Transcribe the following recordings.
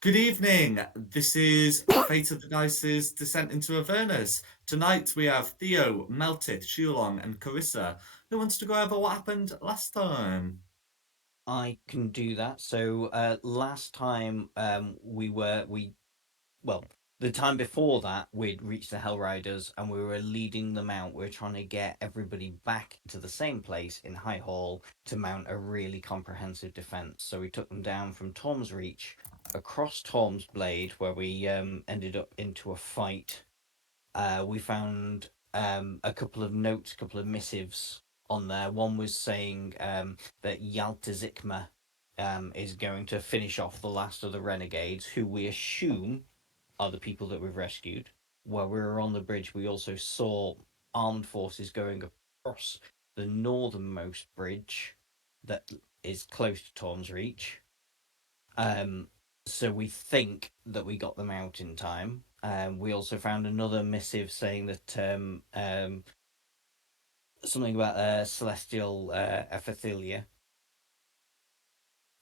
Good evening. This is Fate of the Dice's Descent into Avernus. Tonight we have Theo, Meltith, Shulong, and Carissa. Who wants to go over what happened last time? I can do that. So last time well, the time before that we'd reached the Hell Riders and we were leading them out. We were trying to get everybody back to the same place in High Hall to mount a really comprehensive defense. So we took them down from Tom's Reach across Tom's Blade, where we ended up into a fight. We found a couple of notes, a couple of missives on there. One was saying that Yalta Zikma is going to finish off the last of the renegades, who we assume are the people that we've rescued. While we were on the bridge, we also saw armed forces going across the northernmost bridge that is close to Tom's Reach. Um, so we think that we got them out in time. We also found another missive saying that something about celestial ephethelia,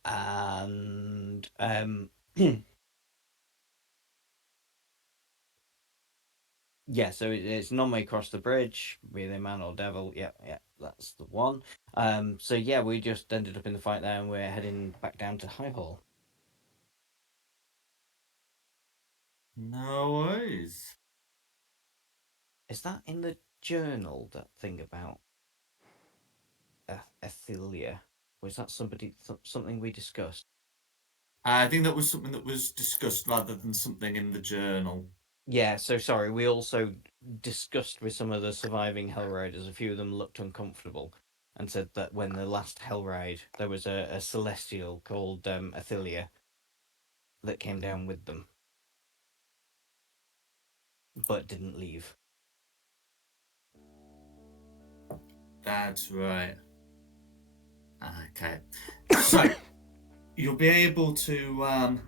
and yeah, so it's none way across the bridge, be they man or devil. Yeah, yeah, that's the one. So yeah, we just ended up in the fight there, and we're heading back down to High Hall. No worries. Is that in the journal? That thing about Ethelia? Was that something we discussed? I think that was something that was discussed rather than something in the journal. Yeah, so sorry. We also discussed with some of the surviving Hell Riders. A few of them looked uncomfortable and said that when the last Hell Ride, there was a celestial called Athelia that came down with them, but didn't leave. That's right. Okay. So you'll be able to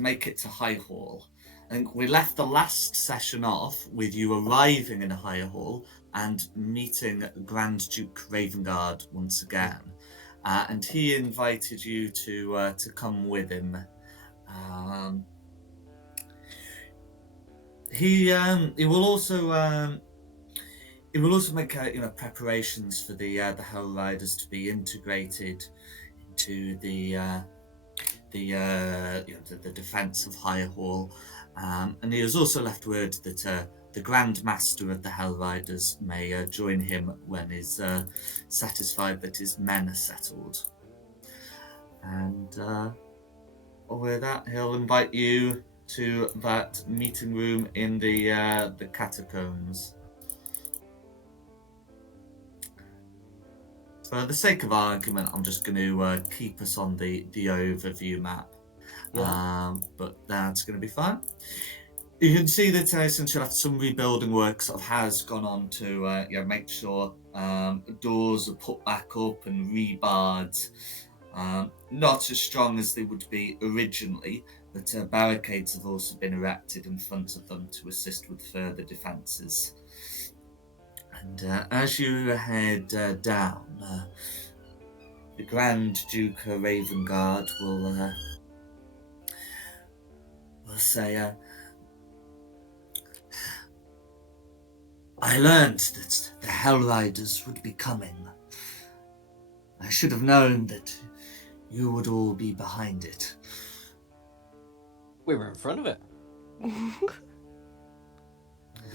make it to High Hall. I think we left the last session off with you arriving in High Hall and meeting Grand Duke Ravengard once again, and he invited you to come with him. Um, he will also make preparations for the Hell Riders to be integrated into the defence of High Hall, and he has also left word that the Grand Master of the Hell Riders may join him when he's satisfied that his men are settled. And with that, he'll invite you to that meeting room in the catacombs. For the sake of argument, I'm just going to keep us on the overview map. Yeah. But that's going to be fine. You can see that essentially some rebuilding work sort of has gone on to make sure doors are put back up and rebarred. Not as strong as they would be originally, but barricades have also been erected in front of them to assist with further defences. And as you head down, the Grand Duke Ravengard will say, I learned that the Hell Riders would be coming. I should have known that you would all be behind it. We were in front of it.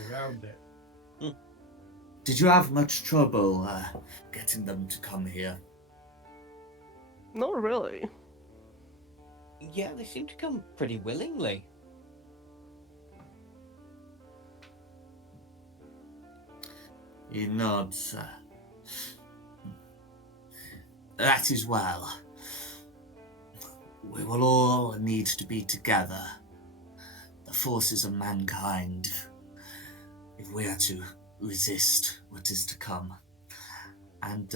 Around it. Did you have much trouble getting them to come here? Not really. Yeah, they seem to come pretty willingly. He nods. That is well. We will all need to be together. The forces of mankind, if we are to resist what is to come. And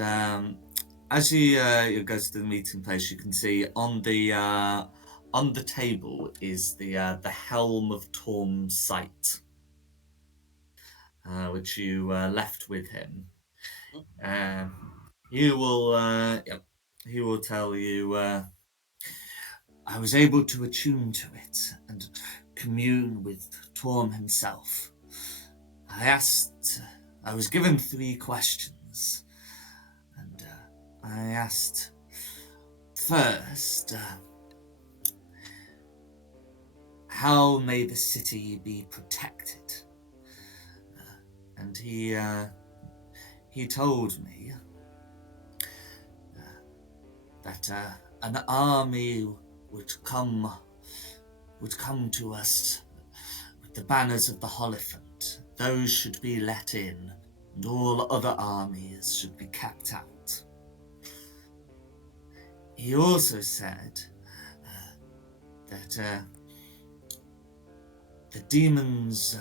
as he goes to the meeting place, you can see on the table is the helm of Torm's sight, which you left with him. He will he will tell you. I was able to attune to it and commune with Torm himself. I was given 3 questions, and I asked first, how may the city be protected? And he told me that an army would come to us with the banners of the Holophant. Those should be let in, and all other armies should be kept out. He also said that the demons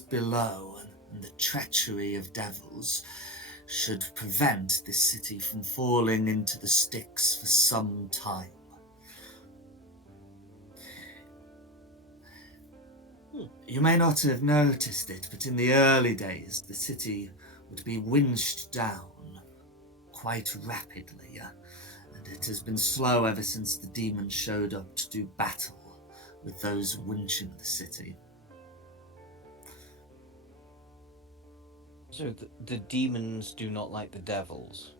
below and the treachery of devils should prevent this city from falling into the Styx for some time. You may not have noticed it, but in the early days, the city would be winched down quite rapidly, and it has been slow ever since the demons showed up to do battle with those winching the city. So the demons do not like the devils.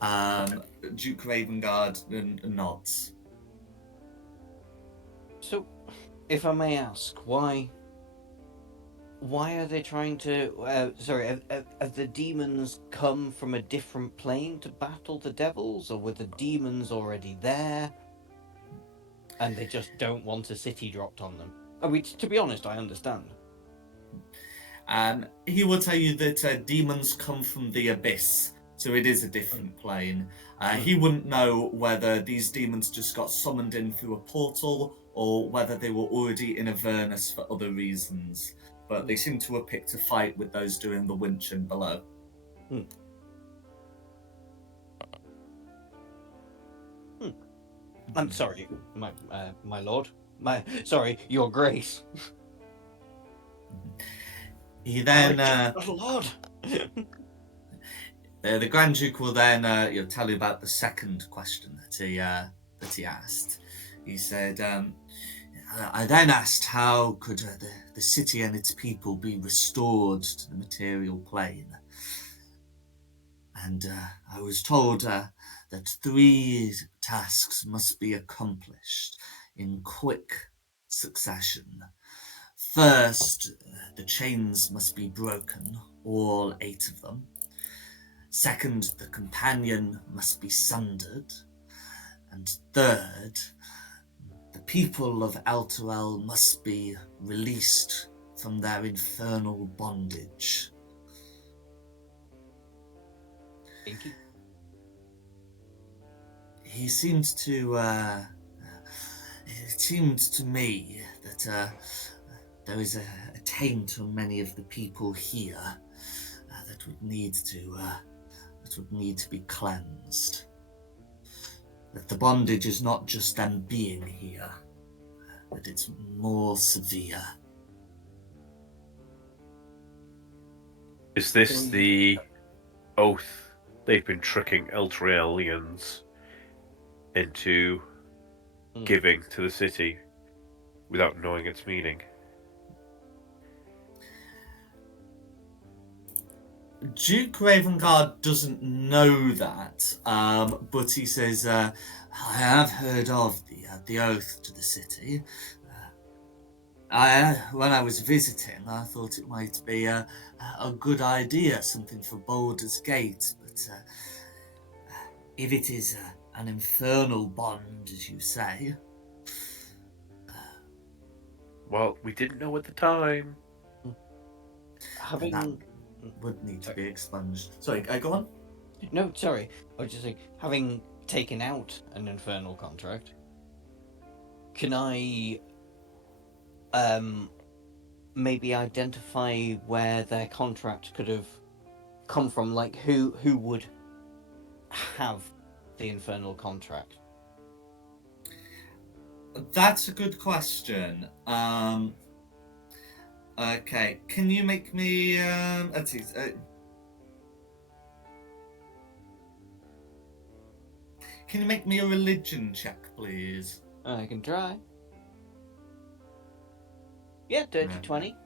Duke Ravengard nods. So, if I may ask, why are they trying to? Have the demons come from a different plane to battle the devils, or were the demons already there, and they just don't want a city dropped on them? I mean, to be honest, I understand. He will tell you that demons come from the abyss, so it is a different plane. He wouldn't know whether these demons just got summoned in through a portal or whether they were already in Avernus for other reasons. But they seem to have picked a fight with those doing the winching below. I'm sorry, my lord. Sorry, your grace. He then, Lord. the Grand Duke will then tell you about the second question that he asked. He said, I then asked how could the city and its people be restored to the material plane. And I was told that 3 tasks must be accomplished in quick succession. First, the chains must be broken, all 8 of them. Second, the companion must be sundered. And third, the people of Elturel must be released from their infernal bondage. He seemed to, it seemed to me that there is a taint on many of the people here that would need to be cleansed. That the bondage is not just them being here, but it's more severe. Is this the oath they've been tricking Elturalians into giving to the city without knowing its meaning? Duke Ravengard doesn't know that, but he says, I have heard of the oath to the city. When I was visiting, I thought it might be a good idea, something for Baldur's Gate, but if it is an infernal bond, as you say... Well, we didn't know at the time. Having... would need to be expunged. Sorry, go on? No, sorry. I was just saying, having taken out an infernal contract, can I maybe identify where their contract could have come from? Like, who would have the infernal contract? That's a good question. Okay, can you make me can can you make me a religion check, please? I can try. Yeah, dirty Yeah. 20.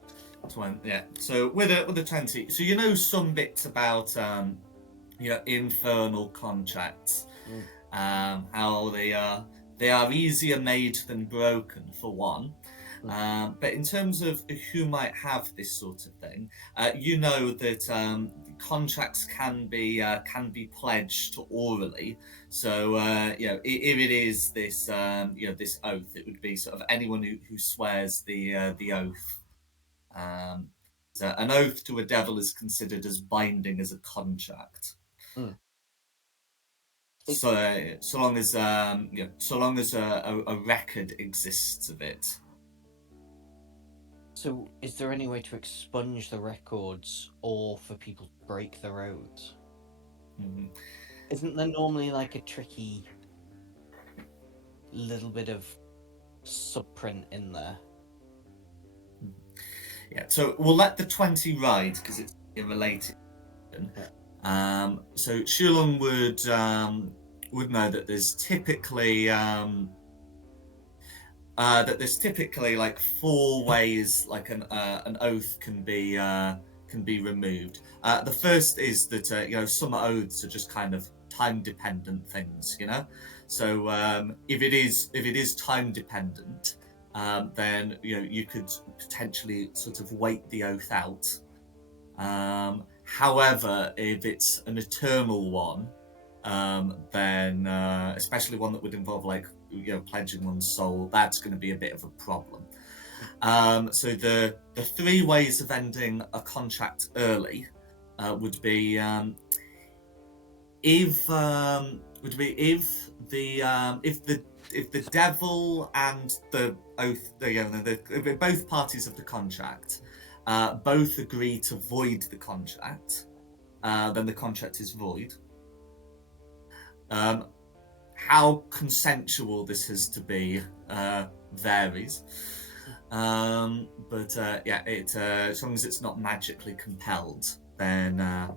Yeah. So with a 20, so you know some bits about infernal contracts, how they are easier made than broken, for one. But in terms of who might have this sort of thing, you know that contracts can be pledged orally. So if it is this this oath, it would be sort of anyone who swears the oath. So an oath to a devil is considered as binding as a contract. Mm. So long as so long as a record exists of it. So, is there any way to expunge the records or for people to break their oaths? Mhm. Isn't there normally like a tricky little bit of subprint in there? Yeah, so we'll let the 20 ride because it's related. So Shulung would know that there's typically like 4 ways like an oath can be removed. The first is that some oaths are just kind of time dependent things, So if it is time dependent, then you could potentially sort of wait the oath out. However, if it's an eternal one, then especially one that would involve like pledging one's soul, that's going to be a bit of a problem. So the 3 ways of ending a contract early would be if the devil and the oath, both parties of the contract both agree to void the contract, then the contract is void. How consensual this has to be varies, but as long as it's not magically compelled, then a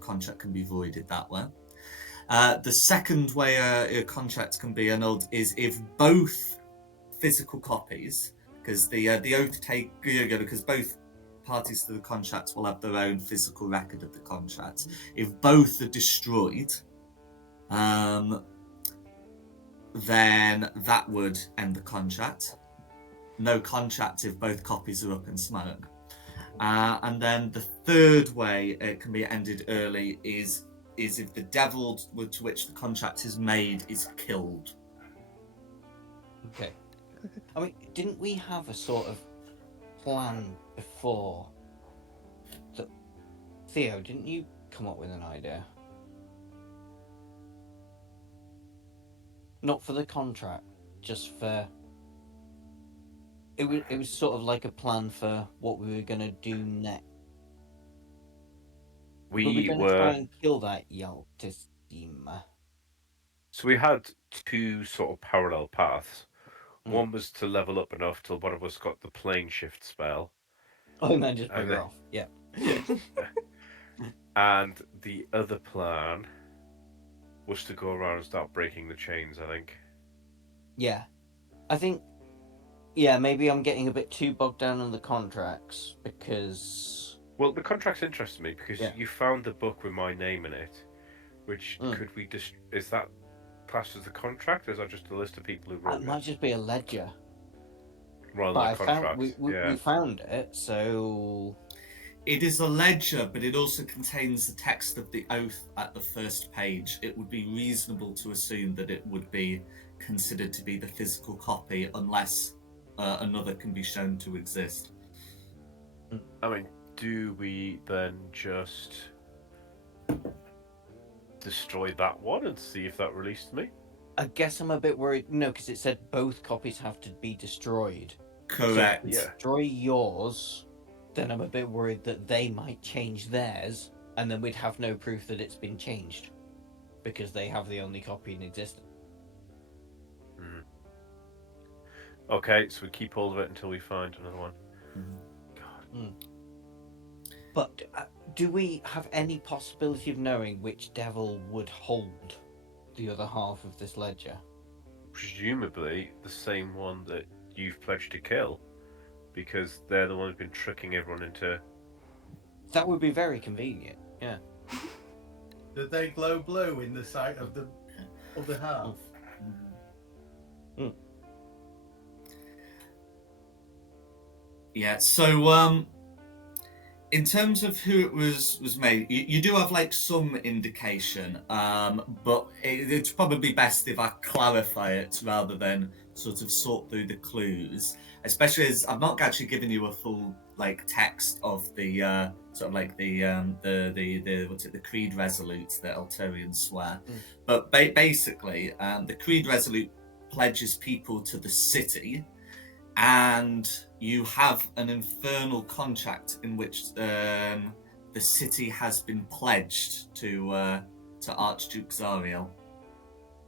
contract can be voided that way. The second way a contract can be annulled is if both physical copies, because the oath because both parties to the contract will have their own physical record of the contract. If both are destroyed, then that would end the contract. No contract if both copies are up in smoke. And then the third way it can be ended early is if the devil to which the contract is made is killed. Okay. I mean, didn't we have a sort of plan before? Theo, didn't you come up with an idea? Not for the contract, just for... It was sort of like a plan for what we were going to do next. Were we going to try and kill that Yaltistima? So we had 2 sort of parallel paths. One was to level up enough till one of us got the plane shift spell. Oh, and then just bring her off. Yeah. Yeah. And the other plan was to go around and start breaking the chains, I think. Yeah. I think, yeah, maybe I'm getting a bit too bogged down on the contracts because... Well, the contracts interest me because you found the book with my name in it, which could we just... Is that classed as a contract, or is that just a list of people who wrote it? It might just be a ledger. Rather than a contract. We found it, so... It is a ledger, but it also contains the text of the oath at the first page. It would be reasonable to assume that it would be considered to be the physical copy unless another can be shown to exist. I mean, do we then just destroy that one and see if that released me? I guess I'm a bit worried. No, because it said both copies have to be destroyed. Correct. So destroy yours, then I'm a bit worried that they might change theirs, and then we'd have no proof that it's been changed because they have the only copy in existence. Okay, so we keep hold of it until we find another one. God. But do we have any possibility of knowing which devil would hold the other half of this ledger? Presumably the same one that you've pledged to kill, because they're the ones who've been tricking everyone into. That would be very convenient. Yeah. Did they glow blue in the sight of the other half? Yeah, so in terms of who it was made, you do have like some indication, but it's probably best if I clarify it rather than sort of sort through the clues. Especially as I've not actually given you a full like text of the sort of like the what's it, the Creed Resolute that Altarians swear. But basically, the Creed Resolute pledges people to the city, and you have an infernal contract in which the city has been pledged to Archduke Zariel.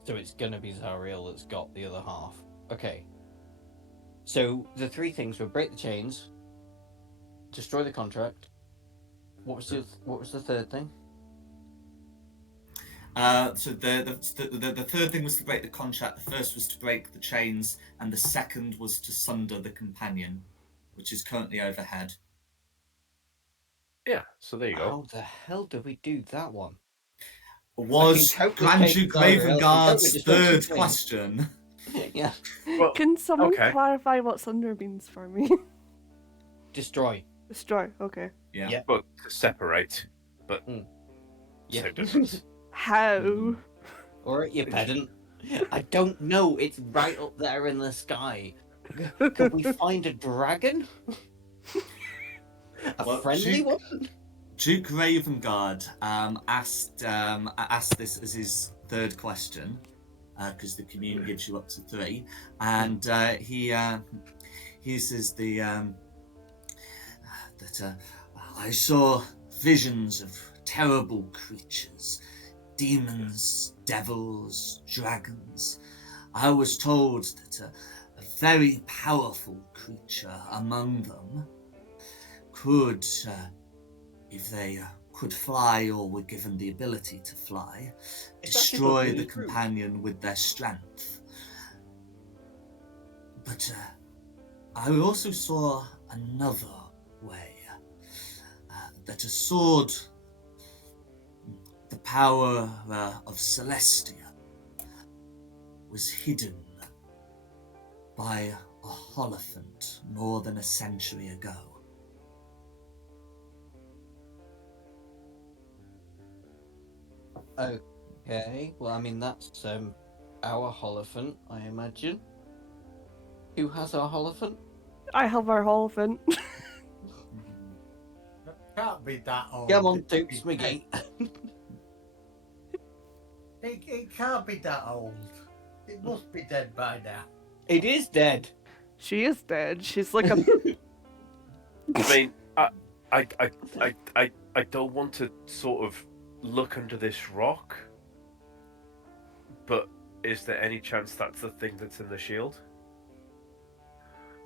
So it's gonna be Zariel that's got the other half. Okay. So the three things were break the chains, destroy the contract. What was the third thing? So the third thing was to break the contract. The first was to break the chains, and the second was to sunder the companion, which is currently overhead. Yeah, so there you go. How the hell did we do that one? Was totally Grand change Duke Zariel and go Ravengard's with destruction third chains. question. Yeah. Well, Can someone okay. clarify what sunder means for me? Destroy. Destroy. Okay. Yeah. Yeah. Well, to separate, but Yeah. same difference. How? Alright, you pedant. I don't know. It's right up there in the sky. Could we find a dragon? A Well, friendly Duke- one? Duke Ravengard asked this as his third question, because the commune gives you up to 3, and he says that I saw visions of terrible creatures, demons, devils, dragons. I was told that a very powerful creature among them could, if they could fly or were given the ability to fly, It's actually destroy really the true. companion with their strength. But I also saw another way, that a sword, the power of Celestia, was hidden by a Holophant more than a century ago. Okay, well, I mean, that's our Holophant, I imagine. Who has our Holophant? I have our Holophant. Can't be that old. Come on, It Dukes can't be- McGee. It can't be that old. It must be dead by now. It is dead. She is dead. She's like a. I mean, I don't want to sort of look under this rock, but is there any chance that's the thing that's in the shield?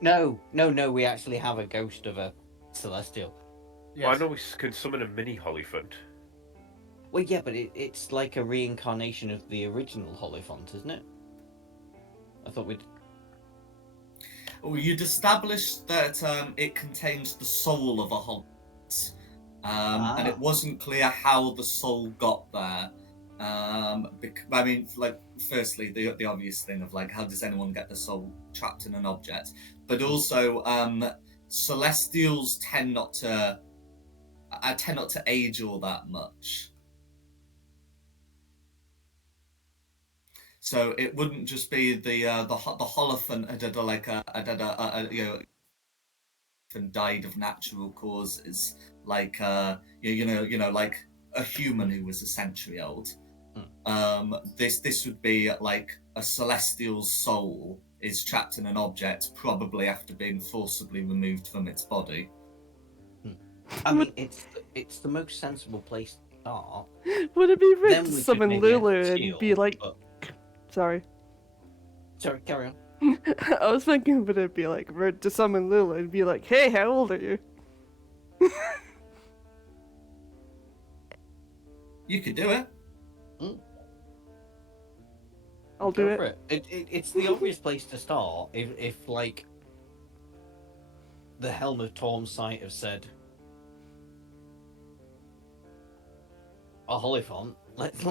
No, we actually have a ghost of a Celestial. Yes. Well, I know we can summon a mini Holophant. Well, yeah, but it's like a reincarnation of the original Holophant, isn't it? I thought we'd... Well, you'd established that it contained the soul of a Hobbit, and it wasn't clear how the soul got there. I mean, like, firstly, the obvious thing of like, how does anyone get the soul trapped in an object? But also, Celestials tend not to age all that much. So it wouldn't just be the Holophant and died of natural causes, like like a human who was a century old. This would be like a celestial's soul is trapped in an object, probably after being forcibly removed from its body. I mean, it's the most sensible place to start. Would it be rude Then to we could summon maybe Lulu have a and shield, be like, but- sorry. Sorry, carry on. I was thinking, would it be like rude to summon Lulu and be like, hey, how old are you? You could do it. I'll do Go it. for it. It's the obvious place to start. If like the Helm of Torm's site have said a Holifont, let's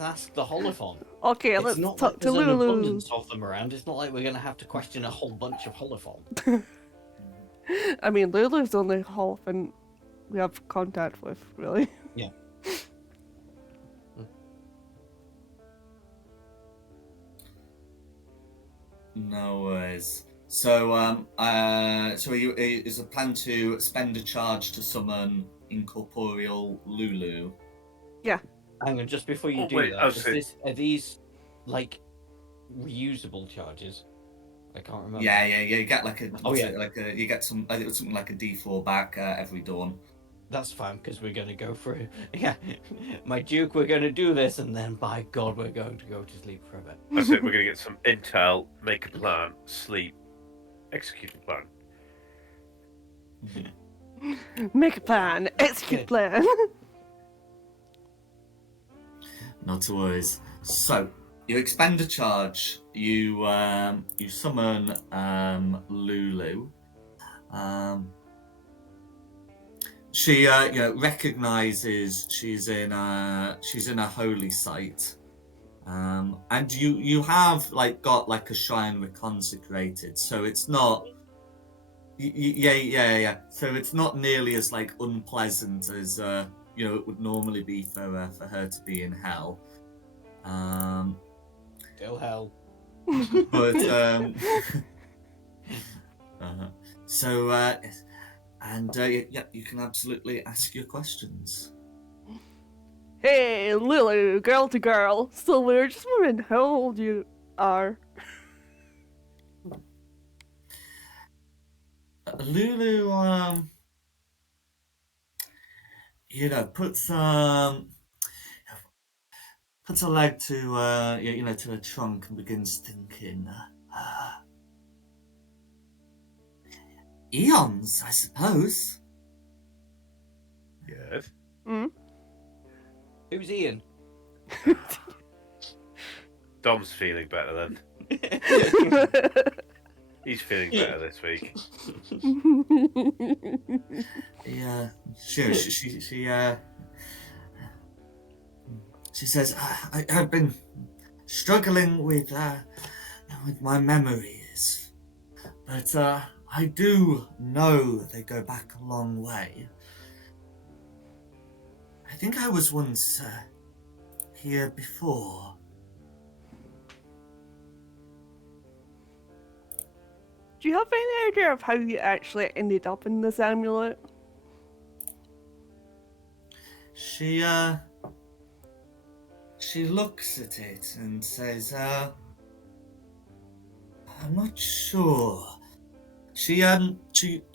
ask the Holifont. Okay, It's let's not talk like to there's an Lulu. abundance of them around. It's not like we're gonna have to question a whole bunch of Holifont. I mean, Lulu's the only Holofant we have contact with, really. Yeah. No worries. So, so is a plan to spend a charge to summon incorporeal Lulu? Hang on, just before you Oh, do wait, that, I'll say- are these like reusable charges? I can't remember. Yeah. You get like a Oh, yeah. you get some something like a D4 back every dawn. That's fine because we're gonna go through. Yeah, my Duke, we're gonna do this, and then by God, we're going to go to sleep for a bit. That's it. We're going to get some intel, make a plan, sleep, execute the plan. Make a plan, execute plan. Not to worries. So you expend a charge. You summon Lulu. She recognizes she's in a holy site. And you have got a shrine reconsecrated, so it's not. Yeah. So it's not nearly as unpleasant as it would normally be for her to be in hell. Still hell. But so you can absolutely ask your questions. Hey, Lulu, girl to girl. So we're just wondering how old you are. Lulu, puts a leg to to the trunk and begins thinking. Eons, I suppose. Yes. Mm? Who's Ian? Dom's feeling better then. He's feeling better this week. Yeah, she says, I've been struggling with my memories, but I do know they go back a long way. I think I was once here before. Do you have any idea of how you actually ended up in this amulet? She looks at it and says, I'm not sure. She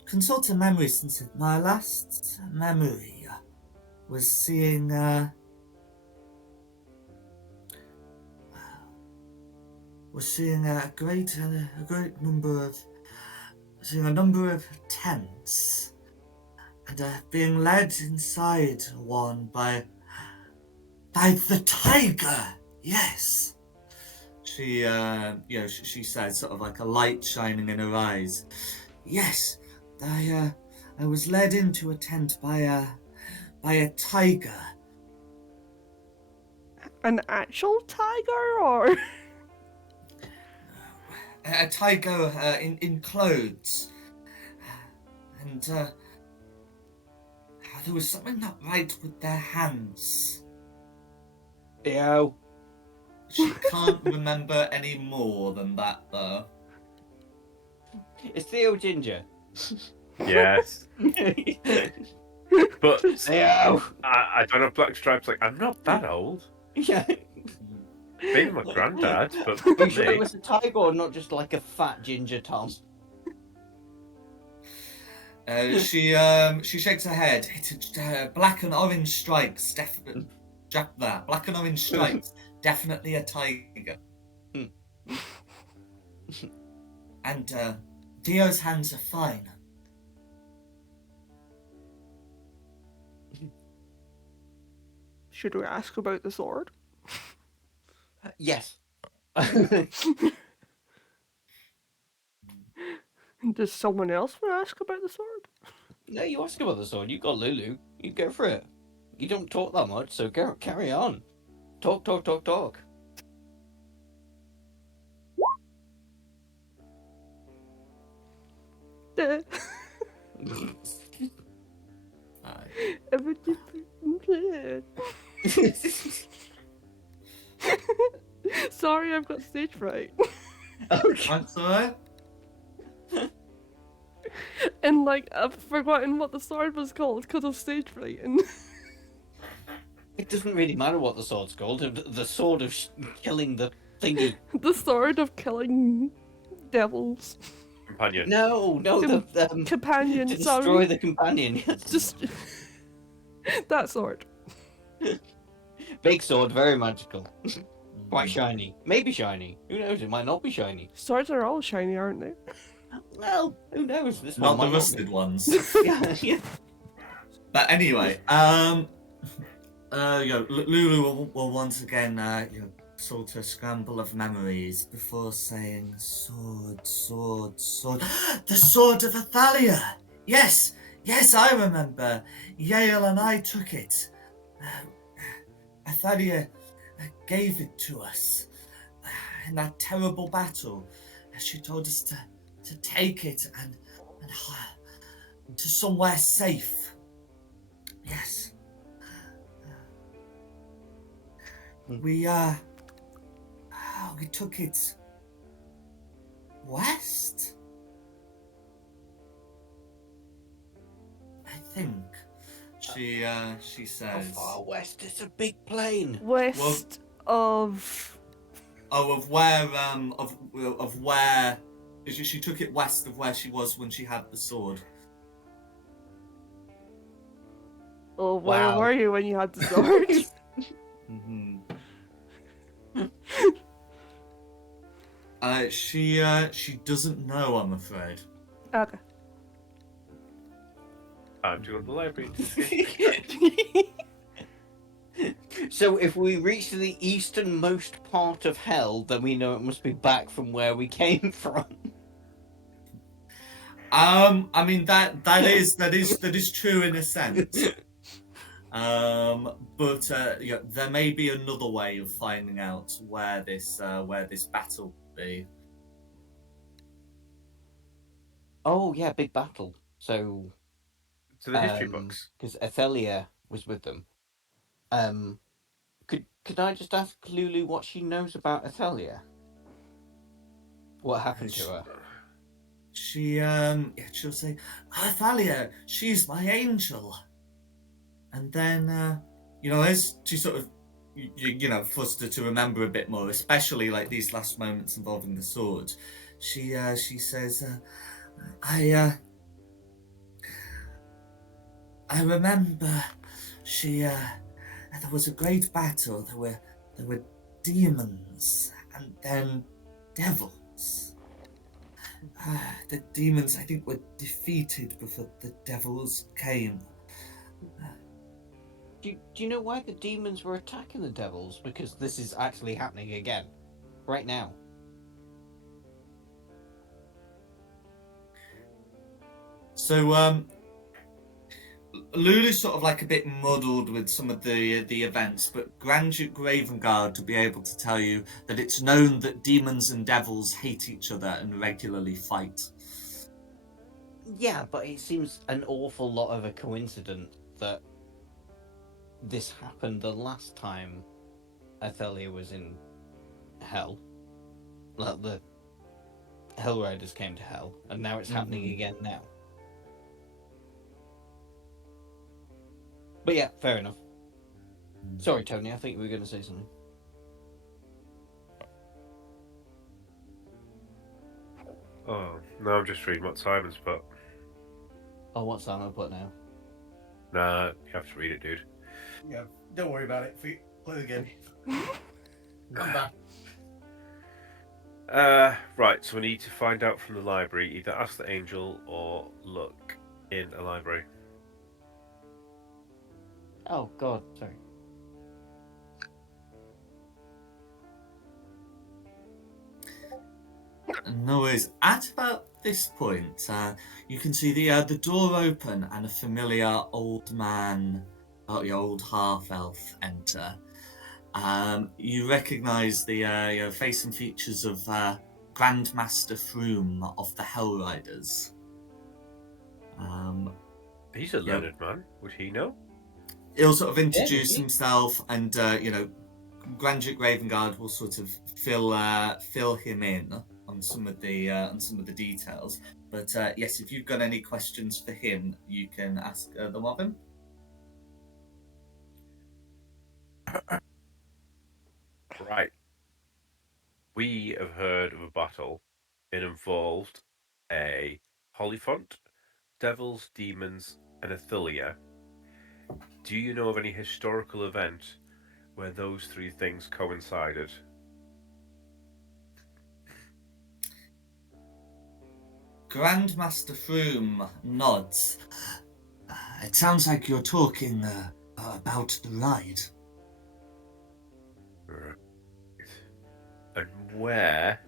consults her memories and said, my last memory was seeing a great number of tents, and being led inside one by the tiger. Yes, she she said, sort of like a light shining in her eyes. Yes, I was led into a tent by a tiger. An actual tiger, or? A tiger in clothes, and there was something not right with their hands. Theo. She can't remember any more than that, though. Is Theo ginger? Yes. But Theo. I don't have black stripes. I'm not that old. Yeah. Maybe my granddad, but Are you sure it me. was a tiger or not just like a fat ginger Tom? She shakes her head. It's black and orange stripes. Definitely, black and orange stripes. Definitely a tiger. And Dio's hands are fine. Should we ask about the sword? Yes. Does someone else want to ask about the sword? No, you ask about the sword. You got Lulu. You go for it. You don't talk that much, so carry on. Talk, talk, talk, talk. Sorry, I've got stage fright. Okay. That's alright. And like, I've forgotten what the sword was called because of stage fright. And It doesn't really matter what the sword's called. The sword of killing the thingy. the sword of killing devils. Companion. No, the Companion, to sorry. destroy the companion. Just that sword. Big sword, very magical, quite Mm. shiny. Maybe shiny. Who knows? It might not be shiny. Swords are all shiny, aren't they? Well, who knows? This Not one the might rusted ones. be. Yeah. But anyway, Lulu will once again, sort of scramble of memories before saying, sword, sword, sword. The sword of Athalia! Yes, yes, I remember. Yale and I took it. Athalia gave it to us in that terrible battle. She told us to take it and to somewhere safe. Yes. We took it west, I think. She How says. far west? It's a big plain. West of. Oh, of where? She took it west of where she was when she had the sword. Oh, where Wow. were you when you had the sword? Mm-hmm. She doesn't know, I'm afraid. Okay. Time to go to the library. So if we reach the easternmost part of hell, then we know it must be back from where we came from. I mean that is true in a sense. But there may be another way of finding out where this battle will be. Oh yeah, big battle. So To the history books. because Athelia was with them. Could I just ask Lulu what she knows about Athelia? What happened to her? She'll say, Athalia, she's my angel. And then, as she sort of, forced her to remember a bit more, especially like these last moments involving the sword, she says, I remember there was a great battle. There were demons and then devils. The demons, I think, were defeated before the devils came. Do you know why the demons were attacking the devils? Because this is actually happening again, right now. So, Lulu's sort of like a bit muddled with some of the events, but Grand Duke Ravengard to be able to tell you that it's known that demons and devils hate each other and regularly fight. Yeah, but it seems an awful lot of a coincidence that this happened the last time Athelia was in hell. Like the Hell Riders came to hell, and now it's happening again now. But yeah, fair enough. Sorry, Tony, I think we were going to say something. Oh, no, I'm just reading what Simon's put. Oh, what's Simon put now? Nah, you have to read it, dude. Yeah, don't worry about it. Play the game. Come back. Right, so we need to find out from the library, either ask the angel or look in a library. Oh, God, sorry. No worries. At about this point, you can see the door open and a familiar old man, the old half elf, enter. You recognise the face and features of Grandmaster Froome of the Hell Riders. He's a Yeah. learned man. Would he know? He'll sort of introduce maybe. himself, and Grand Duke Ravengard will sort of fill him in on some of the details. But yes, if you've got any questions for him, you can ask them of him. Right. We have heard of a battle. It involved a Hollyphont, devils, demons, and Athelia. Do you know of any historical event where those three things coincided? Grandmaster Froome nods. It sounds like you're talking about the ride. Right. And where,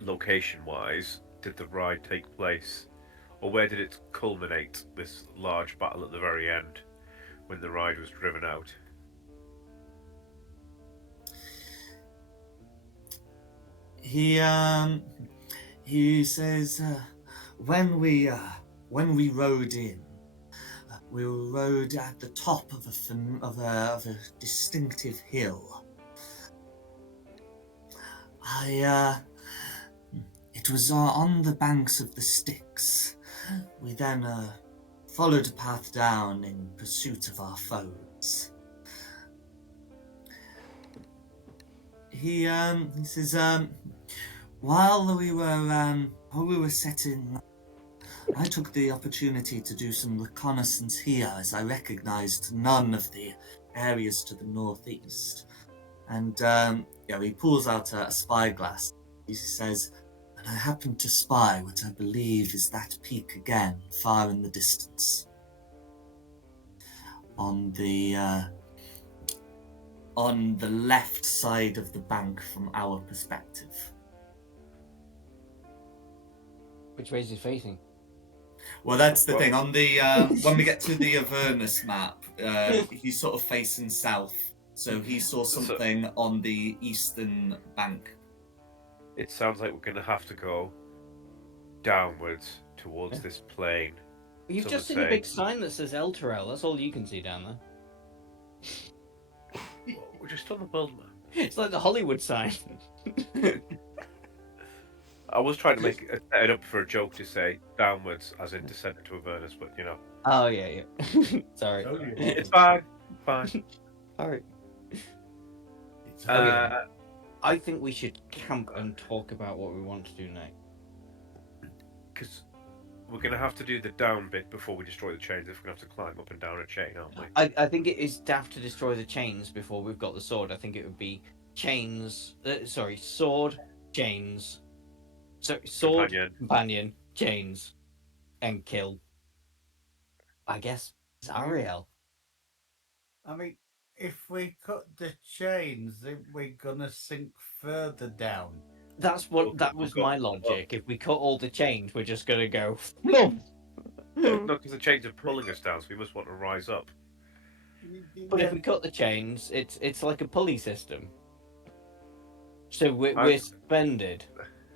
location-wise, did the ride take place? Or where did it culminate, this large battle at the very end, when the ride was driven out? He says when we rode in, we rode at the top of a distinctive hill. It was on the banks of the Styx. We then followed a path down in pursuit of our foes. He says, while we were setting, I took the opportunity to do some reconnaissance here, as I recognized none of the areas to the northeast. And he pulls out a spyglass. He says, and I happened to spy what I believe is that peak again, far in the distance. On the left side of the bank from our perspective. Which way is he facing? Well, that's the thing. On the when we get to the Avernus map, he's sort of facing south, so he saw something on the eastern bank. It sounds like we're going to have to go downwards towards this plain. You've So just we're seen a big saying- sign that says Elturel. That's all you can see down there. We're just on the world map. It's like the Hollywood sign. I was trying to make it up for a joke to say downwards, as in descend into Avernus, but you know. Oh, yeah. Sorry. Oh, yeah. It's fine. Fine. Alright. It's Okay. I think we should camp and talk about what we want to do next. Because we're going to have to do the down bit before we destroy the chains if we're going to have to climb up and down a chain, aren't we? I think it is daft to destroy the chains before we've got the sword. I think it would be sword, chains. Sword, companion, chains, and kill. I guess Zariel. I mean, if we cut the chains, then we're gonna sink further down. That was my logic. If we cut all the chains, we're just gonna go. No, because the chains are pulling us down, so we must want to rise up. But if we cut the chains, it's like a pulley system. So we're suspended.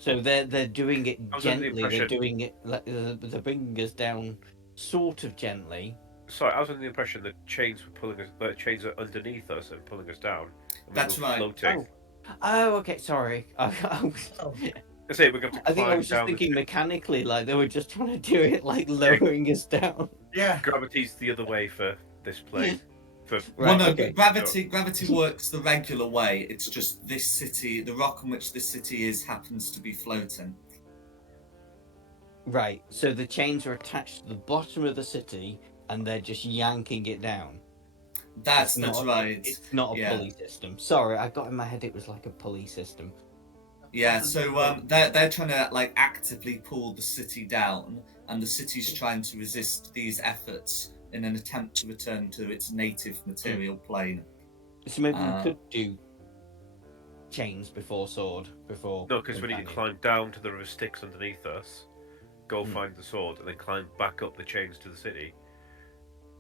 So they're doing it gently. They're doing it. They're bringing us down, sort of gently. Sorry, I was under the impression that chains were pulling us. The chains are underneath us and pulling us down. And That's right. Floating. Oh, okay. Sorry. I say we're going to. I think I was just thinking mechanically, like they were just trying to do it, like lowering us down. Yeah. Gravity's the other way for this plane. But gravity works the regular way. It's just this city, the rock on which this city is, happens to be floating. Right. So the chains are attached to the bottom of the city, and they're just yanking it down. That's right. It's not a pulley system. Sorry, I got in my head it was like a pulley system. Yeah. So they're trying to like actively pull the city down, and the city's trying to resist these efforts in an attempt to return to its native material plane. So maybe we could do chains before sword before. No, because we need to companion. climb down to the river Styx underneath us, go Mm. find the sword, and then climb back up the chains to the city.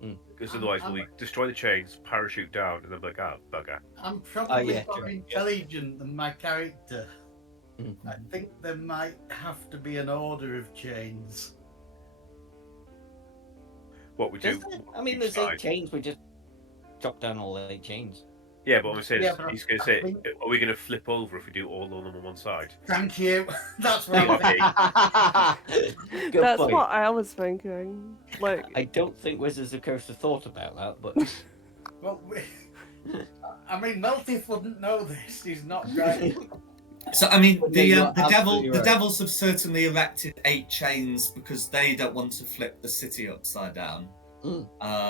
Mm. Because otherwise, we'll destroy the chains, parachute down, and then be like, ah, bugger. I'm probably yeah, more true. intelligent than my character. Mm. I think there might have to be an order of chains. What we Does do? there? I mean, each there's side. 8 chains. We just chop down all 8 chains. Yeah, but I'm saying Yeah, but he's going to I say, think- are we going to flip over if we do all of them on one side? Thank you. That's what I'm Okay. thinking. Good That's point. what I was thinking. Like, I don't think Wizards of the Coast have thought about that, but Well, I mean, Meltif wouldn't know this. He's not right. So I mean, No, you're absolutely the right. devils have certainly erected 8 chains because they don't want to flip the city upside down.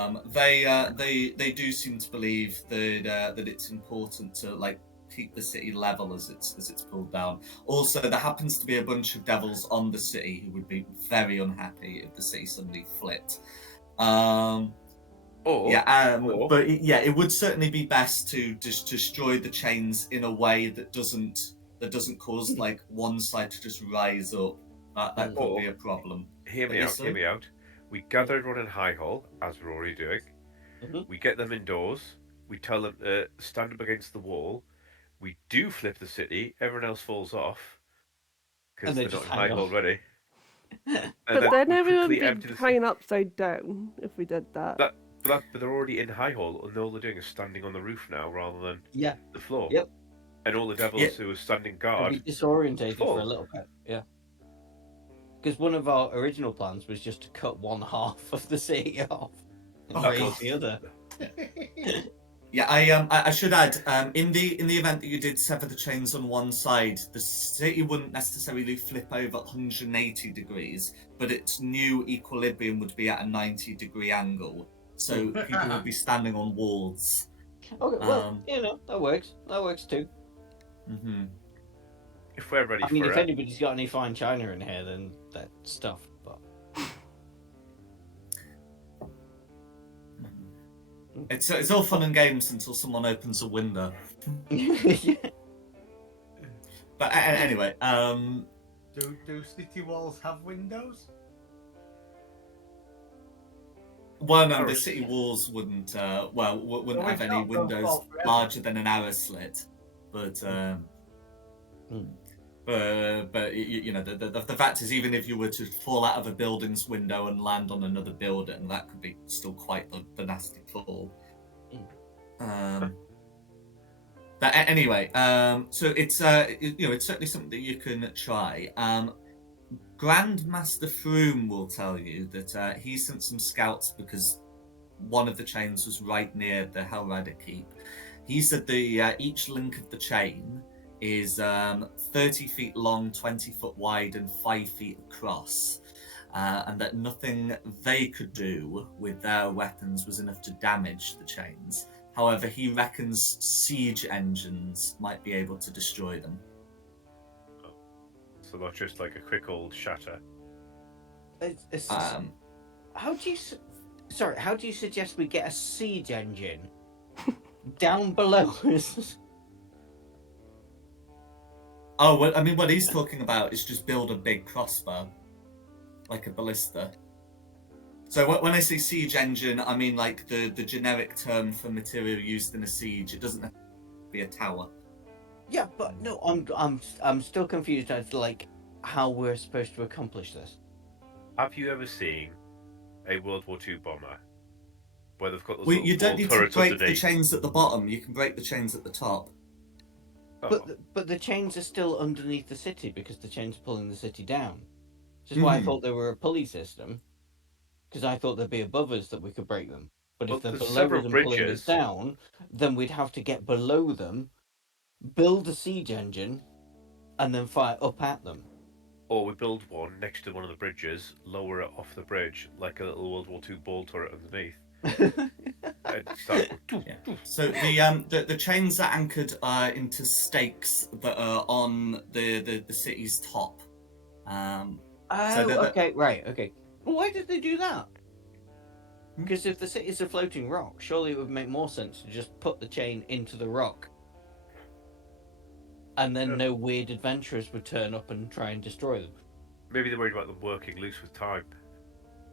They do seem to believe that it's important to like keep the city level as it's pulled down. Also, there happens to be a bunch of devils on the city who would be very unhappy if the city suddenly flipped. Or It would certainly be best to just destroy the chains in a way that doesn't cause like one side to just rise up. That could be a problem. hear me Yes, out. Hear sir? me out. We gather everyone in High Hall, as we're already doing. Mhm. We get them indoors. We tell them to stand up against the wall. We do flip the city. Everyone else falls off because And they they're just not in hang High Hall on. already. And but then we everyone would quickly be empty the hanging upside down if we did that. But they're already in High Hall, and all they're doing is standing on the roof now rather than Yeah. the floor. Yep. And all the devils who are standing They'll guard. be disorientated for fall. a little bit. Yeah. Because one of our original plans was just to cut one half of the city off and Oh, raise God. the other. Yeah, I should add, in the event that you did sever the chains on one side, the city wouldn't necessarily flip over 180 degrees, but its new equilibrium would be at a 90-degree angle. So people would be standing on walls. Okay, well, that works. That works too. Mm-hmm. If we're ready I mean, for if it. anybody's got any fine china in here, then that stuff. But It's all fun and games until someone opens a window. yeah. But anyway, Do city walls have windows? well, no, the Arrows. city walls wouldn't wouldn't Well, have we've any not gone windows far forever. larger than an arrow slit, but the fact is, even if you were to fall out of a building's window and land on another building, that could be still quite the nasty fall. But anyway, so it's it's certainly something that you can try. Grandmaster Froome will tell you that he sent some scouts because one of the chains was right near the Hellrider Keep. He said the each link of the chain is 30 feet long, 20 foot wide, and 5 feet across. And that nothing they could do with their weapons was enough to damage the chains. However, he reckons siege engines might be able to destroy them. So not just like a quick old shatter. How do you suggest we get a siege engine down below us? Oh, well, I mean, what he's talking about is just build a big crossbow, like a ballista. So when I say siege engine, I mean like the generic term for material used in a siege. It doesn't have to be a tower. Yeah, but no, I'm still confused as to like how we're supposed to accomplish this. Have you ever seen a World War II bomber where they've got those Well, little you don't ball need to turrets break the underneath? chains at the bottom. You can break the chains at the top. Oh. But the chains are still underneath the city because the chains are pulling the city down. Which is why I thought they were a pulley system. Because I thought they'd be above us that we could break them. But Well, if they're there's below several us and pulling us bridges. down, then we'd have to get below them, build a siege engine, and then fire up at them. Or we build one next to one of the bridges, lower it off the bridge like a little World War II ball turret underneath. And start... Yeah. So the chains are anchored into stakes that are on the city's top. Okay, right, okay. Well, why did they do that? Because if the city's a floating rock, surely it would make more sense to just put the chain into the rock. and then no weird adventurers would turn up and try and destroy them. Maybe they're worried about them working loose with time.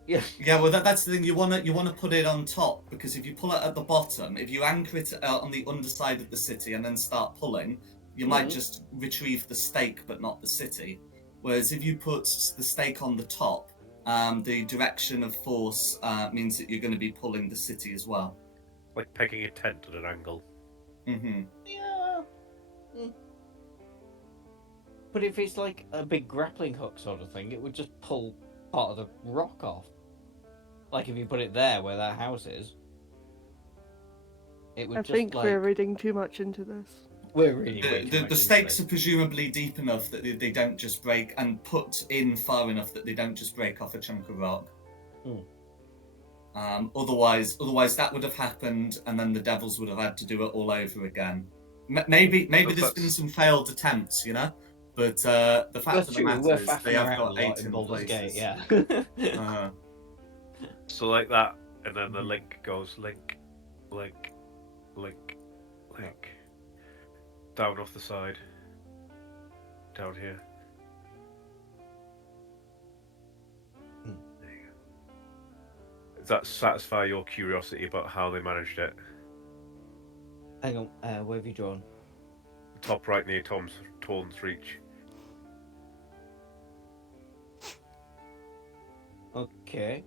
Yeah. Yeah, well, that's the thing. You wanna put it on top, because if you pull it at the bottom, if you anchor it on the underside of the city and then start pulling, you might just retrieve the stake but not the city. Whereas if you put the stake on the top, the direction of force means that you're going to be pulling the city as well. Like pegging a tent at an angle. Mm-hmm. Yeah. But if it's like a big grappling hook sort of thing, it would just pull part of the rock off. Like if you put it there where that house is, it would I just think like... we're reading too much into this. We're reading way too much The into stakes this. are presumably deep enough that they don't just break, and put in far enough that they don't just break off a chunk of rock. Otherwise that would have happened, and then the devils would have had to do it all over again. Maybe there's been some failed attempts, you know. But the fact of the matter We're is they faffing have around got a lot 8 in in Baldur's Gate, places. yeah. So like that, and then the link goes link, link, link, link. Down off the side. Down here. There you go. Does that satisfy your curiosity about how they managed it? Hang on, where have you drawn? Top right near Torn's Reach. Okay.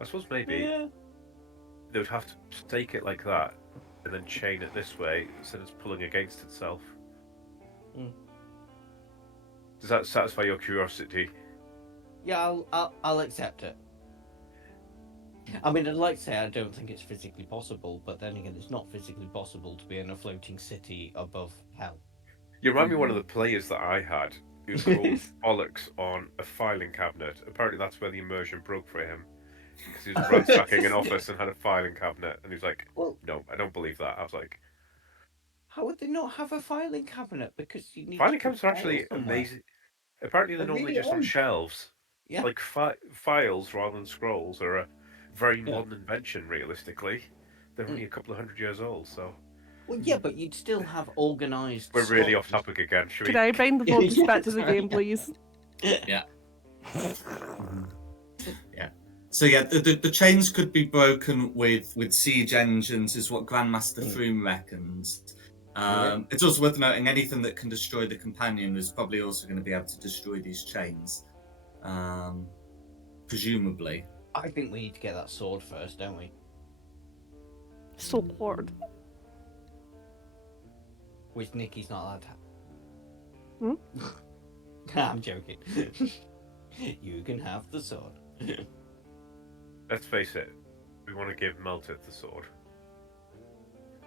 I suppose maybe Yeah. they would have to stake it like that, and then chain it this way, so it's pulling against itself. Does that satisfy your curiosity? Yeah, I'll accept it. I mean, I'd like to say I don't think it's physically possible, but then again, it's not physically possible to be in a floating city above hell. You remind me of one of the players that I had who called bollocks on a filing cabinet. Apparently, that's where the immersion broke for him, because he was ransacking an office and had a filing cabinet, and he was like, Well, "No, I don't believe that." I was like, how would they not have a filing cabinet? Because you need "Filing to put cabinets are actually files somewhere. amazing. Apparently, they're They normally really just on are. shelves. Yeah. Like files rather than scrolls are a very Yeah. modern invention. Realistically, they're only a couple of 100 years old, so." Well, yeah, but you'd still have organised. We're really off slots. topic again. Should Could we? I bring the focus Yeah, back to the sorry. game, please? Yeah. Yeah. So yeah, the chains could be broken with siege engines, is what Grandmaster Froome reckons. It's also worth noting anything that can destroy the companion is probably also going to be able to destroy these chains, presumably. I think we need to get that sword first, don't we? Sword. Which Nikki's not allowed to have. I'm joking. You can have the sword. Let's face it. We want to give Melted the sword.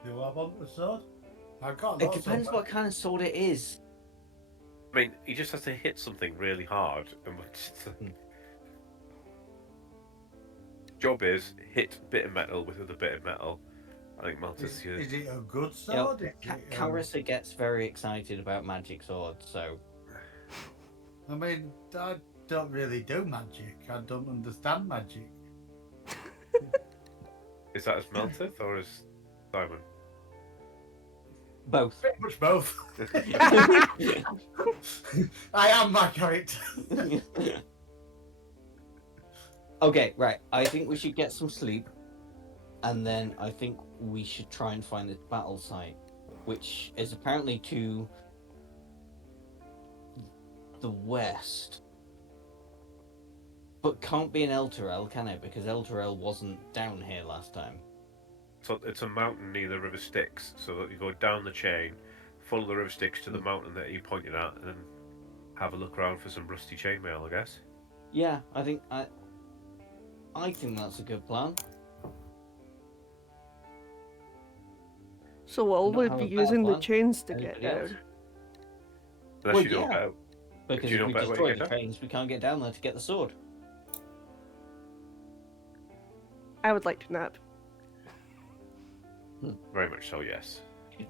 Do I want the sword? I've got It lots depends of what kind of sword it is. I mean, he just has to hit something really hard, and job is hit bit of metal with another bit of metal. I think Melted's here. Is it a good You know, sword? Is it, Carissa gets very excited about magic swords, so... I mean, I don't really do magic. I don't understand magic. Is that as Melted or as Simon? Both. Pretty much both. I am my character. Okay, right. I think we should get some sleep. And then I think we should try and find this battle site, which is apparently to the west. But can't be in Elturel, can it? Because Elturel wasn't down here last time. So it's a mountain near the River Styx, so that you go down the chain, follow the River Styx to the mountain that you pointed at, and then have a look around for some rusty chainmail, I guess. Yeah, I think that's a good plan. So we'll Not only have be a better using the plan? chains to Anybody get else? down. Unless Well, you know yeah. better. Because you know if we better way to destroy get the down? trains, we can't get down there to get the sword. I would like to nap. Very much so, yes.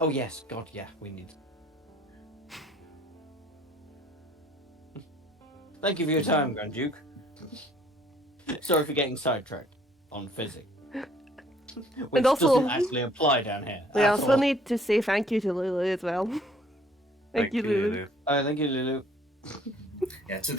Oh yes, God, yeah, we need. Thank you for your time, Grand Duke. Sorry for getting sidetracked on physics. Which also- doesn't actually apply down here. We at also all. need to say thank you to Lulu as well. Thank you, Lulu. Oh, thank you, Lulu. Yeah, so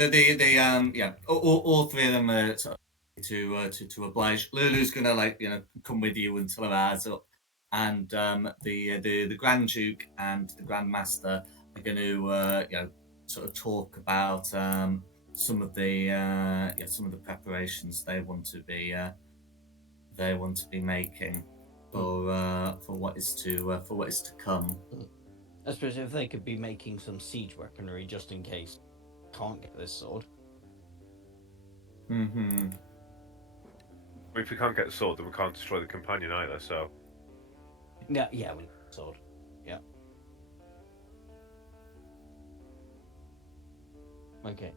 all three of them are sort of to oblige. Lulu's gonna come with you until her hour's up, and the Grand Duke and the Grand Master are going to sort of talk about some of the preparations they want to be making for what is to come. Especially if they could be making some siege weaponry just in case can't get this sword. Mm-hmm. If we can't get the sword, then we can't destroy the companion either. So Yeah, we need the sword. Yeah. Okay.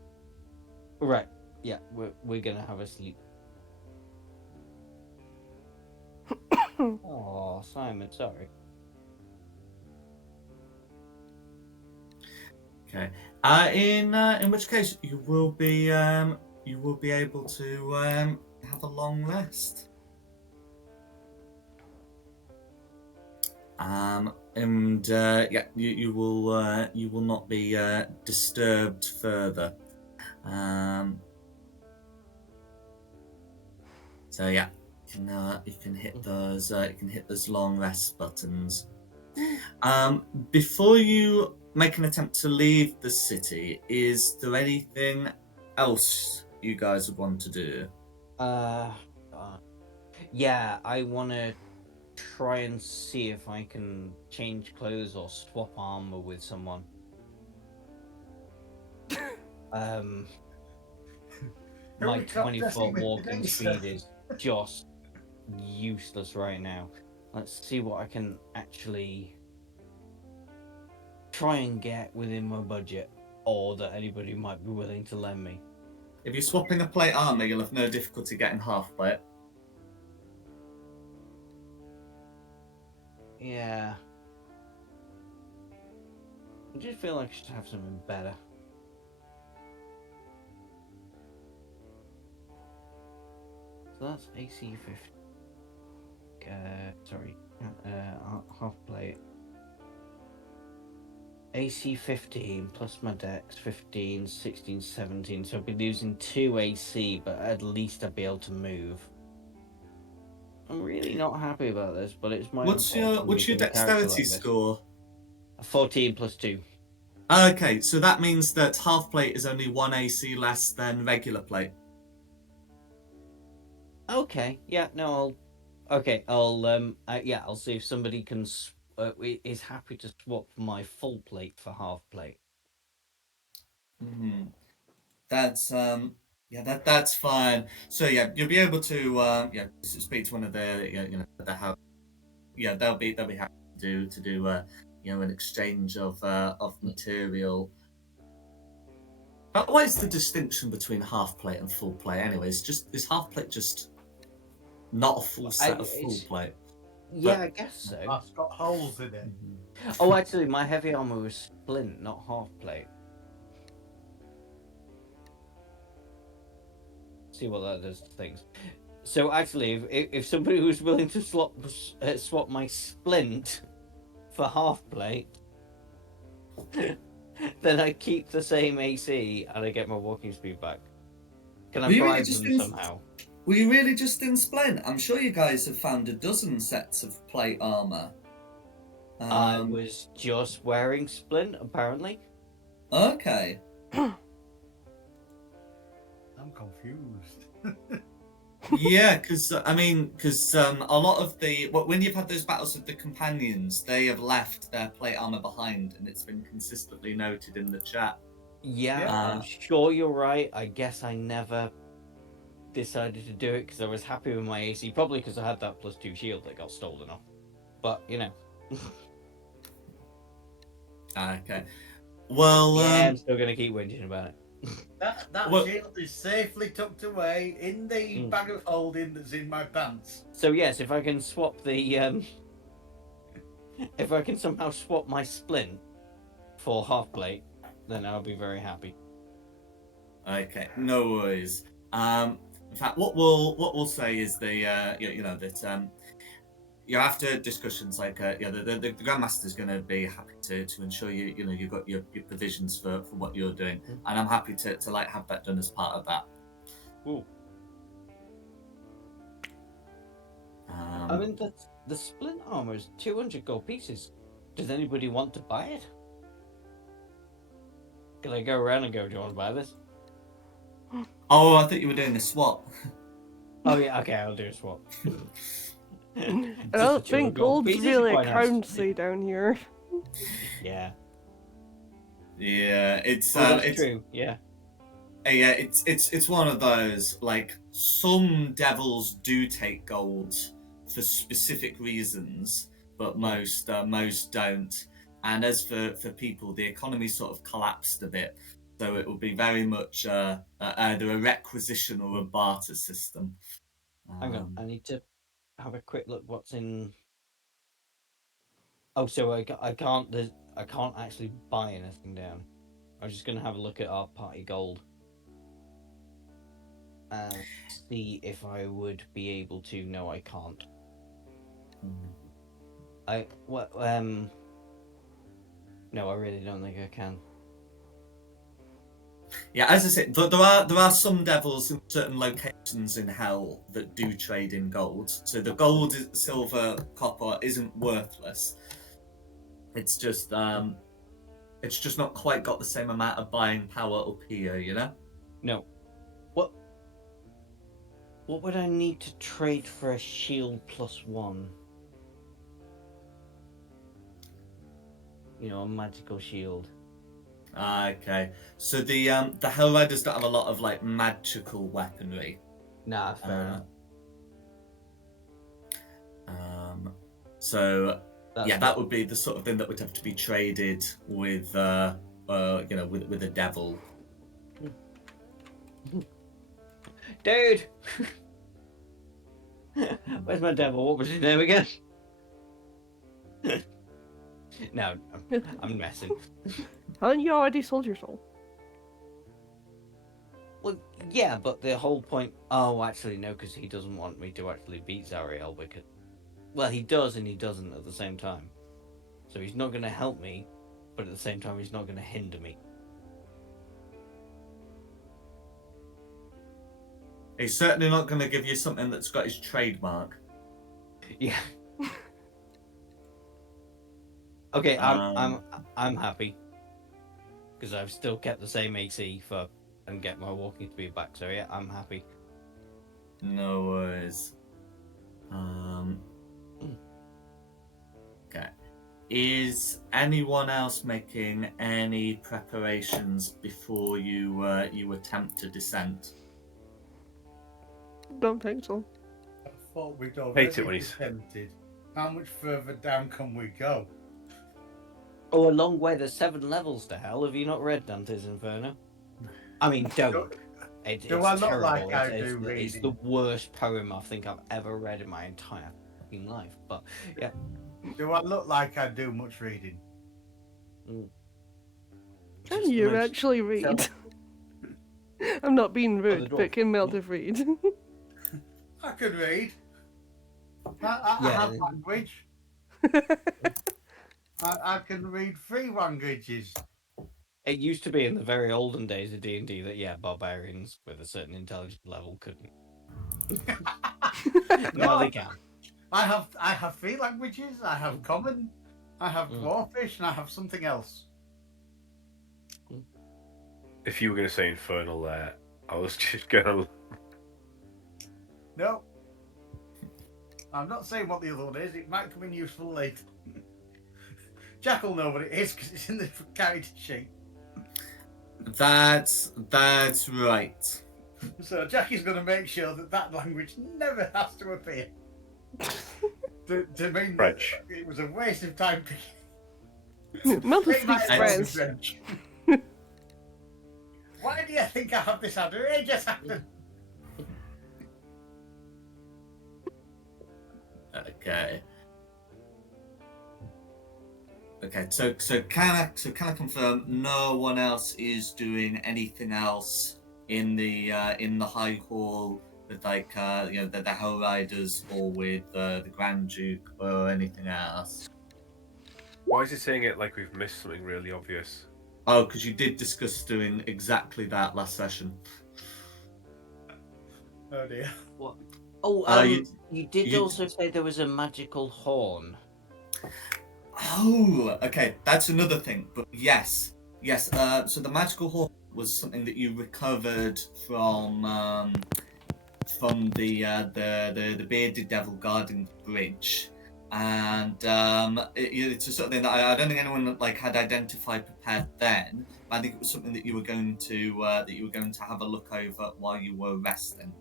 Right. Yeah, we're gonna have a sleep. Oh, Simon, sorry. Okay. In which case you will be able to have a long rest. You will not be disturbed further. So yeah, you can hit those long rest buttons. Before you make an attempt to leave the city, is there anything else you guys would want to do? Yeah, I want to try and see if I can change clothes or swap armor with someone. My 20-foot walking speed is just useless right now. Let's see what I can actually try and get within my budget, or that anybody might be willing to lend me. If you're swapping a plate armor, you'll have no difficulty getting half plate. Yeah. I just feel like I should have something better. So that's AC 50. Half plate. AC 15 plus my dex 15, 16, 17. So I'll be losing 2 AC, but at least I'll be able to move. I'm really not happy about this, but it's my What's own fault for your making a character dexterity like this. score? 14 plus 2. Okay, so that means that half plate is only 1 AC less than regular plate. Okay, yeah, no, I'll see if somebody can is happy to swap my full plate for half plate. Mm-hmm. That's that's fine. So yeah, you'll be able to speak to one of the the house. Yeah, they'll be happy to do an exchange of material. But what is the distinction between half plate and full plate? Anyways, is half plate just not a full set of full plate? Yeah, But- I guess so. It's got holes in it. Oh, actually, my heavy armor was splint, not half plate. See what that does to things. So actually, if somebody was willing to swap my splint for half plate, then I keep the same AC and I get my walking speed back. Can I Were you really bribe just them somehow? Were you really just in Splint? I'm sure you guys have found a dozen sets of plate armor. I was just wearing splint, apparently. Okay. I'm confused. Yeah, because a lot of when you've had those battles with the companions, they have left their plate armor behind, and it's been consistently noted in the chat. Yeah, Yeah. I'm sure you're right. I guess I never decided to do it because I was happy with my AC, probably because I had that +2 shield that got stolen off. But Okay. Well, yeah, I'm still gonna keep whinging about it. That Well- shield is safely tucked away in the bag of holding that's in my pants. So yes, if I can swap the if I can somehow swap my splint for half plate, then I'll be very happy. Okay, no worries. In fact, what we'll say is that after discussions, like the Grandmaster's going to be happy to ensure you've got your provisions for what you're doing, and I'm happy to like have that done as part of that. Ooh. I mean, the splint armor is 200 gold pieces. Does anybody want to buy it? Can I go around and go, do you want to buy this? Oh, I thought you were doing a swap. Oh yeah, okay, I'll do a swap. I don't think gold's really a currency down here. Yeah. Yeah, it's true. Yeah. Yeah, it's one of those, like, some devils do take gold for specific reasons, but most don't. And as for people, the economy sort of collapsed a bit, so it will be very much either a requisition or a barter system. Hang on, I need to have a quick look. What's in? Oh, so I can't actually buy anything down. I'm just gonna have a look at our party gold and see if I would be able to. No, I can't. No, I really don't think I can. Yeah, as I said, there are some devils in certain locations in hell that do trade in gold. So the gold, silver, copper isn't worthless. It's just not quite got the same amount of buying power up here, you know? No. What would I need to trade for a shield +1? You know, a magical shield. Okay. So the Hell Riders don't have a lot of like magical weaponry. Nah, fair enough. So that would be the sort of thing that would have to be traded with with a devil. Dude! Where's my devil? What was his name again? No, I'm messing. Haven't you already sold your soul? Well, yeah, but the whole point... Oh, actually, no, because he doesn't want me to actually beat Zariel, because... Well, he does and he doesn't at the same time. So he's not going to help me, but at the same time, he's not going to hinder me. He's certainly not going to give you something that's got his trademark. Yeah. Okay, I'm happy because I've still kept the same AC and get my walking speed back. So yeah, I'm happy. No worries. Okay. Is anyone else making any preparations before you attempt to descent? Don't think so. I thought we'd already Hate it when he's attempted. How much further down can we go? Oh, a long way. There's 7 levels to hell. Have you not read Dante's Inferno? I mean, don't. It's Do I look terrible. like I it's, do it's the worst poem I think I've ever read in my entire fucking life. But yeah. Do I look like I do much reading? Can you actually read? I'm not being rude, but can Meldith read? I can read. I have language. I can read 3 languages. It used to be in the very olden days of D&D that barbarians with a certain intelligence level couldn't. Now they can. I have 3 languages. I have common, I have dwarfish, and I have something else. If you were going to say infernal there, I was just going to... No. I'm not saying what the other one is. It might come in useful later. Jack will know what it is because it's in the character sheet. That's right. So Jack is going to make sure that language never has to appear. to mean French. That it was a waste of time. Meldith speaks French. French. Why do you think I have this under? It just happened. Okay. Okay. So can I confirm no one else is doing anything else in the High Hall with like the Hell Riders or with the Grand Duke or anything else? Why is he saying it like we've missed something really obvious? Oh, because you did discuss doing exactly that last session. Oh dear. What? Oh, you did you- also say there was a magical horn. Oh, okay, that's another thing. But yes. So the magical horn was something that you recovered from the bearded devil guarding the bridge, and it's a sort of thing that I don't think anyone like had identified prepared then. But I think it was something that you were going to have a look over while you were resting.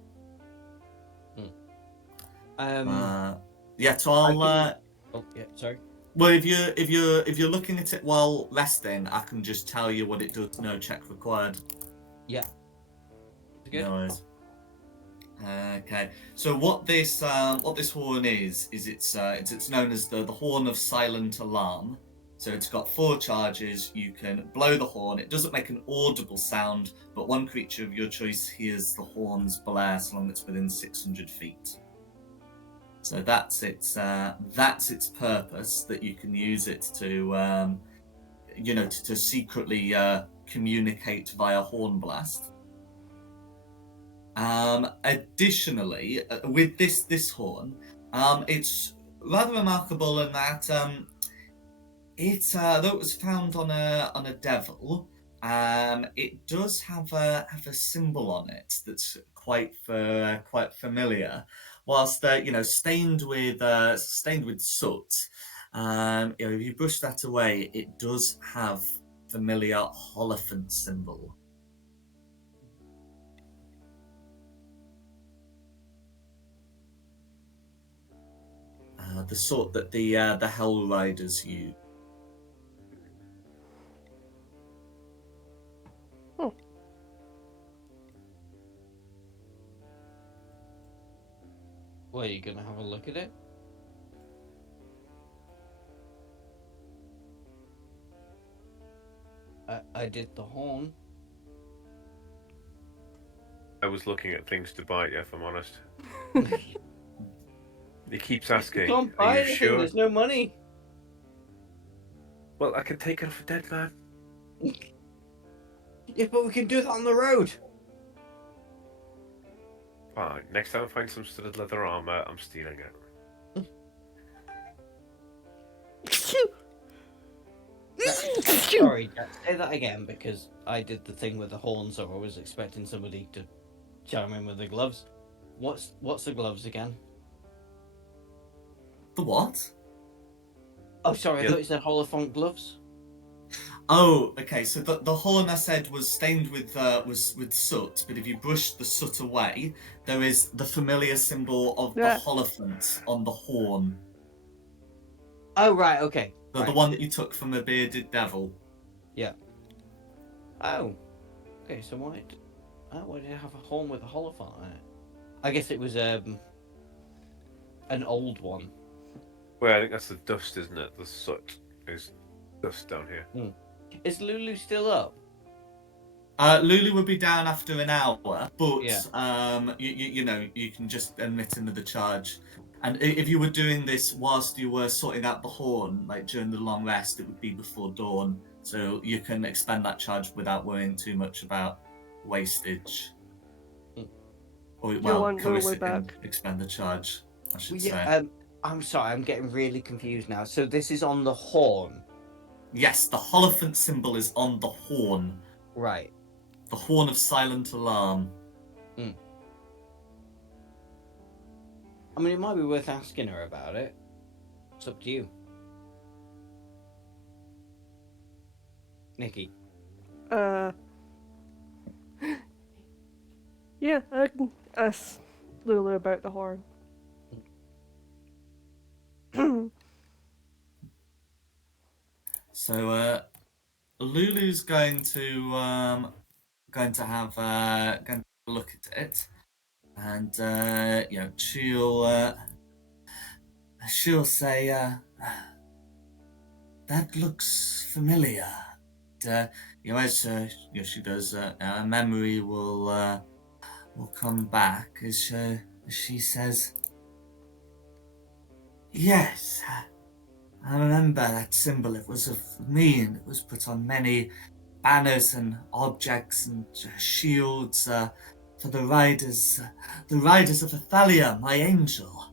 Yeah, so I'll. Oh yeah, sorry. Well, if you're looking at it while resting, I can just tell you what it does. No check required. Yeah. Good. No worries. Okay, so what this horn is it's known as the horn of silent alarm. So it's got 4 charges. You can blow the horn. It doesn't make an audible sound, but one creature of your choice hears the horn's blare so long as it's within 600 feet. So that's its purpose. That you can use it to to secretly communicate via horn blast. Additionally, with this horn, it's rather remarkable in that though it was found on a devil, it does have a symbol on it that's quite familiar. Whilst stained with soot, if you brush that away, it does have familiar Holophant symbol. The sort that the Hell Riders use. Well, are you gonna have a look at it? I did the horn. I was looking at things to buy, if I'm honest. He keeps asking, Can't buy are you anything. sure? There's no money. Well, I can take it off a dead man. Yeah, but we can do that on the road. Fine. Next time I find some studded leather armor, I'm stealing it. Sorry, Jack, say that again because I did the thing with the horn, so I was expecting somebody to chime in with the gloves. What's the gloves again? The what? Oh, sorry, I Yeah. thought you said Holophant gloves. Oh, okay. So the horn I said was stained with soot, but if you brush the soot away, there is the familiar symbol of the Holophant on the horn. Oh, right, okay. The Right. one that you took from the bearded devil. Yeah. Oh. Okay, so why did it have a horn with a Holophant on it? I guess it was an old one. Well, I think that's the dust, isn't it? The soot is dust down here. Is Lulu still up? Lulu would be down after an hour, but Yeah. you can just emit another charge. And if you were doing this whilst you were sorting out the horn, like during the long rest, it would be before dawn. So you can expend that charge without worrying too much about wastage. Or, well, Carissa can expend the charge, I should say. I'm sorry, I'm getting really confused now. So this is on the horn? Yes, the Holophant symbol is on the horn. Right. The horn of silent alarm. I mean, it might be worth asking her about it. It's up to you. Nikki. Yeah, I can ask Lulu about the horn. So, Lulu's going to have a look at it, and she'll say, "That looks familiar." As she does, our memory will will come back as she says, "Yes, I remember that symbol. It was of me, and it was put on many banners and objects and shields for the riders of Athalia, my angel."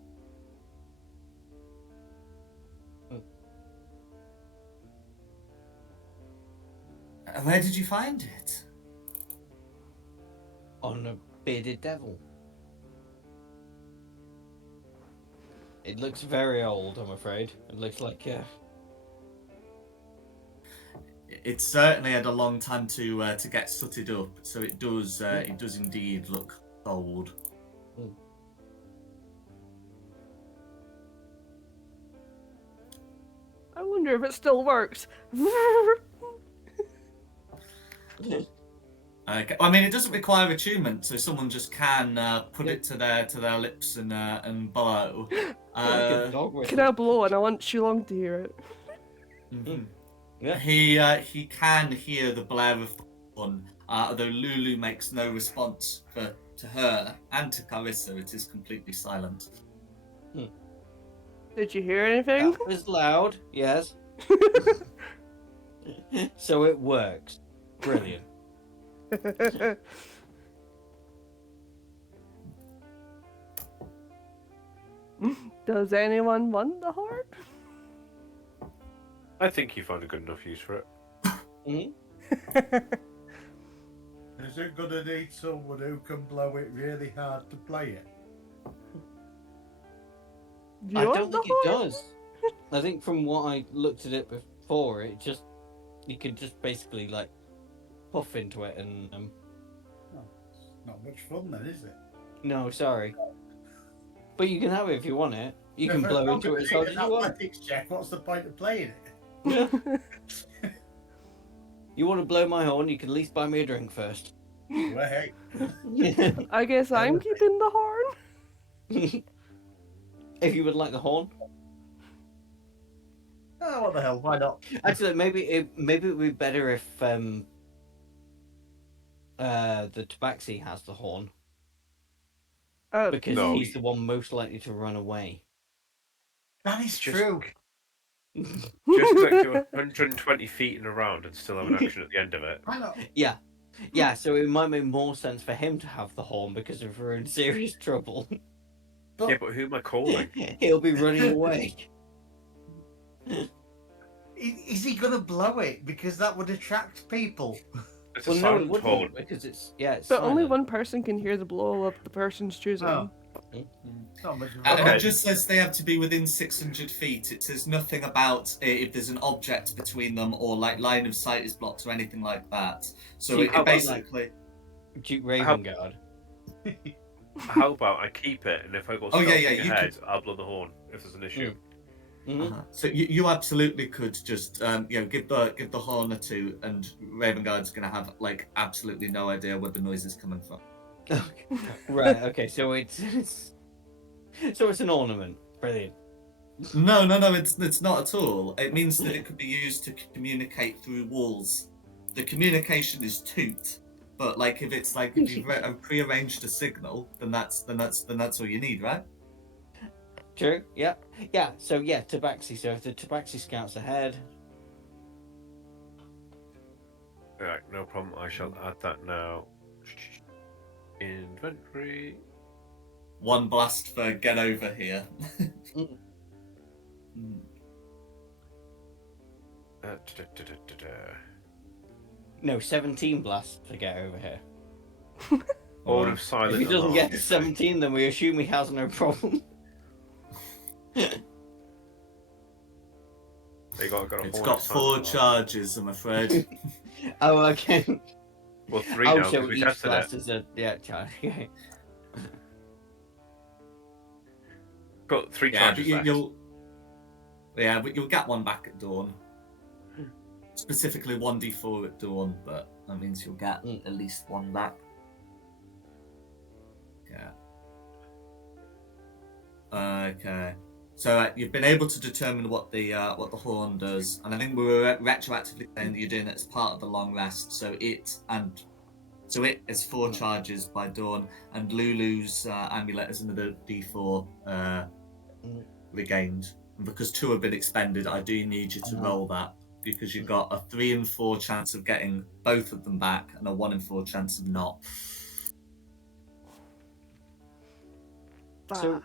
Where did you find it? On a bearded devil. It looks very old, I'm afraid. It looks like It certainly had a long time to get sooted up, so it does indeed look old. I wonder if it still works. Okay. I mean, it doesn't require attunement, so someone just can put it to their lips and blow. like a dog Can whistle. I blow? And I want Shulong to hear it. Mhm. Yeah. He can hear the blare of the horn, although Lulu makes no response to her and to Carissa. It is completely silent. Did you hear anything? That was loud, yes. So it works. Brilliant. Does anyone want the horn? I think you found a good enough use for it. Mhm. Is it gonna need someone who can blow it really hard to play it? You I want don't the think it horn? does. I think from what I looked at it before, you could just basically like puff into it and Oh, it's not much fun then, is it? no, sorry. But you can have it if you want it. You can If blow it's not into it gonna as need hard an as you want. athletics check, what's the point of playing it? You want to blow my horn, you can at least buy me a drink first. Well, hey. I guess I'm keeping the horn. If you would like the horn. Oh, what the hell? Why not? Actually, maybe it would be better if the Tabaxi has the horn, because No. he's the one most likely to run away. That is Just- true. Just like do 120 feet in a round and still have an action at the end of it. Why not? Yeah, so it might make more sense for him to have the horn, because if we're in serious trouble, But Yeah, but who am I calling? he'll be running away. is he gonna blow it? Because that would attract people. It's Well, a no, it silent wouldn't, horn. because it's But only silent. one person can hear the blow of the person's choosing. Oh. It's not much of a And Okay. it just says they have to be within 600 feet. It says nothing about if there's an object between them or like line of sight is blocked or anything like that. So See, it how about, basically. Duke Ravengard. How about I keep it, and if I go Oh, yeah, stealthing you ahead, I'll blow the horn if there's an issue. Mhm. So you absolutely could just give the horn a toot, and Ravengard's gonna have like absolutely no idea where the noise is coming from. Okay. Right. Okay. So it's an ornament. Brilliant. No, it's not at all. It means that it could be used to communicate through walls. The communication is toot, but like if you've prearranged a signal, then that's all you need, right? True. Yeah. So Tabaxi. So if the Tabaxi scouts ahead, Right, no problem. I shall add that now. Inventory. One blast for get over here. Mm. Mm. no 17 blasts to get over here. Order of If silent he doesn't alarm. get to 17, then we assume he has no problem. They got a It's horn got of silent 4 alarm. charges, I'm afraid. Oh, okay. Well, 3 Oh, now so because we each tested blast it. is a charge. Okay. Got 3 Yeah, charges but left. but you'll get one back at dawn. Specifically 1d4 at dawn, but that means you'll get at least one back. Yeah. Okay. So you've been able to determine what the horn does, and I think we were retroactively saying that you're doing it as part of the long rest. So it and So it is 4 charges by Dawn, and Lulu's amulet is another D4 regained. And because 2 have been expended, I do need you to roll that, because you've got a 3 in 4 chance of getting both of them back and a 1 in 4 chance of not. So,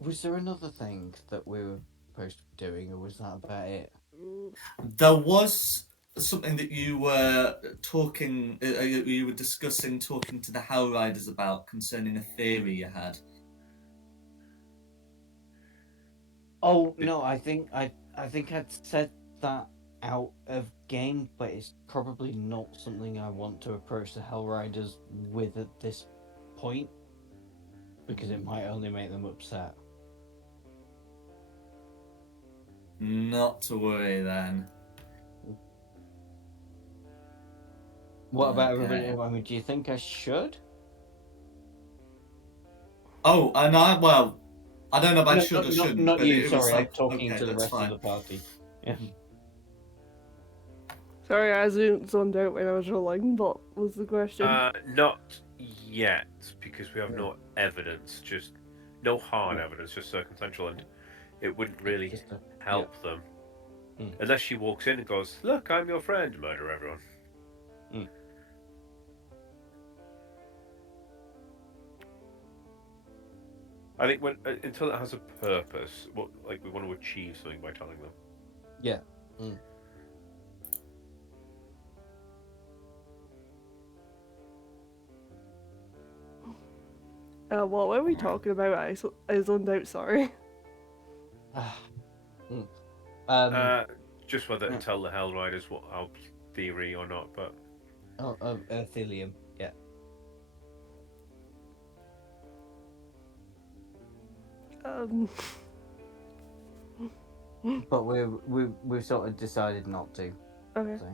was there another thing that we were supposed to be doing, or was that about it? There was something that you were talking, you were discussing, talking to the Hell Riders about concerning a theory you had. Oh no, I think I'd said that out of game, but it's probably not something I want to approach the Hell Riders with at this point, because it might only make them upset. Not to worry then. What about Okay. everybody? I mean, do you think I should? Oh, and well, I don't know about should or shouldn't. Not but you. it was Sorry, like, I'm talking okay, to the that's rest fine. of the party. Yeah. Sorry, I zoned out when I was rolling. What was the question? Not yet, because we have no evidence, just no hard evidence, just circumstantial, and it wouldn't really Just help them. Mm. Unless she walks in and goes, "Look, I'm your friend," murder everyone. Mm. I think until it has a purpose, like we want to achieve something by telling them. Yeah. Mm. What were we talking about? I zoned out, sorry. Just whether to yeah. tell the Hell Riders what our theory or not, but Earthilium, yeah. But we've sort of decided not to. Okay. So.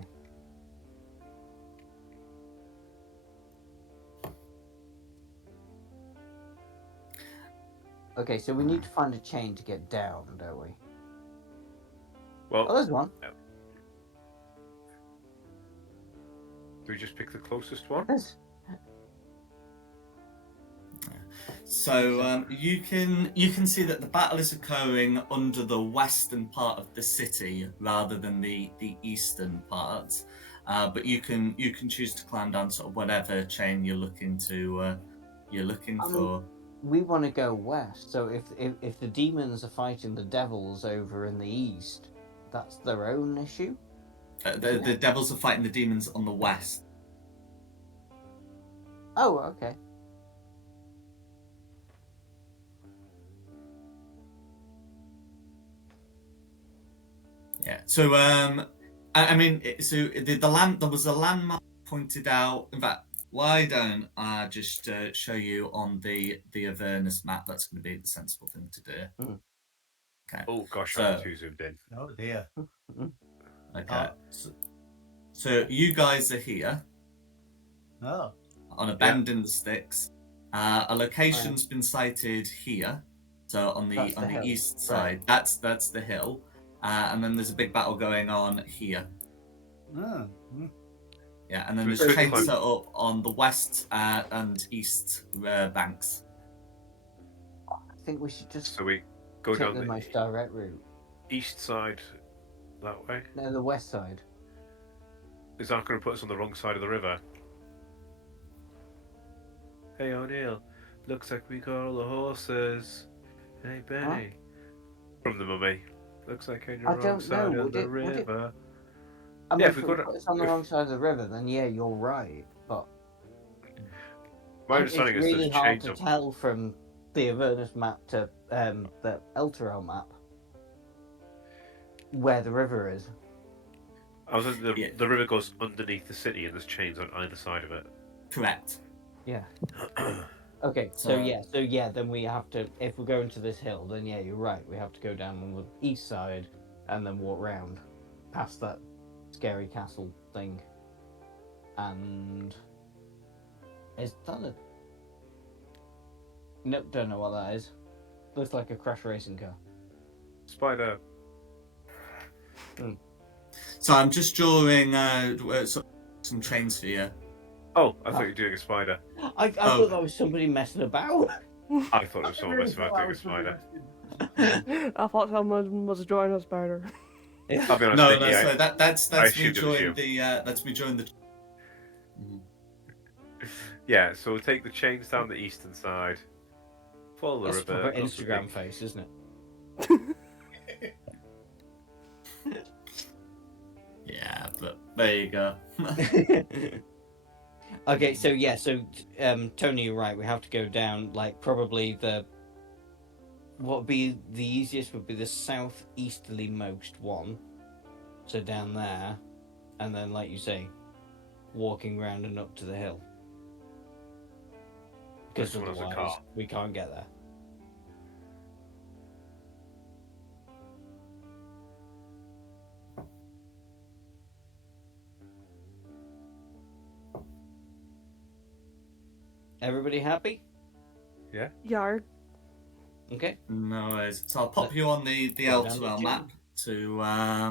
Okay, so we need to find a chain to get down, don't we? well, Oh, there's one. do we just pick the closest one? There's... So you can see that the battle is occurring under the western part of the city rather than the eastern part. But you can choose to climb down sort of whatever chain you're looking for. We want to go west. So if the demons are fighting the devils over in the east, that's their own issue. The devils are fighting the demons on the west. Oh, okay. Yeah. So I mean, so the land, there was a landmark pointed out. In fact, why don't I just show you on the Avernus map? That's going to be the sensible thing to do. Mm. Okay. Oh gosh, So- I'm too zoomed in. Oh dear. Okay. So you guys are here Oh. on a bend in the sticks. A location's been sighted here. So on the That's the hill. east side, that's the hill. And then there's a big battle going on here. Oh. Yeah, and then So there's it's chains close. set up on the west and east banks. I think we should just So we go take down the the most direct route. east side that way. No, the west side. Is that going to put us on the wrong side of the river? Hey O'Neill, looks like we got all the horses. Hey Benny, from the mummy. Looks like on I your wrong don't side know, of would the it- would it- river. I mean, Yeah, if if we it go to- put us on the if- wrong side of the river, then yeah, you're right. But My it's understanding is really there's hard chains to up. tell from the Avernus map to the Elturel map where the river is. I was thinking Yeah. the river goes underneath the city and there's chains on either side of it. Correct. Yeah. Okay, so yeah, then we have to, if we're going to this hill, then yeah, you're right. We have to go down on the east side and then walk round past that scary castle thing. And is that a... Nope, don't know what that is. Looks like a crash racing car. Spider. So I'm just drawing some trains for you. Oh, I thought you were doing a spider. I thought that was somebody messing about. I thought it was someone messing about doing a spider. I thought someone was drawing a spider. I'll be honest, No, Vicky, no. So that's I me assumed it was drawing you. the that's me drawing the. Yeah, so we'll take the chains down the eastern side. Follow the That's river. proper across the Instagram big- face, isn't Yeah, but there you go. it? Okay, so yeah, Tony, you're right. We have to go down like probably what would be the easiest would be the southeasterly most one. So down there, and then like you say, walking round and up to the hill. Because Which one has a otherwise car? we can't get there. Everybody happy? Yeah. Okay. No worries. So I'll pop you on the Go down the L12 chain. map to I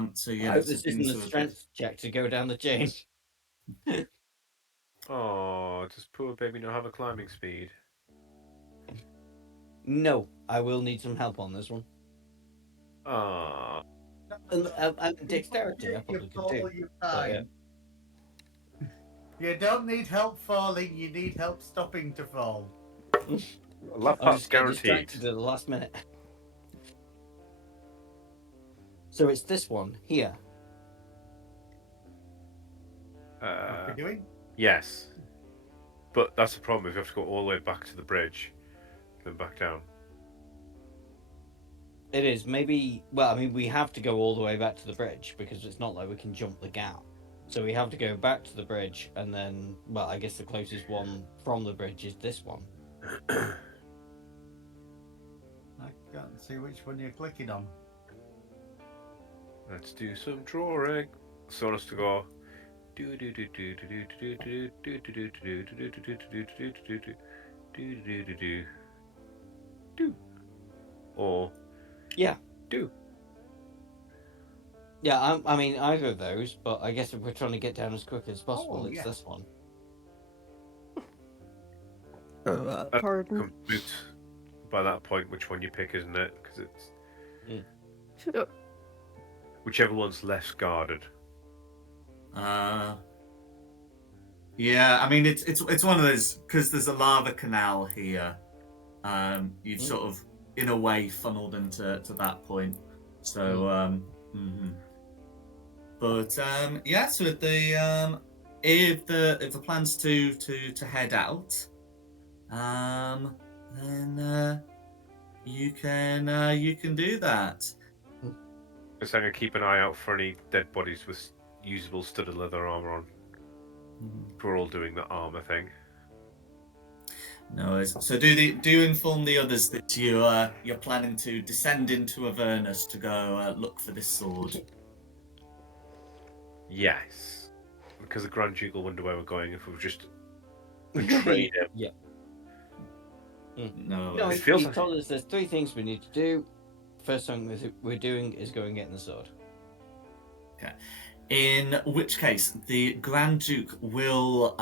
hope this isn't a into strength check to go down the chain. Oh, does poor baby not have a climbing speed? No, I will need some help on this one. Ah, And dexterity, I probably could do. You But, yeah. You don't need help falling, you need help stopping to fall. lap I was up's just getting guaranteed. distracted at the last minute. So it's this one here. What are we doing? Yes, but that's the problem. If you have to go all the way back to the bridge, then back down. It is maybe. Well, I mean, we have to go all the way back to the bridge because it's not like we can jump the gap. So we have to go back to the bridge, and then, well, I guess the closest one from the bridge is this one. I can't see which one you're clicking on. Let's do some drawing. So I want us to go. Or Yeah. do. Yeah, I mean, either of those, but I guess if we're trying to get down as quick as possible, Oh, it's yeah. this one. Pardon. Complete by that point which one you pick, isn't it? Because it's whichever one's less guarded. Yeah, I mean it's one of those because there's a lava canal here. You've sort of in a way funneled into that point. So but yeah, so if the plan's to head out, then you can do that. So I'm gonna keep an eye out for any dead bodies with usable studded leather armor on. We're all doing the armor thing. No worries. So do inform the others that you're planning to descend into Avernus to go look for this sword. Yes, because the Grand Duke will wonder where we're going if we've just betrayed him. Yeah. No No, worries. It feels he like- told us there's 3 things we need to do. First thing we're doing is go and get the sword. In which case, the Grand Duke will,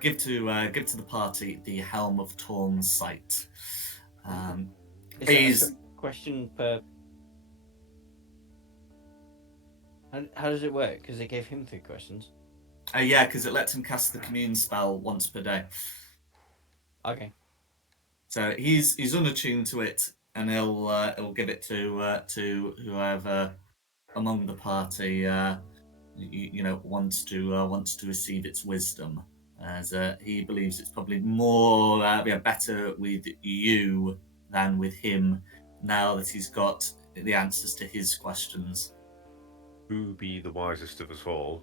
give to the party the Helm of Torm's sight. Is He's- that a question per... How does it work? Because they gave him 3 questions. Yeah, because it lets him cast the commune spell once per day. Okay. So he's unattuned to it, and he'll give it to whoever among the party wants to receive its wisdom, as he believes it's probably more better with you than with him now that he's got the answers to his questions. Who be the wisest of us all?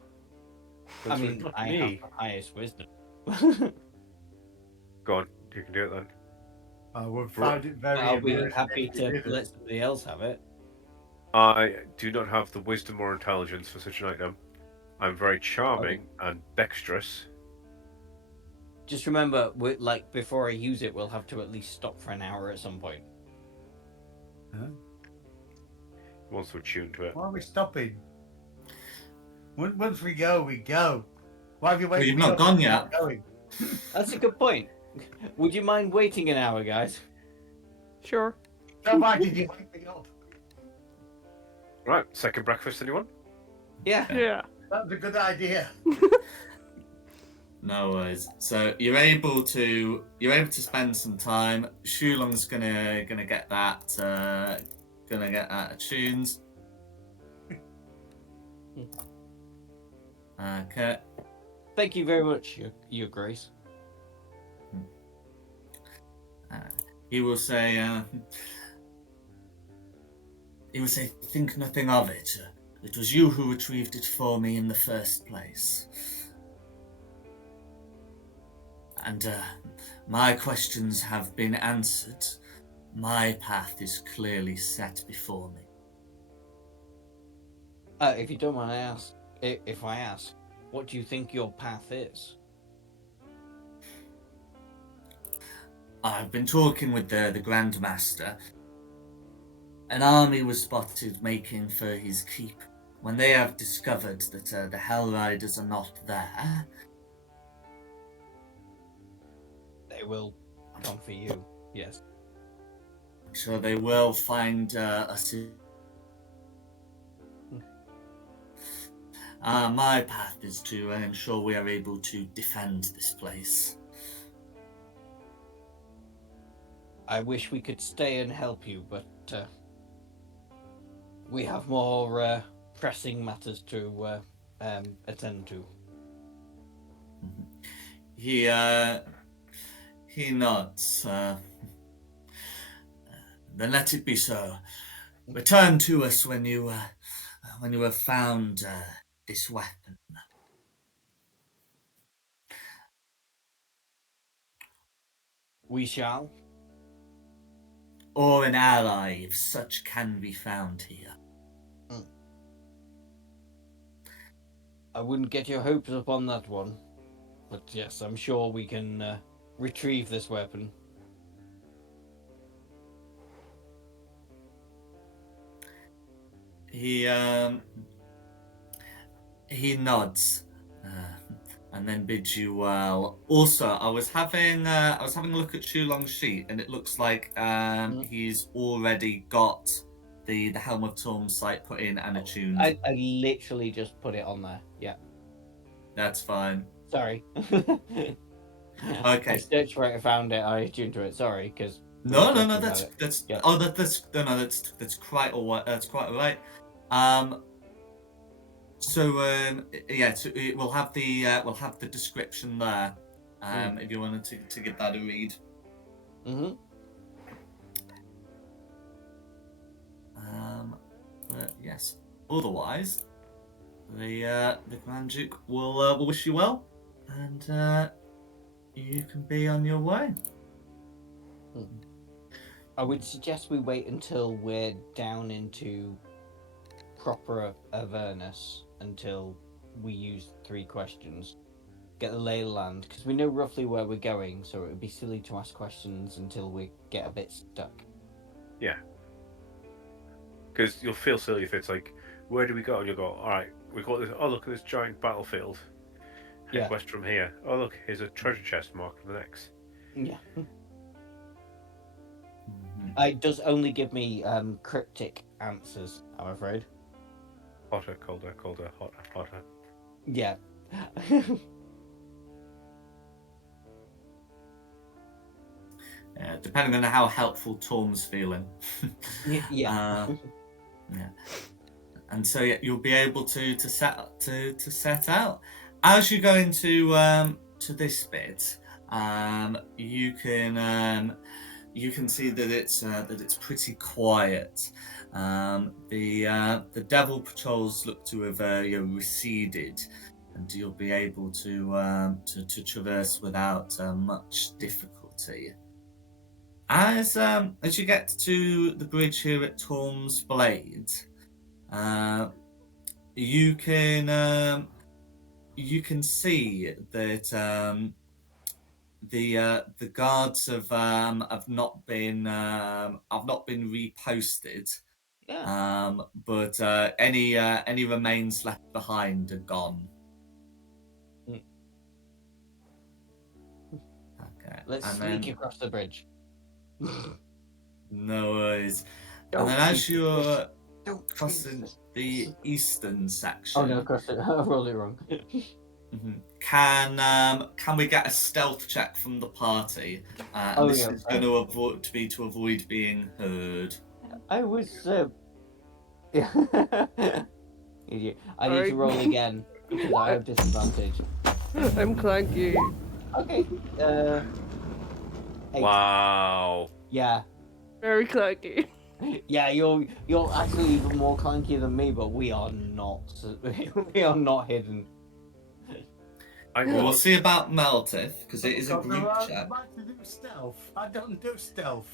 I mean, Not I me. have the highest wisdom. Go on, you can do it then. I would find it very I'll be embarrassing happy if you to didn't. let somebody else have it. I do not have the wisdom or intelligence for such an item. I'm very charming and dexterous. Just remember, before I use it, we'll have to at least stop for an hour at some point. He wants to attune to it. Why are we stopping? Once we go, we go. Why have you waited? you've not gone yet. Going? That's a good point. Would you mind waiting an hour, guys? Sure. So why did you wake me up? Right, second breakfast, anyone? Yeah. Yeah. That's a good idea. No worries. So you're able to spend some time. Shulong's gonna get that attuned. Okay. Thank you very much, Your Grace. He will say, think nothing of it. It was you who retrieved it for me in the first place. And my questions have been answered. My path is clearly set before me. If you don't mind, if I ask, what do you think your path is? I've been talking with the Grand Master. An army was spotted making for his keep. When they have discovered that the Hell Riders are not there, They will come for you. Yes. so they will find us. My path is to ensure we are able to defend this place. I wish we could stay and help you, but we have more pressing matters to attend to. He nods. Then let it be so. Return to us when you have found this weapon. We shall. Or an ally, if such can be found here. I wouldn't get your hopes up on that one, but yes, I'm sure we can retrieve this weapon. He nods, and then bids you well. Also, I was having a look at Shulong's sheet, and it looks like he's already got the Helm of Torm's sight put in and attuned. I literally just put it on there. Yeah. That's fine. Sorry. Okay. I searched for it, I found it, I attuned to it. Sorry, because No, that's Yeah. oh that's quite all that's quite all right. So we'll have the description there. If you wanted to give that a read. Mm-hmm. But yes. Otherwise, the Grand Duke will wish you well, and you can be on your way. I would suggest we wait until we're down into proper Avernus until we use 3 questions. Get the lay of the land, because we know roughly where we're going, so it would be silly to ask questions until we get a bit stuck. Yeah. Because you'll feel silly if it's like, where do we go? And you'll go, alright, we've got this, oh look at this giant battlefield. Head Yeah. west from here. Oh look, here's a treasure chest marked with an X. Yeah. It does only give me cryptic answers, I'm afraid. Hotter, colder, colder, hotter, hotter. Yeah. Depending on how helpful Torm's feeling. Yeah. Yeah. And so you'll be able to set out. As you go into to this bit, you can see that it's pretty quiet. The devil patrols look to have receded, and you'll be able to traverse without much difficulty. As you get to the bridge here at Torm's Blade, you can see that the guards have not been reposted. Yeah. But any remains left behind are gone. Let's And sneak then- across the bridge. No worries. Don't And then as feed the you're fish. Don't feed crossing fish. the eastern section, Oh no, across it. I rolled it wrong. can we get a stealth check from the party? And this is going to avoid being heard. I was. Idiot. I need to roll again because I have disadvantage. I'm clanky. Okay. 8. Wow. Yeah. Very clanky. Yeah, you're actually even more clanky than me, but we are not. We are not hidden. I We'll was. see about Meltith, because it is a group I check. like to do stealth. I don't do stealth.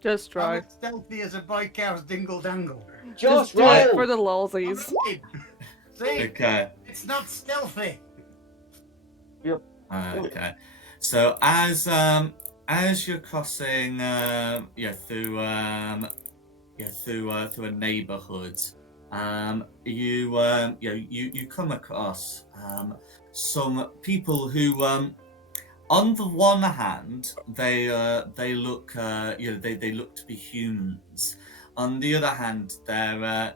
Just I'm try. as stealthy as a boy cow's dingle dangle. Just do it roll! for the lolsies. See? Okay. It's not stealthy. Okay. So as you're crossing through through a neighborhood, you come across some people who on the one hand they look they look to be humans. On the other hand, their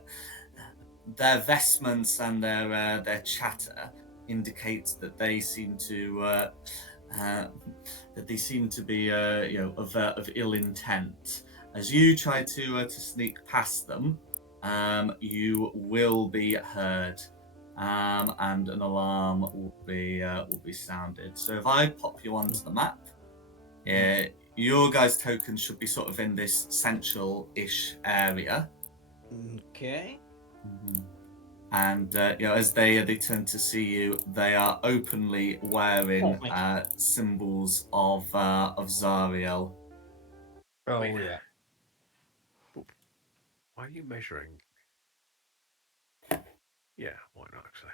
vestments and their chatter indicates that they seem to be of ill intent. As you try to sneak past them, you will be heard, and an alarm will be sounded. So if I pop you onto the map, your guys' tokens should be sort of in this central-ish area. Okay. And as they turn to see you, they are openly wearing symbols of Zariel. Oh Wait. yeah. Why are you measuring? Yeah, why not actually?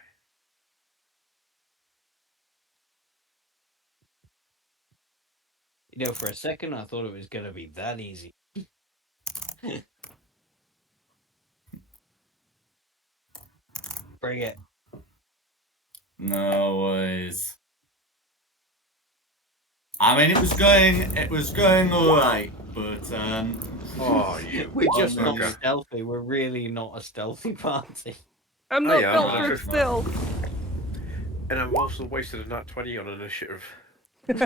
You know, for a second, I thought it was gonna be that easy. Bring it. No worries. I mean, it was going all right, but Oh, you. We're just not motherfucker. stealthy. We're really not a stealthy party. I'm I not am, built but for it's just- stealth. And I've also wasted a nat 20 on initiative. We've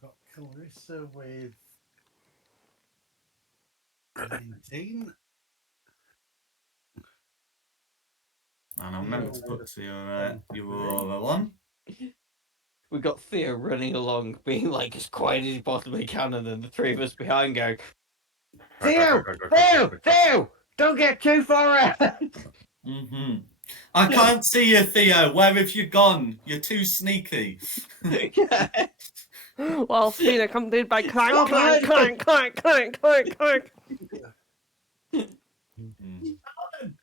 got Clarissa with 19. and I remember to put to your Aurora one. We got Theo running along, being like as quiet as he possibly can, and then the three of us behind going, Theo! Theo! Theo! Don't get too far out! I can't see you, Theo. Where have you gone? You're too sneaky. While being accompanied by clank, Oh, clank, behind clank, clank, clank, clank, clank.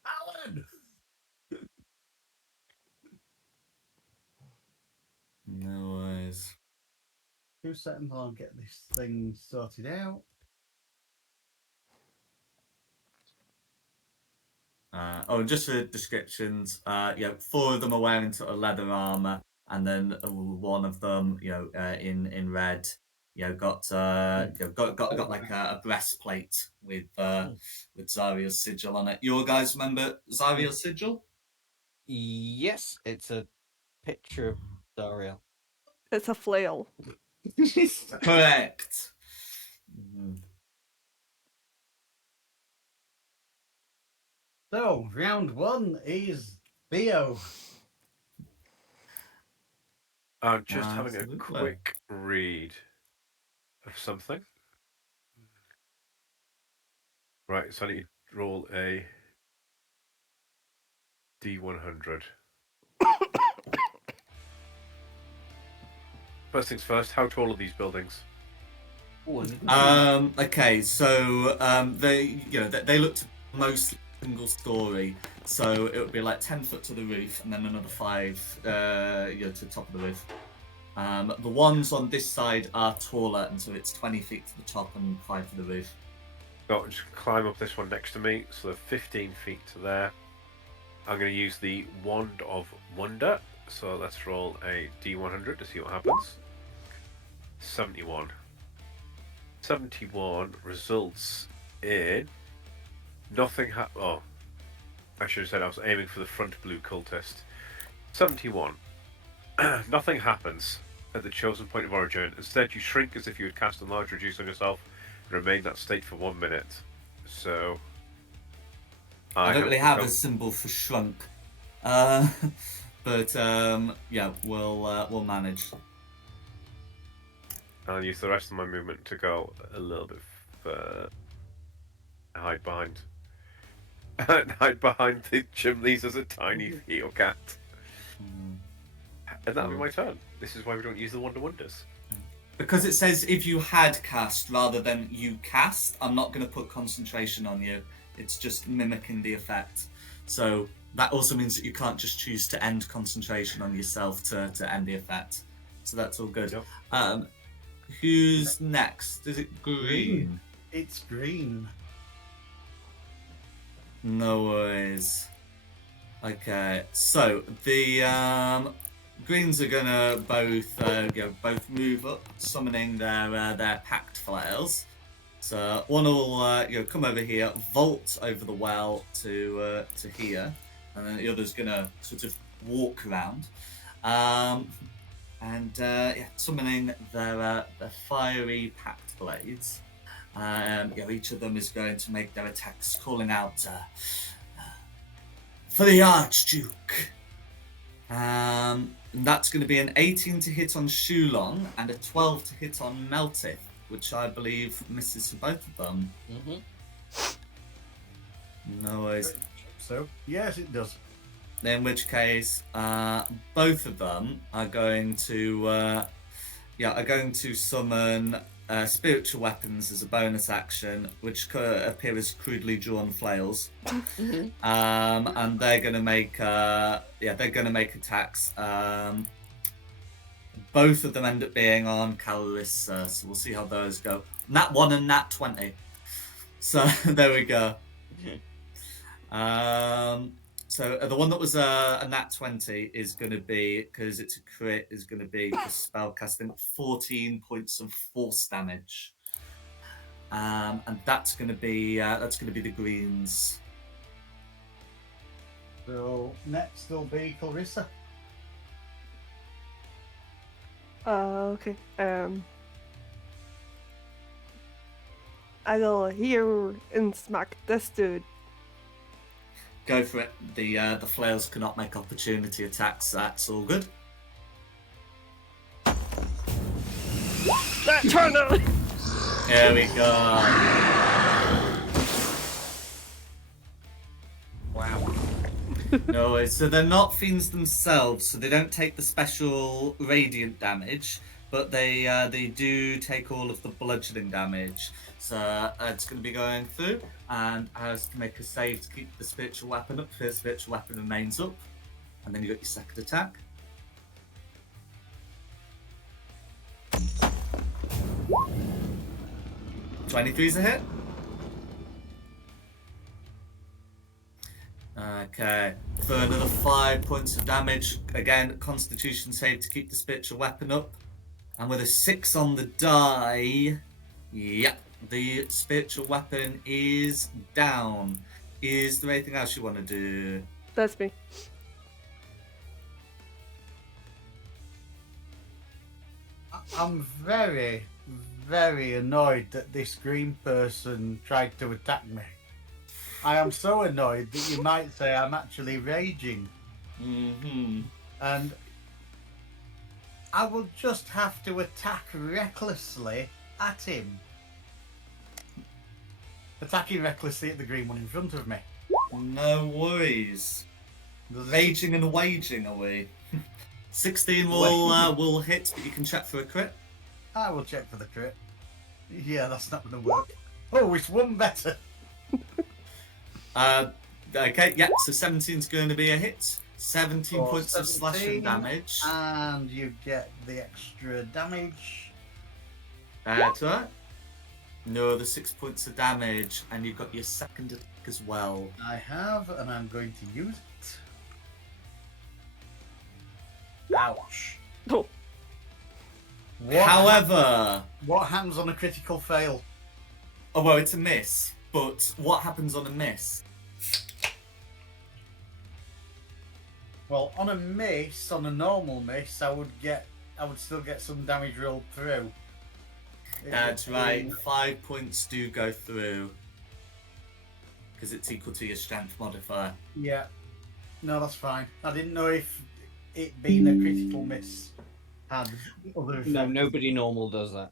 Alan! No worries. 2 seconds, I'll get this thing sorted out. Just for descriptions, 4 of them are wearing sort of leather armor, and then one of them, in red, got like a breastplate with Zaria's sigil on it. You guys remember Zaria's sigil? Yes, it's a picture of Dario. It's a flail. Correct. So, round 1 is Theo. I'm just having a Absolutely. quick read of something. Right, so I need to roll a D100. First things first, how tall are these buildings? Okay, so they look mostly single story, so it would be like 10 foot to the roof, and then another 5 to the top of the roof. The ones on this side are taller, and so it's 20 feet to the top and 5 to the roof. Got to just climb up this one next to me, so they're 15 feet to there. I'm going to use the Wand of Wonder. So let's roll a D100 to see what happens. 71. 71 results in nothing. Oh, I should have said I was aiming for the front blue cultist. 71. Nothing happens at the chosen point of origin. Instead, you shrink as if you had cast a large reduce on yourself and remain that state for 1 minute. So I don't really have a become- symbol for shrunk, but yeah, we'll manage. I'll use the rest of my movement to go a little bit further. Hide behind. Hide behind the chimneys as a tiny heel cat. And that'll be my turn. This is why we don't use the Wonder Wonders. Because it says if you had cast rather than you cast, I'm not going to put concentration on you. It's just mimicking the effect. So that also means that you can't just choose to end concentration on yourself to end the effect. So that's all good. Yep. Who's next? Is it green? It's green. No worries. Okay, so the greens are gonna both move up, summoning their packed flails. So one will come over here, vault over the well to here, and then the other's gonna sort of walk around, summoning their fiery packed blades. Each of them is going to make their attacks, calling out for the Archduke. And that's going to be an 18 to hit on Shulong and a 12 to hit on Meltith, which I believe misses for both of them. Mm-hmm. No worries. So, yes, it does. In which case, both of them are going to summon spiritual weapons as a bonus action, which appear as crudely drawn flails. And they're going to make attacks. Both of them end up being on Calorissa, so we'll see how those go. Nat 1 and Nat 20. So there we go. So the one that was a nat 20 is going to be, because it's a crit, is going to be for spell casting 14 points of force damage, and that's going to be the greens. So, next will be Clarissa. Okay. I will hear and smack this dude. Go for it. The flails cannot make opportunity attacks. That's all good. That turned out. Here we go. Wow. No worries. So they're not fiends themselves, so they don't take the special radiant damage, but they do take all of the bludgeoning damage. So it's going to be going through, and has to make a save to keep the spiritual weapon up. The spiritual weapon remains up, and then you got your second attack. '23's a hit. Okay, for another 5 points of damage. Again, Constitution save to keep the spiritual weapon up. And with a 6 on the die, yep, the spiritual weapon is down. Is there anything else you want to do? That's me. I'm very, very annoyed that this green person tried to attack me. I am so annoyed that you might say I'm actually raging. Mm-hmm. And I will just have to attack recklessly at him. Attacking recklessly at the green one in front of me. No worries. There's a Raging and waging, are we? 16 will hit, but you can check for a crit. I will check for the crit. Yeah, that's not going to work. Oh, it's one better. Okay, yeah, so 17's going to be a hit. 17 Or points of slashing 17, damage. And you get the extra damage. That's right. No, the 6 points of damage, and you've got your second as well. I have, and I'm going to use it. Ouch. Oh, However, What happens on a critical fail? oh well, it's a miss. But what happens on a miss? Well, on a miss, on a normal miss, I would still get some damage rolled through. That's right. 5 points do go through because it's equal to your strength modifier. Yeah. No, that's fine. I didn't know if it being a critical miss had other effects. No, nobody normal does that.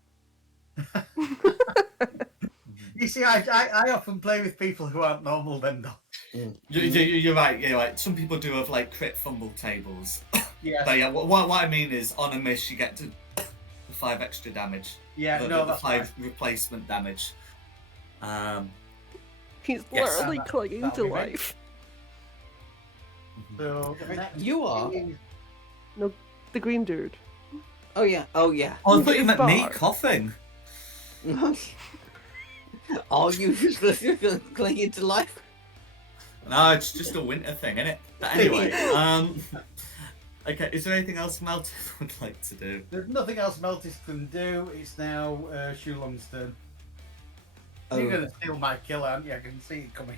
You see, I often play with people who aren't normal then, though. You're right. You're right. Some people do have like crit fumble tables. Yeah. But yeah, what I mean is on a miss you get to the 5 extra damage. Yeah, the that's 5 fine. replacement damage. he's Yes. literally That- clinging that'll to be right. life. So next You are? is- The green dude. Oh yeah. Oh yeah. Oh, I thought you meant me Bar. coughing. Are you just clinging to life? No, it's just a winter thing, isn't it? But anyway, okay, is there anything else Melton would like to do? There's nothing else Meltis can do. It's now Shulong's turn. You're Oh. gonna steal my kill, aren't you? I can see it coming.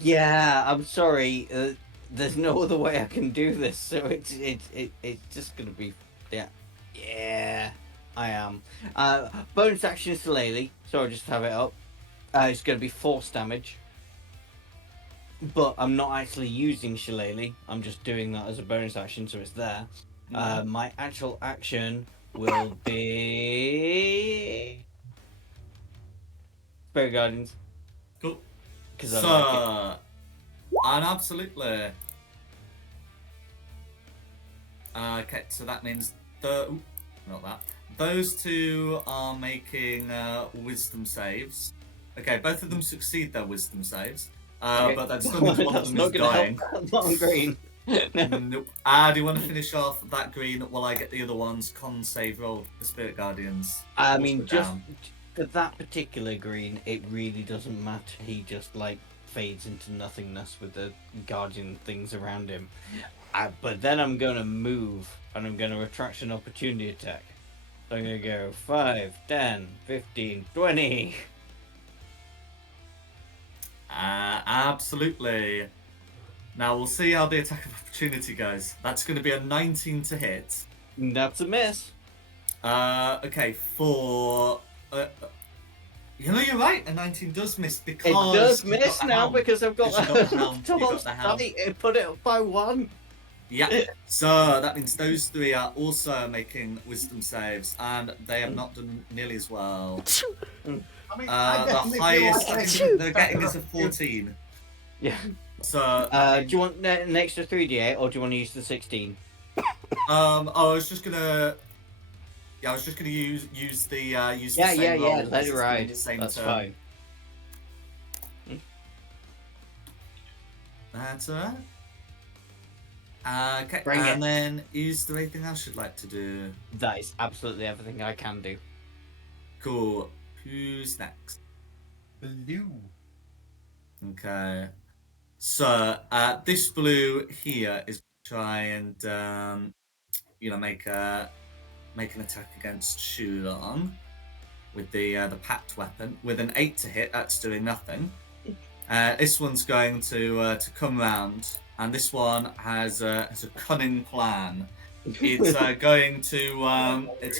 Yeah, I'm sorry. There's no other way I can do this, so it's just gonna be yeah. I am. Bonus action is Shillelagh, so I'll just have it up. It's gonna be force damage, but I'm not actually using Shillelagh. I'm just doing that as a bonus action, so it's there. My actual action will be Spirit Guardians. Cool. Because So, I like it. and absolutely. Okay, so that means not that. Those two are making wisdom saves. Okay, both of them succeed their wisdom saves. Okay. But that still means one of That's them not is gonna dying. help. I'm not on green. Nope. Do you want to finish off that green while I get the other one's con save roll for Spirit Guardians? I Also mean, just down. for that particular green, it really doesn't matter. He just like fades into nothingness with the guardian things around him. But then I'm gonna move and I'm gonna attraction opportunity attack. So I'm gonna go 5, 10, 15, 20. Absolutely. Now we'll see how the attack of opportunity goes. That's going to be a 19 to hit. That's a miss. Okay, for you know, you're right. A 19 does miss because It does you've got miss the now helm. because I've got Because you've got the helm, you've got the helm. It put it up by 1. Yeah. So that means those three are also making wisdom saves, and they have not done nearly as well. I mean, The highest I think they're getting is a 14. Yeah. So Do you want an extra 3d8 or do you want to use the 16? I was just gonna. Yeah, I was just gonna use the use the Yeah, same yeah, roll yeah. because Let it's it doing ride. the same That's turn. fine. That's alright. Okay, Bring and it. then is there anything else you'd like to do? That is absolutely everything I can do. Cool. Who's next? Blue. Okay. So this blue here is try and make an attack against Shulong with the packed weapon with an 8 to hit. That's doing nothing. This one's going to come round, and this one has a cunning plan. It's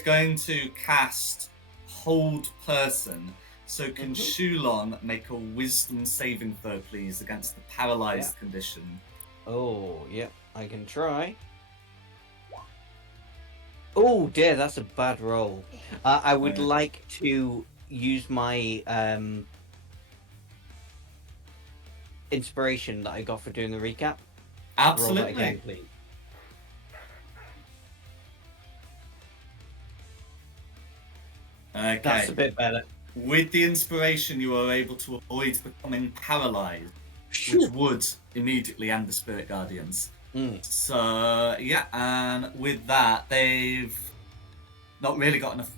going to cast Hold Person. So can Shulong make a Wisdom saving throw, please, against the paralyzed condition? Oh, yep, I can try. Oh dear, that's a bad roll. I would Yeah. like to use my inspiration that I got for doing the recap. Roll that Absolutely. again, please. Okay. That's a bit better. With the inspiration, you are able to avoid becoming paralyzed, which would immediately end the Spirit Guardians. Mm. So yeah, and with that, they've not really got enough.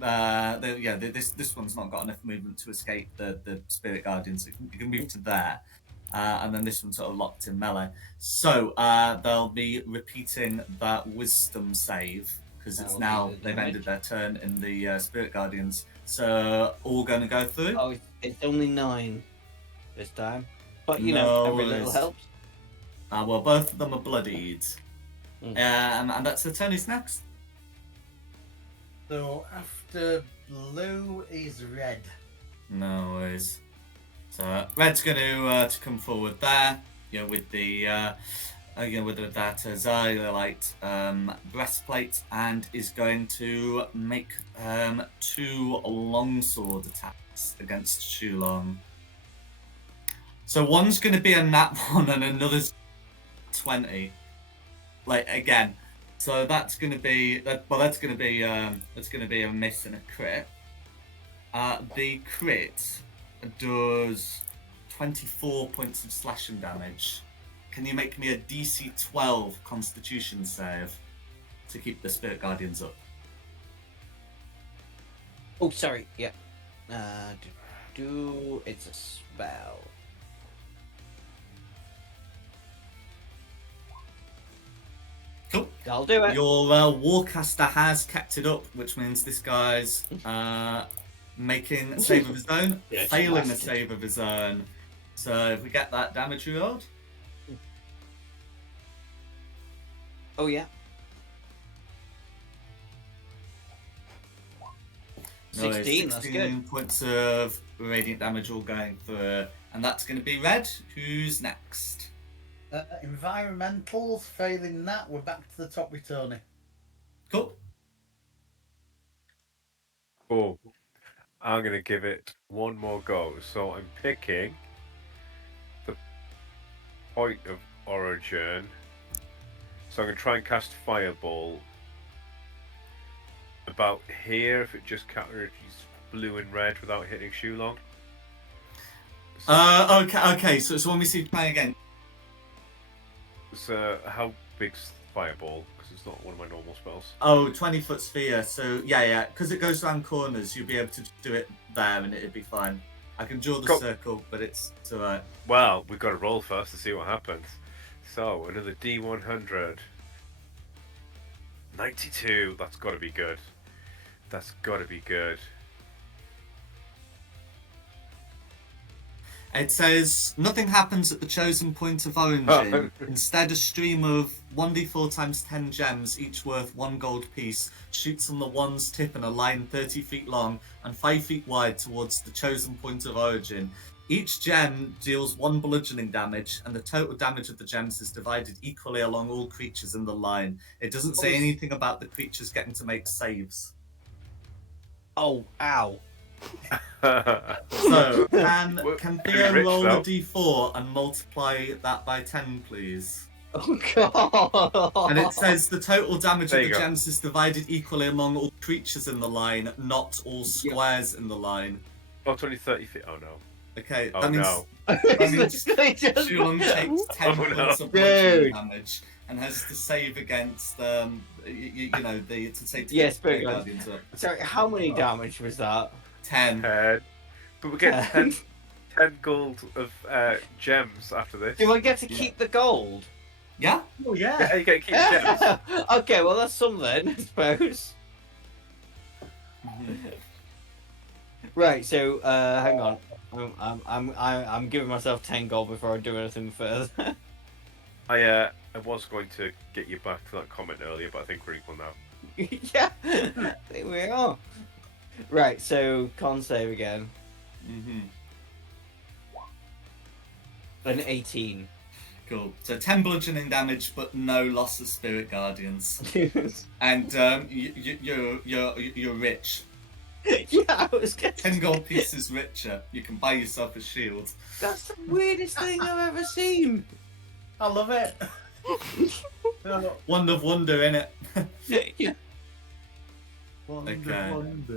This one's not got enough movement to escape the Spirit Guardians. So you can move to there. and then this one's sort of locked in melee. So they'll be repeating that wisdom save because it's That'll now do the they've damage. ended their turn in the Spirit Guardians. So all going to go through. Oh, it's only 9 this time. But, you No know, every little worries. helps. Well, both of them are bloodied. Mm. And that's the turn. Who's next? So after blue is red. No worries. So red's going to come forward there. With the with that Xylite breastplate, and is going to make 2 longsword attacks against Shulong. So one's going to be a nat 1 and another's 20. Like again. So that's going to be that's going to be a miss and a crit. The crit does 24 points of slashing damage. Can you make me a DC 12 Constitution save to keep the Spirit Guardians up? Oh, sorry. Yeah. It's a spell. Cool. I'll do it. Your Warcaster has kept it up, which means this guy's making a save of his own, Yeah, it's failing a blasted. save of his own. So if we get that damage rolled, Oh, yeah. no, it's 16, that's 16 good. points of radiant damage all going through, and that's going to be red. Who's next? Environmentals, failing that, we're back to the top with Tony. Cool. Oh, I'm going to give it one more go. So I'm picking the point of origin. So I'm going to try and cast Fireball about here if it just categorizes blue and red without hitting Shulong. Okay. So when we see playing again, So how big's Fireball? Because it's not one of my normal spells. 20-foot sphere. So yeah, because it goes around corners, you'll be able to do it there, and it'd be fine. I can draw the Cool. circle, but it's alright. Well, we've got to roll first to see what happens. So another D100. 92. That's got to be good. That's got to be good. It says nothing happens at the chosen point of origin. Instead, a stream of 1d4 times 10 gems, each worth 1 gold piece, shoots on the one's tip in a line 30 feet long and 5 feet wide towards the chosen point of origin. Each gem deals 1 bludgeoning damage, and the total damage of the gems is divided equally along all creatures in the line. It doesn't say anything about the creatures getting to make saves. Oh, ow. So, can Pretty Theo rich, roll though. a d4 and multiply that by 10, please? Oh, God. And it says the total damage There of you the go. gems is divided equally among all creatures in the line, not all squares in the line. Oh, 20, 30 feet. Oh, no. Okay, Oh, that means no. that means Literally just- Shulong takes 10 Oh, no. points of bludgeoning Dude. damage and has to save against to Yes, get very the good. Guardians up. Sorry, how many damage was that? 10. 10. But we get 10 gold of gems after this. Do I get to keep the gold? Yeah? Oh yeah. Yeah, you get to keep gems. Okay, well that's something, I suppose. Right, so hang on. I'm giving myself 10 gold before I do anything further. I was going to get you back to that comment earlier, but I think we're equal now. Yeah, I think we are. Right, so con save again. An 18. Cool. So 10 bludgeoning damage, but no loss of Spirit Guardians. And you're rich. Yeah, I was gonna 10 gold pieces richer. You can buy yourself a shield. That's the weirdest thing I've ever seen. I love it. Wonder of wonder, innit? Yeah. Wonder, Okay.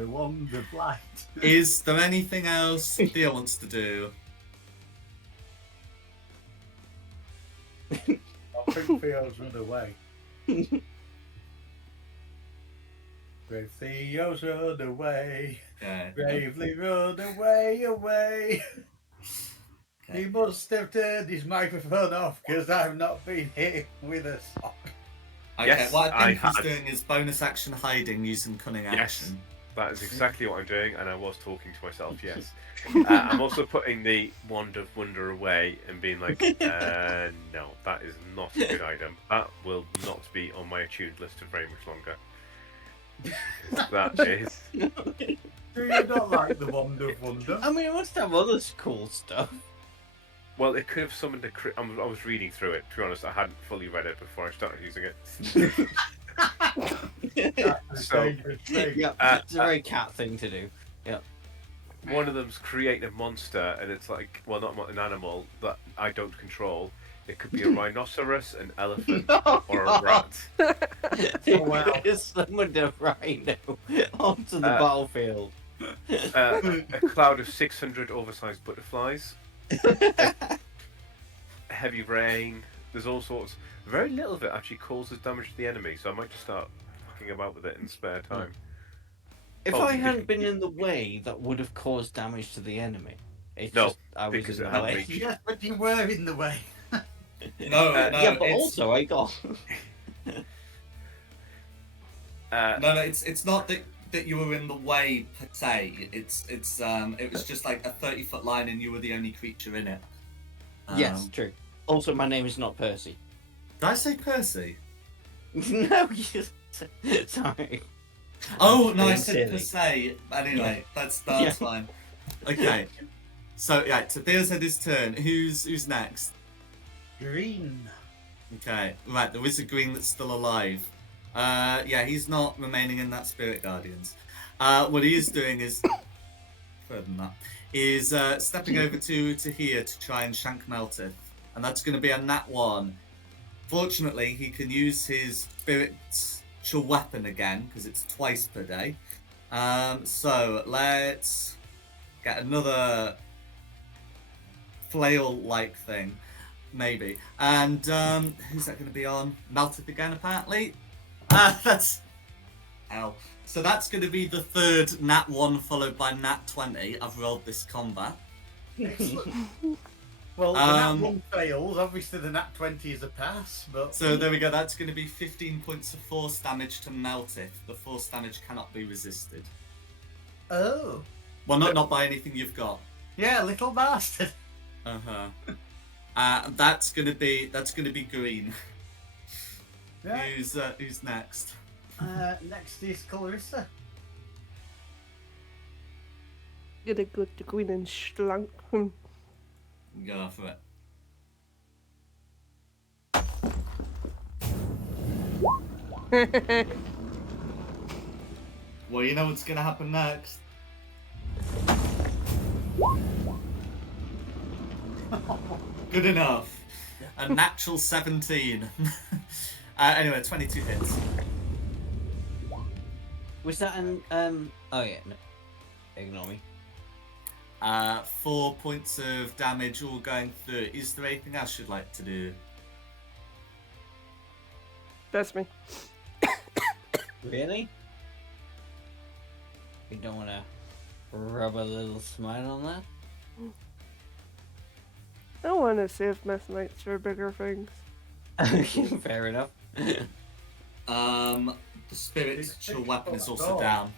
wonder, flight. Is there anything else Theo wants to do? I think Theo's run away. Brave Theo's run away. Okay. Bravely run away, away. He must have turned his microphone off because I've not been hit with a sock. Okay, Yes, what I think I he's had. doing is bonus action hiding using cunning Yes. action. That is exactly what I'm doing, and I was talking to myself, yes. I'm also putting the Wand of Wonder away and being like, no, that is not a good item. That will not be on my attuned list for very much longer. That is... Do you not like the Wand of Wonder? I mean, it must have other cool stuff. Well, it could have summoned a I was reading through it, to be honest. I hadn't fully read it before I started using it. That's a So, dangerous thing. Yeah, it's a very cat thing to do. Yeah. one of them's create a monster, and it's like, well, not an animal that I don't control. It could be a rhinoceros, an elephant, or a rat. Oh, wow. Summoned a rhino onto the battlefield. A cloud of 600 oversized butterflies. Heavy rain. There's all sorts. Very little of it actually causes damage to the enemy, so I might just start fucking about with it in spare time. If Oh, I because- hadn't been in the way, that would have caused damage to the enemy. It's No, just I was because in it the had way. reach. Yes, but you were in the way. No, Yeah, but it's, also I got. no, it's not that you were in the way per se. It was just like a 30-foot line and you were the only creature in it. Yes, true. Also, my name is not Percy. Did I say Percy? No, you. Sorry. Oh no, I Being said silly. per se. Anyway, that's fine. Okay. So yeah, Tadeo's had his turn. Who's next? Green. Okay, right. There is a green that's still alive. Yeah, he's not remaining in that Spirit Guardians. What he is doing is further than that. Is stepping over to here to try and shank Meltith, and that's going to be a nat 1. Fortunately, he can use his spiritual weapon again because it's twice per day. So let's get another flail-like thing, maybe. And who's that going to be on? Meltith again, apparently. That's L. So that's going to be the third nat 1 followed by nat 20. I've rolled this combat. Well, the Um, nat 1 fails. Obviously, the nat 20 is a pass, but... So there we go. That's going to be 15 points of force damage to Meltith. The force damage cannot be resisted. Oh. Well, not by anything you've got. Yeah, little bastard. That's gonna be green. Yeah. Who's next? Next is Clarissa. Gonna go to green and schlank. Go for it. Well, you know what's gonna happen next. Good enough. A natural 17. Anyway, 22 hits. Was that an Oh yeah, no. Ignore me. 4 points of damage all going through. Is there anything else you'd like to do? That's me. Really? You don't want to rub a little smile on that? I want to save Meth Knights for bigger things. Fair enough. The spiritual weapon is also Oh. down.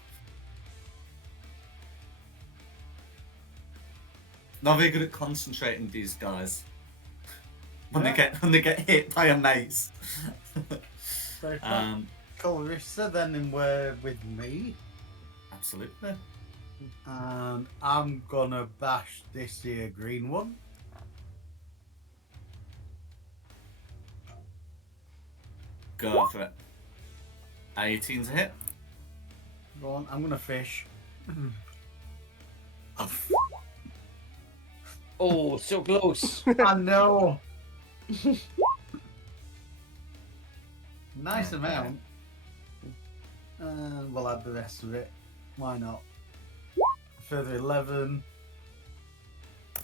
Not very good at concentrating, these guys. When they get hit by a mace. So if Clarissa then we're with me. Absolutely. And I'm gonna bash this here green one. Go for it. 18's a hit. Go on, I'm gonna fish. Oh, so close. I know. Nice Okay. amount. And we'll add the rest of it. Why not? Further 11.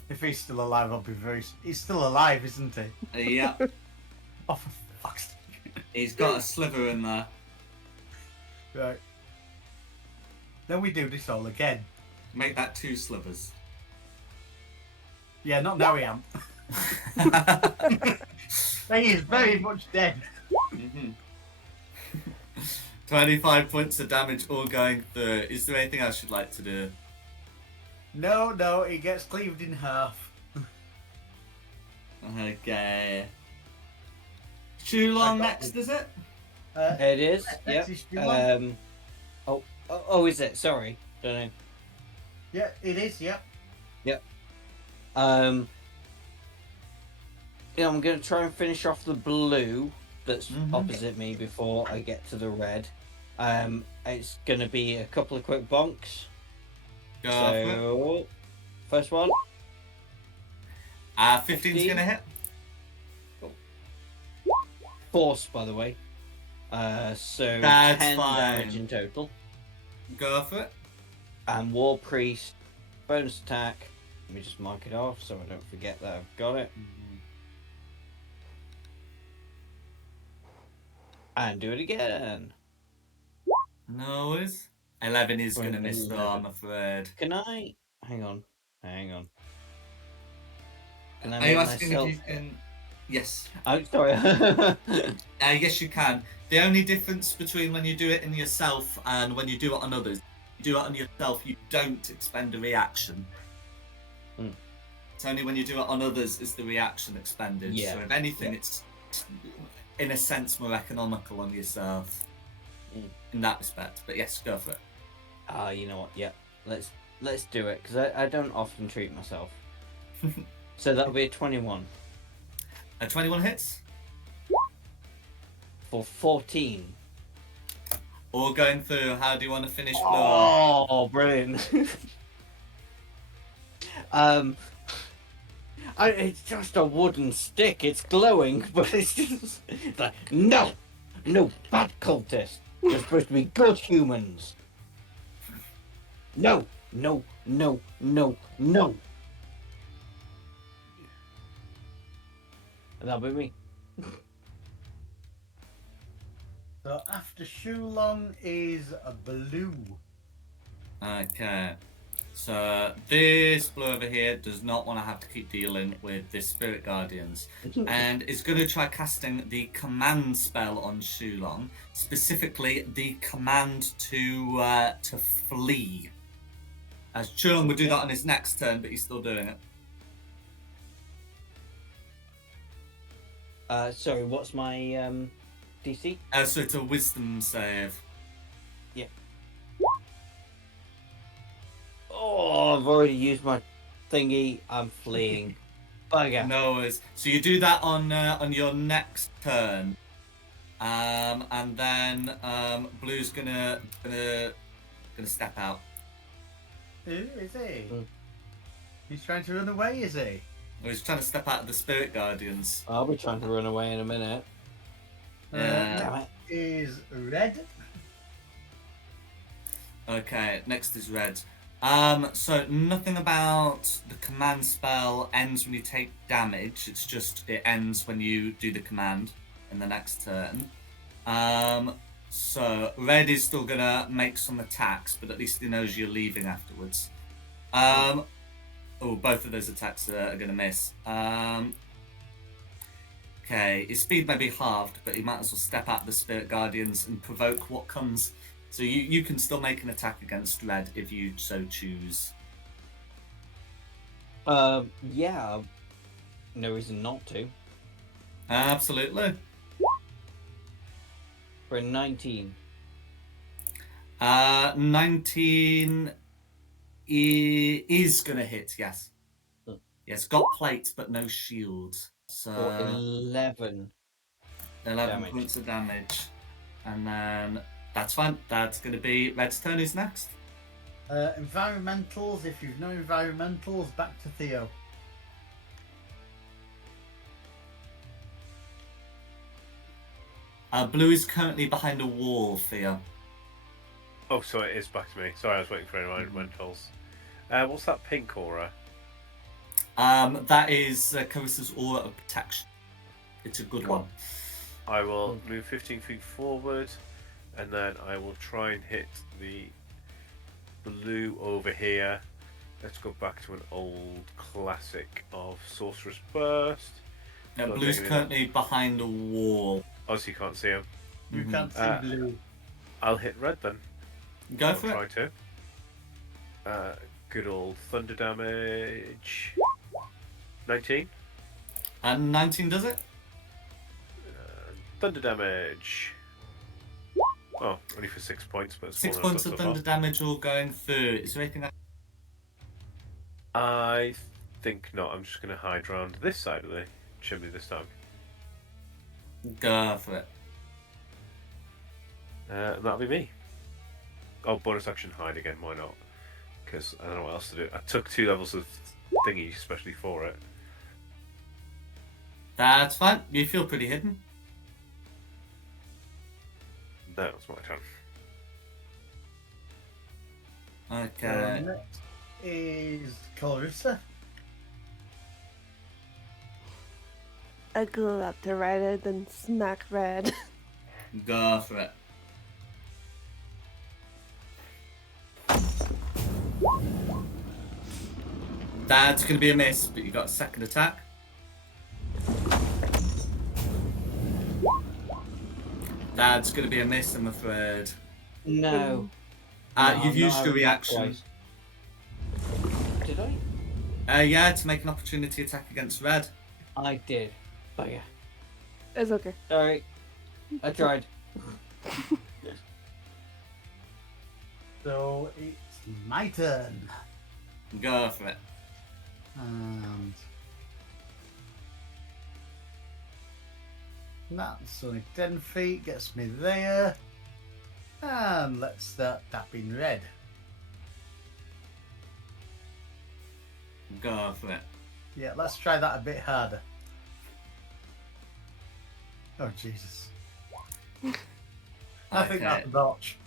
If he's still alive, I'll be very. He's still alive, isn't he? Yeah, Oh, for fuck's sake. he's got a sliver in there. Right. Then we do this all again. Make that 2 slivers. Yeah, not now he am. He is very much dead. Mhm. 25 points of damage all going through. Is there anything else you'd like to do? No, he gets cleaved in half. Okay. Chulong next, is it? It is. Next Yep. is Shulong. Oh, is it? Sorry. Don't know. Yeah, it is. Yep. I'm going to try and finish off the blue that's opposite me before I get to the red. It's going to be a couple of quick bonks. Go for it. So, first one. 15's 15. gonna hit. Force, by the way. So That's 10 fine. damage in total. Go for it. And War Priest, bonus attack. Let me just mark it off so I don't forget that I've got it. And do it again. No worries. 11 is gonna miss though, 11. I'm afraid. Can I? Hang on. Can I Are you make asking myself? if you can? Yes. I'm sorry. Yes, you can. The only difference between when you do it in yourself and when you do it on others, you do it on yourself, you don't expend a reaction. It's only when you do it on others is the reaction expended. Yeah. So if anything, it's in a sense more economical on yourself in that respect. But yes, go for it. You know what? Yeah, let's do it because I don't often treat myself. So that'll be a 21 21 hits. for 14. All going through. How do you want to finish blow? Oh, brilliant! It's just a wooden stick. It's glowing, but it's just it's like no, bad cultists. You're supposed to be good humans. No. And that'll be me. So after Shulong is a blue. Okay. So this blue over here does not want to have to keep dealing with the spirit guardians, and is going to try casting the command spell on Shulong, specifically the command to flee. As Shulong would do that on his next turn, but he's still doing it. Sorry, what's my DC? So it's a wisdom save. Yeah. Oh, I've already used my thingy. I'm fleeing. Bugger. No worries. So you do that on your next turn, and then Blue's gonna step out. Is he? Mm. He's trying to run away, is he? Or he's trying to step out of the spirit guardians. I'll be trying to run away in a minute. Yeah. Damn it. Is red. Okay, next is red. So nothing about the command spell ends when you take damage. It's just it ends when you do the command in the next turn. So red is still gonna make some attacks, but at least he knows you're leaving afterwards. Both of those attacks are gonna miss. Okay, his speed may be halved, but he might as well step out the spirit guardians and provoke what comes. So you can still make an attack against red if you so choose. Yeah. No reason not to. Absolutely. For a 19. 19 is gonna hit, yes. Yes, got plates but no shields. So For 11. 11 damage. points of damage. And then that's fine. That's gonna be red's turn. Who's next? Environmentals. If you've no environmentals, back to Theo. Blue is currently behind a wall, Theo. Oh, so it is back to me. Sorry, I was waiting for environmentals. What's that pink aura? That is Carissa's aura of protection. It's a good one. I will move 15 feet forward, and then I will try and hit the blue over here Let's go back to an old classic of Sorcerer's Burst. Now, Don't Blue's take any- currently behind a wall. Obviously, you can't see him. You Mhm. can't see Uh, blue. I'll hit red then. Go I'll for try it. to. Good old thunder damage. 19. And 19 does it? Thunder damage. Oh, only for 6 points, but it's 6 more than I've points done of so thunder damage all going through. Is there anything I think not. I'm just going to hide around this side of the chimney this time. Go for it. And that'll be me. Oh, bonus action hide again. Why not? Because I don't know what else to do. I took 2 levels of thingy especially for it. That's fine. You feel pretty hidden. That was my turn. Okay. Next is Clarissa. I go up to Red and smack Red. Go for it. That's going to be a miss, but you got a second attack. That's going to be a miss, I'm afraid. No. No, You've no, used I your rolled reaction. twice. Did I? Yeah, to make an opportunity attack against Red. I did. But yeah. It's okay. Sorry. I tried. So it's my turn. Go for it. And that's only 10 feet, gets me there. And let's start tapping Red. Go for it. Yeah, let's try that a bit harder. Oh, Jesus. I think that's a notch.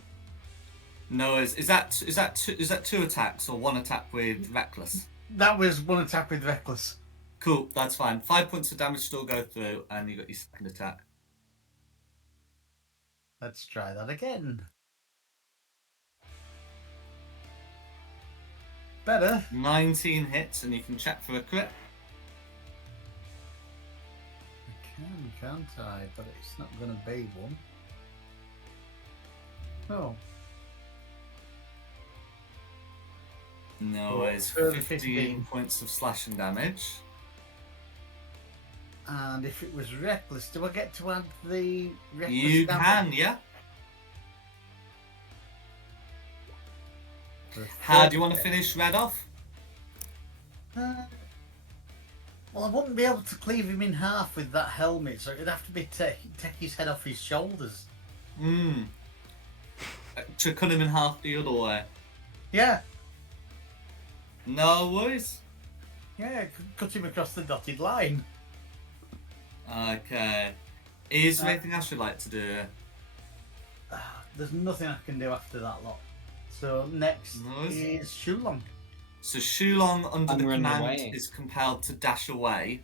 No, is that two attacks or one attack with reckless? That was one attack with Reckless. Cool, that's fine. 5 points of damage still go through, and you got your second attack. Let's try that again. Better. 19 hits, and you can check for a crit. I can, can't I? But it's not going to be one. Oh. No, Well, it's further 15 15. points of slashing damage. And if it was Reckless, do I get to add the Reckless You damage? can, yeah. For How do you want to 30? finish Red off? Well, I wouldn't be able to cleave him in half with that helmet, so it'd have to be take his head off his shoulders. To cut him in half the other way. Yeah, No worries. yeah, cut him across the dotted line. Okay. Is there anything else you'd like to do? There's nothing I can do after that lot. So next Nice. is Shulong. So Shulong, under I'm the running command, away. is compelled to dash away.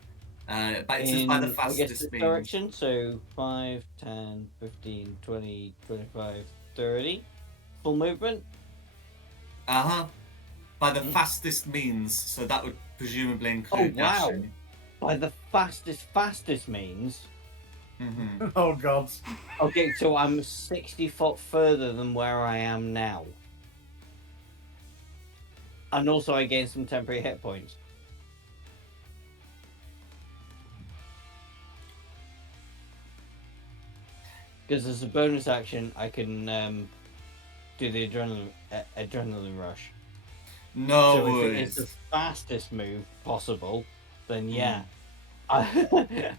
But it says In, by the I guess, fastest this means. direction, so 5, 10, 15, 20, 25, 30. Full movement. Uh-huh. By the fastest means, so that would presumably include Oh, wow. dashing. By the fastest means. Mm-hmm. Oh God. Okay, so I'm 60 foot further than where I am now. And also I gain some temporary hit points. Because as a bonus action, I can do the adrenaline rush. No So if it worries. is the fastest move possible, then yeah. Mm.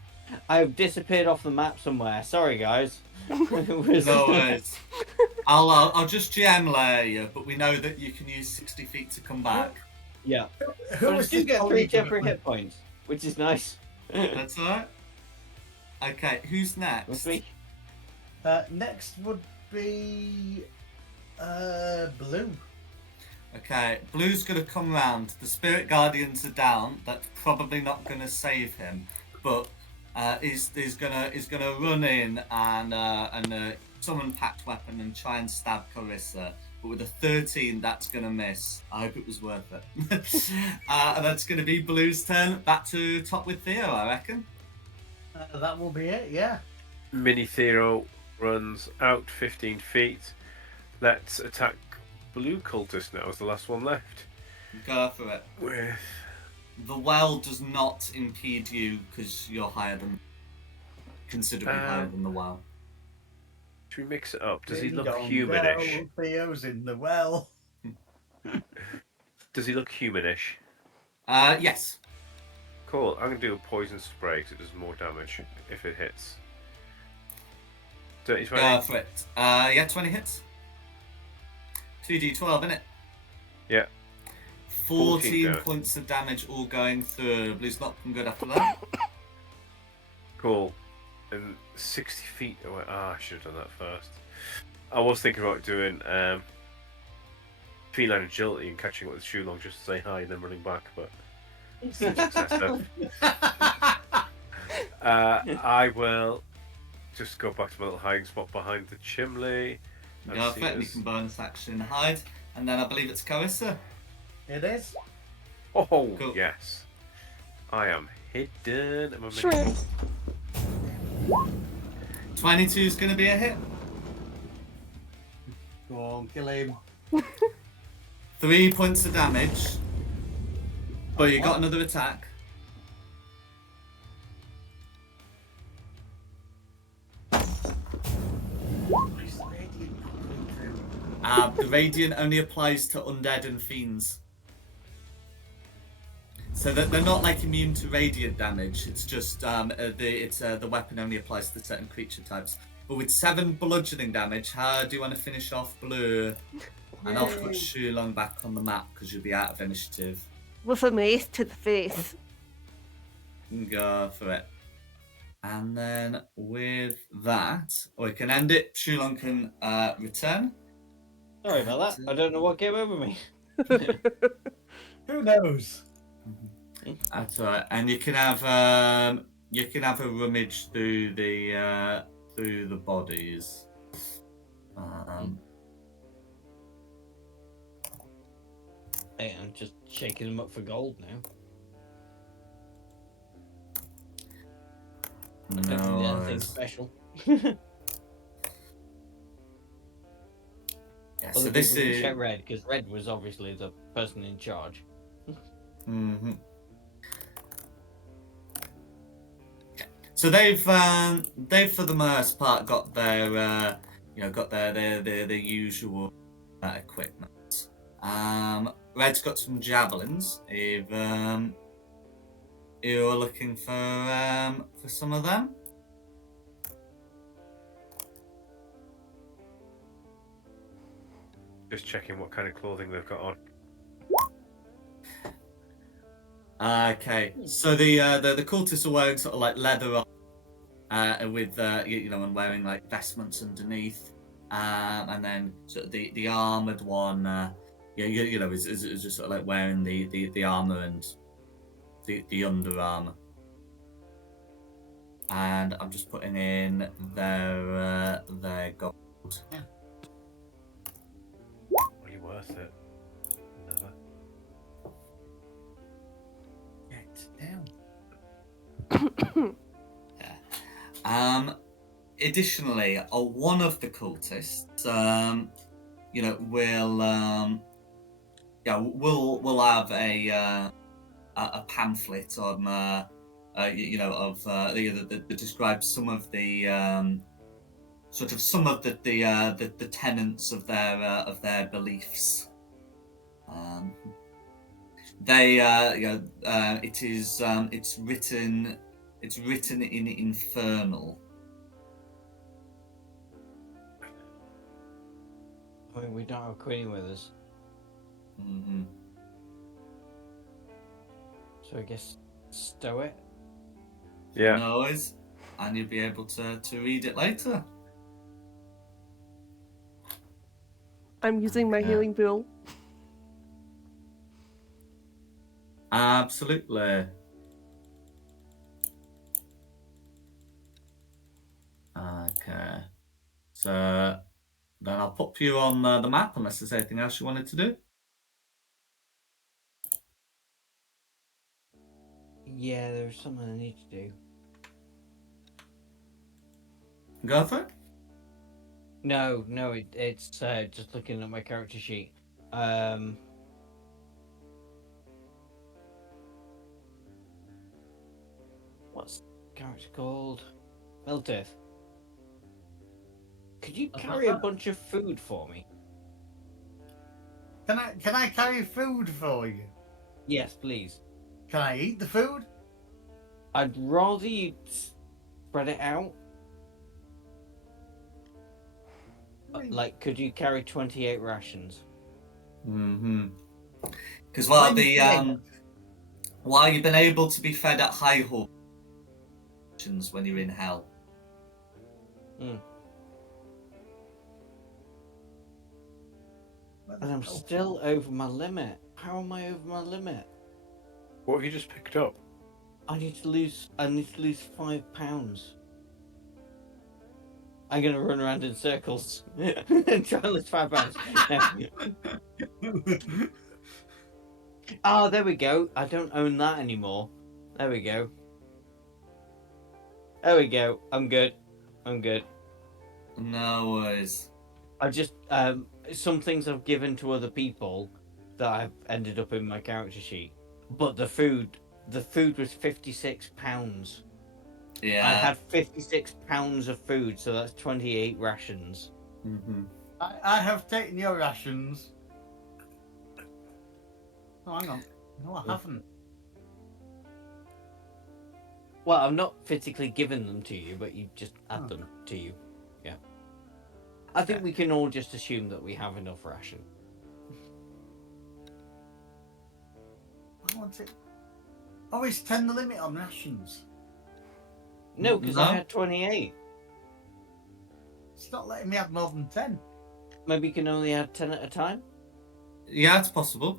I've disappeared off the map somewhere. Sorry, guys. It was- No worries. I'll just GM layer you, but we know that you can use 60 feet to come back. Yeah. Who But I was do this get 3 colleague of temporary mine? hit points, which is nice. That's alright. Okay, who's next? Must be. Next would be Blue. Okay, Blue's gonna come round. The Spirit Guardians are down. That's probably not gonna save him, but he's gonna run in and summon Pact Weapon and try and stab Carissa. but with a 13, that's going to miss. I hope it was worth it. And that's going to be Blue's turn. Back to top with Theo, I reckon. That will be it, yeah. Mini Theo runs out 15 feet. Let's attack Blue Cultist now as the last one left. Go for it. With The well does not impede you because you're higher than, considerably higher than the well. Should we mix it up? Does he Ding look dong humanish? bell, Theo's in the well. Does he look humanish? Yes. Cool. I'm gonna do a poison spray because it does more damage if it hits. Dirty 20. Go for it. Yeah, 20 hits. 2d12, innit? Yeah. 14 14 points of damage all going through. Blue's not looking good after that. Cool. And 60 feet away. I should have done that first. I was thinking about doing feline agility and catching up with Shulong just to say hi and then running back, but it's excessive. I will just go back to my little hiding spot behind the chimney. Go for it. You can bonus action hide. And then I believe it's Carissa. It is. Oh, Cool. yes. I am hidden. Am I Shrek. 22 is going to be a hit. Go on, kill him. 3 points of damage. But you got another attack. The radiant only applies to undead and fiends. So that they're not like immune to radiant damage. It's just the weapon only applies to certain creature types. But with 7 bludgeoning damage, how do you want to finish off Blue? And I'll put Shulong back on the map because you'll be out of initiative. With a mace to the face. Go for it. And then with that, we can end it. Shulong can return. Sorry about that. I don't know what came over me. Who knows? That's right. And you can have a rummage through the bodies. Hey, I'm just shaking them up for gold now. I don't think there's anything worries. special. Yeah, Other so this people can is. check Red, because Red was obviously the person in charge. Mhm. So they've for the most part got their their usual equipment. Red's got some javelins. If you're looking for some of them. Just checking what kind of clothing they've got on. Okay, so the cultists are wearing sort of like leather with and wearing like vestments underneath, and then sort of the armored one, is just sort of like wearing the armor and the under armor. And I'm just putting in their gold. Really worth it. Never. Get down. Additionally, one of the cultists, will have a pamphlet on, that describes some of the the tenets of their beliefs. It's written in Infernal. I mean, we don't have Queenie with us, Mm-hmm. so I guess stow it. Yeah. Noise, and you'll be able to read it later. I'm using my Okay. healing pool. Absolutely. Okay. So then I'll pop you on the map unless there's anything else you wanted to do. Yeah, there's something I need to do. Go for it. No, it's just looking at my character sheet. What's the character called? Miltith. Could you carry a bunch of food for me? Can I carry food for you? Yes, please. Can I eat the food? I'd rather you spread it out. Like, could you carry 28 rations? Mm-hmm. Because while you've been able to be fed at high hall when you're in hell. And I'm still over my limit. How am I over my limit? What have you just picked up? I need to lose 5 pounds. I'm gonna run around in circles and try and lose 5 pounds. Oh, there we go. I don't own that anymore. There we go. There we go. I'm good. No worries. I just some things I've given to other people that I've ended up in my character sheet. But the food was 56 pounds. Yeah. I had 56 pounds of food, so that's 28 rations. Mm-hmm. I have taken your rations. Oh, hang on. No, I haven't. Well, I've not physically given them to you, but you just add them to you. Yeah. I think we can all just assume that we have enough ration. I want it. Oh, is 10 the limit on rations? No, because No. I had 28. It's not letting me have more than 10. Maybe you can only add 10 at a time? Yeah, it's possible.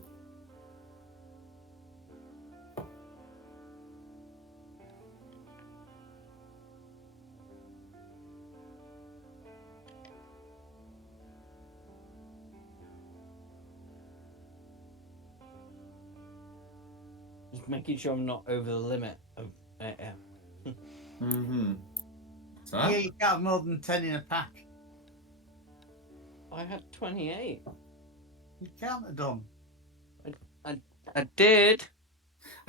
Just making sure I'm not over the limit of. Mm-hmm. So? Yeah, you can't have more than 10 in a pack. I had 28. You can't have done. I did.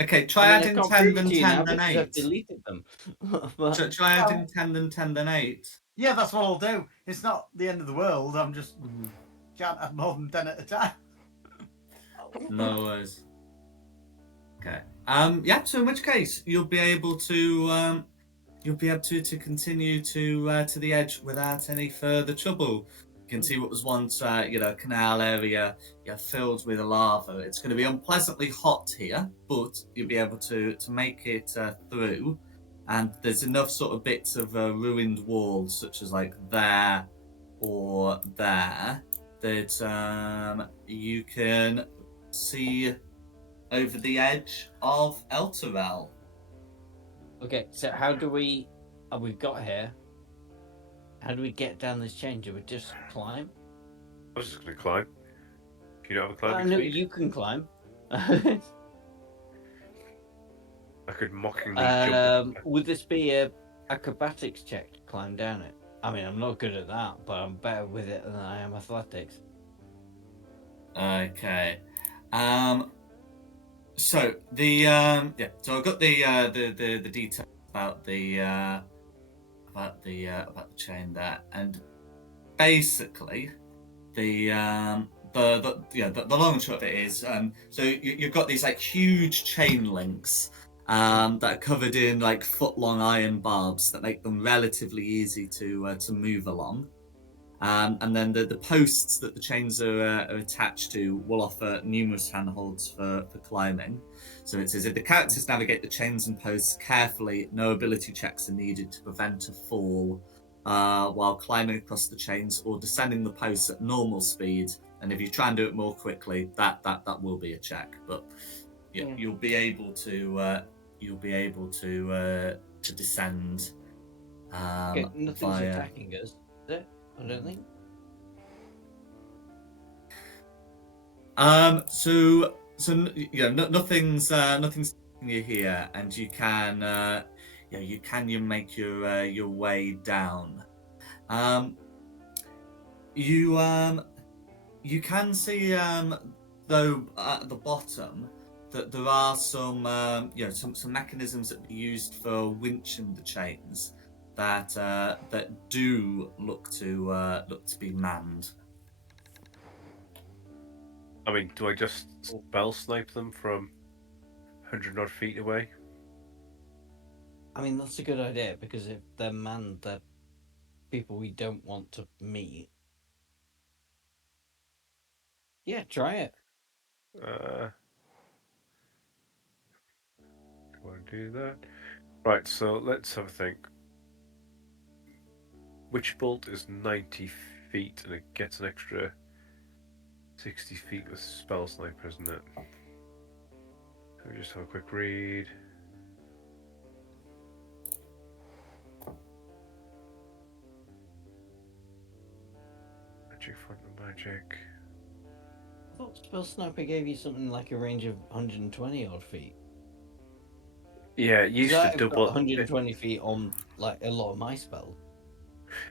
Okay, try I adding can't 10 prove it then to you 10 now then because 8. I've deleted them. But Try adding 10 then 10 then 8. Yeah, that's what I'll do. It's not the end of the world. I'm just can't have more than 10 at a time. No worries. Okay. Yeah, so in which case you'll be able to continue to the edge without any further trouble. You can see what was once a canal area filled with lava. It's going to be unpleasantly hot here, but you'll be able to make it through. And there's enough sort of bits of ruined walls, such as like there or there, that you can see over the edge of Elturel. okay, so how do we? We've got here. How do we get down this chain? Do we just climb? I was just going to climb. Do you not have a I climbing know speed? you can climb. I could mockingly jump. Would this be a acrobatics check to climb down it? I mean, I'm not good at that, but I'm better with it than I am athletics. Okay. So the so I've got the details about the chain there, and basically the long and short of it is so you've got these like huge chain links that are covered in like foot-long iron barbs that make them relatively easy to move along. And then the posts that the chains are attached to will offer numerous handholds for climbing. So it says if the characters navigate the chains and posts carefully, no ability checks are needed to prevent a fall while climbing across the chains or descending the posts at normal speed. And if you try and do it more quickly, that will be a check. But you'll be able to descend. Okay, nothing's via... attacking us, is it? I don't think. Nothing's stopping you here, and you can you make your way down. Um, you can see though at the bottom that there are some mechanisms that be used for winching the chains that do look to be manned. I mean, do I just spell snipe them from 100 odd feet away? I mean, that's a good idea because if they're manned, they're people we don't want to meet. Yeah, try it. Do I do that? Right, so let's have a think. Witch Bolt is 90 feet and it gets an extra 60 feet with Spell Sniper, isn't it? Let me just have a quick read. Magic, front of magic. I thought Spell Sniper gave you something like a range of 120 odd feet. Yeah, it used to I've got double. 120 feet on like a lot of my spells.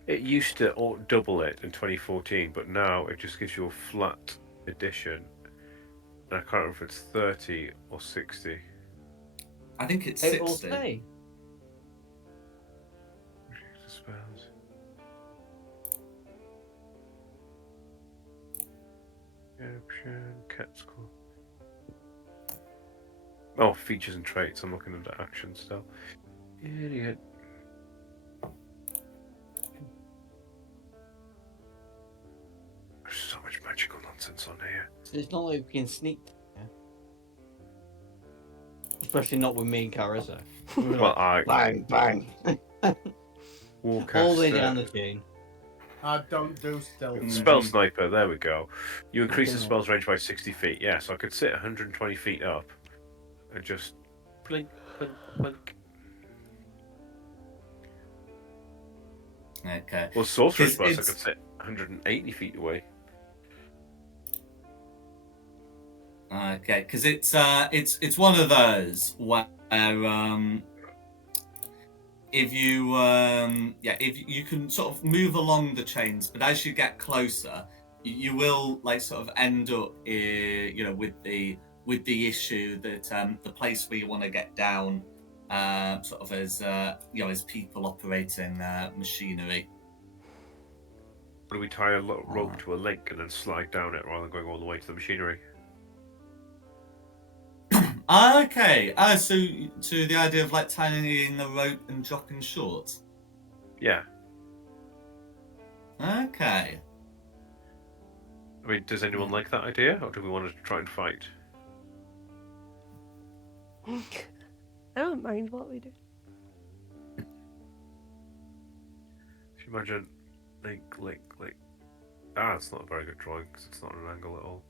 It used to double it in 2014, but now it just gives you a flat addition. And I can't remember if it's 30 or 60. I think it's It will 60. say. Spells. Option, cat's claw. Oh, features and traits. I'm looking at the action still. Idiot. There's so much magical nonsense on here. So it's not like we can sneak. Yeah? Especially not with me and Carissa. Well, I Bang, bang. walk All the way down the chain. I don't do stealth. Spell Sniper, there we go. You increase the Okay. spell's range by 60 feet. Yeah, so I could sit 120 feet up and just blink, blink, blink. Okay. Well, Sorcerer's 'Cause Burst, I could sit 180 feet away. Okay, because it's one of those where if you can sort of move along the chains, but as you get closer, you will like sort of end up with the issue that the place where you want to get down sort of as people operating machinery. Or do we tie a rope to a link and then slide down it rather than going all the way to the machinery? Okay. So the idea of like tying a rope and dropping short. Yeah. Okay. I mean, does anyone like that idea, or do we want to try and fight? I don't mind what we do. If you imagine link. Ah, it's not a very good drawing because it's not an angle at all.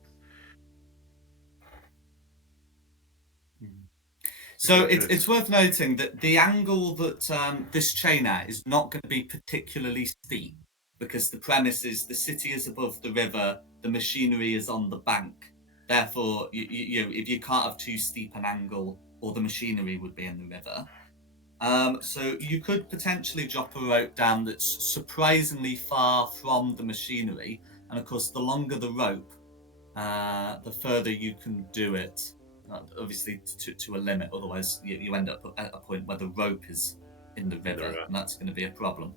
So it's worth noting that the angle that this chain at is not going to be particularly steep because the premise is the city is above the river, the machinery is on the bank. Therefore, if you can't have too steep an angle, or the machinery would be in the river. So you could potentially drop a rope down that's surprisingly far from the machinery, and of course, the longer the rope, the further you can do it. Obviously, to a limit. Otherwise, you end up at a point where the rope is in the river, and that's going to be a problem.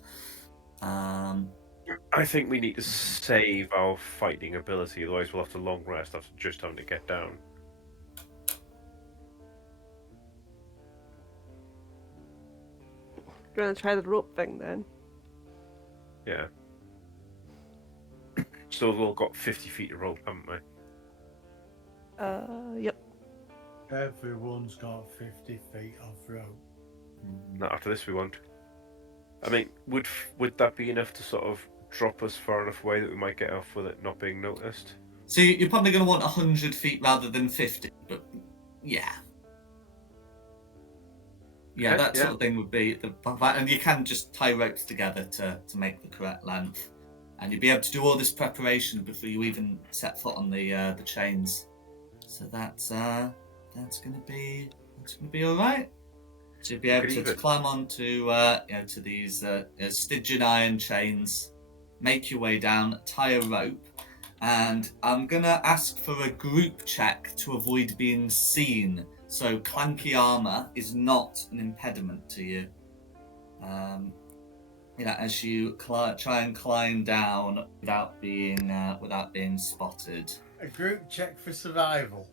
I think we need to save our fighting ability, otherwise we'll have to long rest after just having to get down. You want to try the rope thing then? Yeah. So we've all got 50 feet of rope, haven't we? Yep. Everyone's got 50 feet of rope. Not after this we won't. I mean, would that be enough to sort of drop us far enough away that we might get off with it not being noticed? So you're probably going to want 100 feet rather than 50, but yeah. Yeah, Okay, that sort of thing would be and you can just tie ropes together to make the correct length. and you'll be able to do all this preparation before you even set foot on the chains. So that's gonna be all right. So you'll be able to climb onto to these Stygian iron chains, make your way down, tie a rope, and I'm gonna ask for a group check to avoid being seen. So clanky armor is not an impediment to you. As you try and climb down without being spotted. A group check for survival.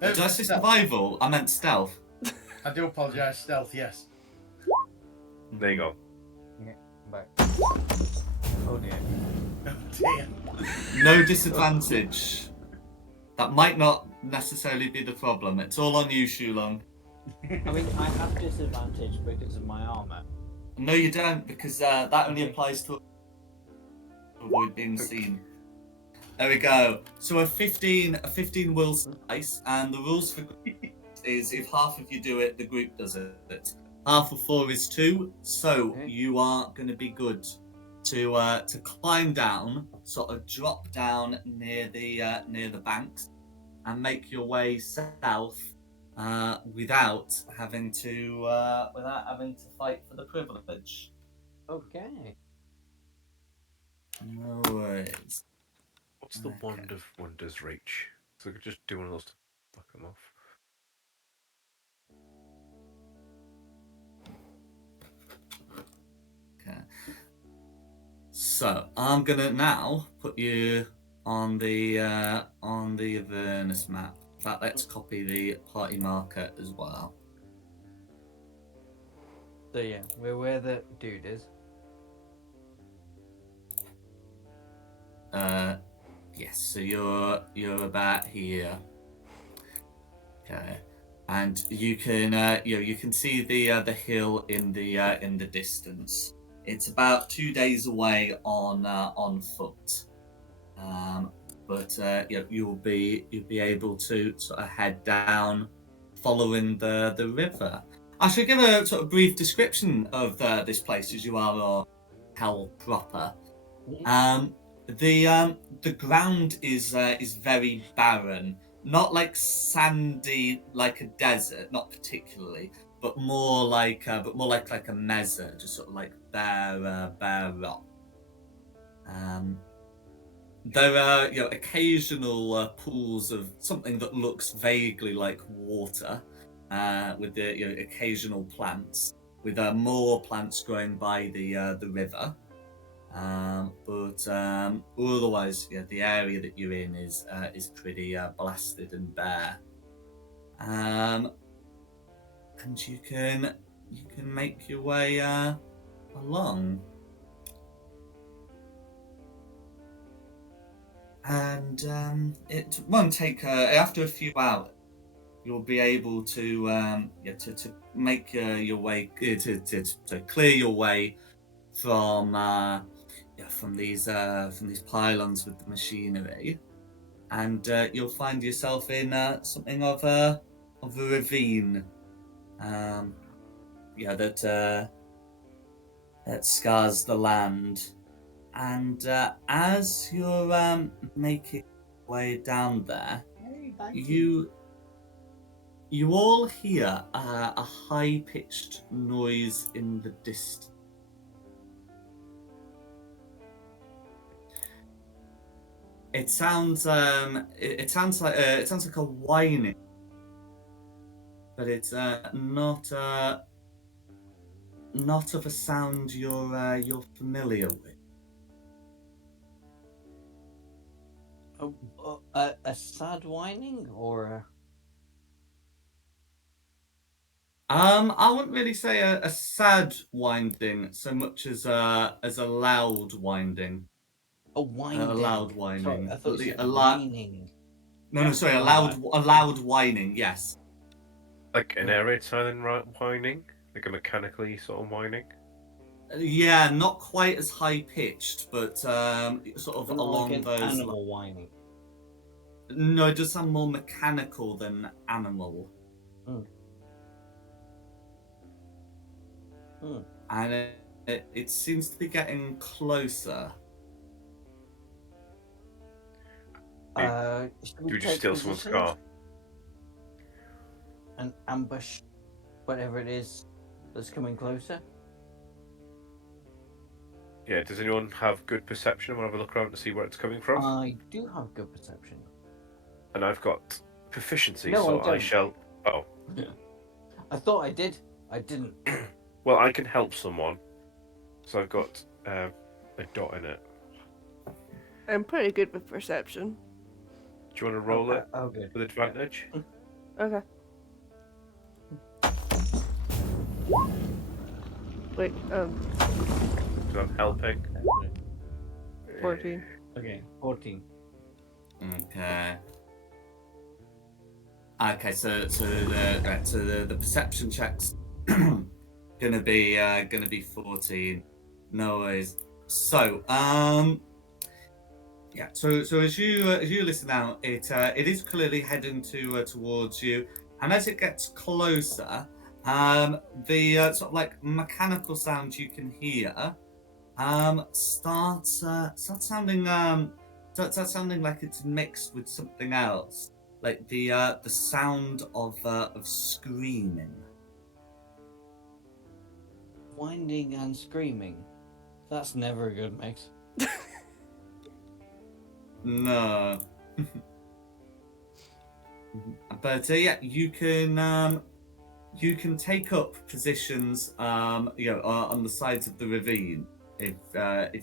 Did I say survival? I meant stealth. I do apologise. Stealth, yes. There you go. Yeah, back. Oh dear. Oh dear. No disadvantage. That might not necessarily be the problem. It's all on you, Shulong. I mean, I have disadvantage because of my armor. No, you don't, because that only applies to avoid being seen. There we go. So a 15 will suffice, and the rules for group is if half of you do it, the group does it. Half of 4 is 2, so you are going to be good to climb down, sort of drop down near the banks, and make your way south without having to fight for the privilege. Okay. No worries. What's the wand of wonders reach? So we could just do one of those to fuck them off. Okay. So I'm gonna now put you on the Avernus map. In fact, let's copy the party marker as well. So yeah, we're where the dude is. Yes. So you're about here. Okay. And you can you can see the hill in the distance. It's about 2 days away on foot. But you'll be able to sort of head down following the river. I should give a sort of brief description of this place as you are on hell proper. The ground is very barren, not like sandy like a desert, not particularly, but more like a mesa, just sort of like bare rock. There are occasional pools of something that looks vaguely like water, with the occasional plants, with more plants growing by the river. But otherwise, the area that you're in is pretty blasted and bare. And you can make your way along. And it won't take after a few hours. You'll be able to to make your way to clear your way from these pylons with the machinery, and you'll find yourself in something of a ravine. That scars the land. And as you're making your way down there, you all hear a high-pitched noise in the distance. It sounds like a whining, but it's not of a sound you're familiar with. A sad whining or I wouldn't really say a sad winding so much as a loud winding. a whining? A loud whining. Sorry, I thought you said whining. No, sorry, a loud whining. Yes. Like an aerated silent whining, like a mechanically sort of whining. Yeah, not quite as high pitched, but sort of along like an those. animal whining. No, it does sound more mechanical than animal. And it seems to be getting closer. Should Do we we just take steal someone's positions car? and ambush whatever it is that's coming closer? Yeah, does anyone have good perception? I want to have a look around to see where it's coming from. I do have good perception. And I've got proficiency, No, so I I don't. shall... Oh. I thought I did. I didn't. Well, I can help someone. So I've got a dot in it. I'm pretty good with perception. Do you want to roll it Oh, good. with advantage? Okay. Wait, 'Cause I'm helping. 14. Okay, 14. Okay. Okay, so the perception checks gonna be 14. No worries. So yeah. So as you listen out, it is clearly heading towards you, and as it gets closer, the sort of like mechanical sounds you can hear start sounding like it's mixed with something else, like the sound of screaming. Whining and screaming. That's never a good mix. No. But yeah, you can take up positions on the sides of the ravine if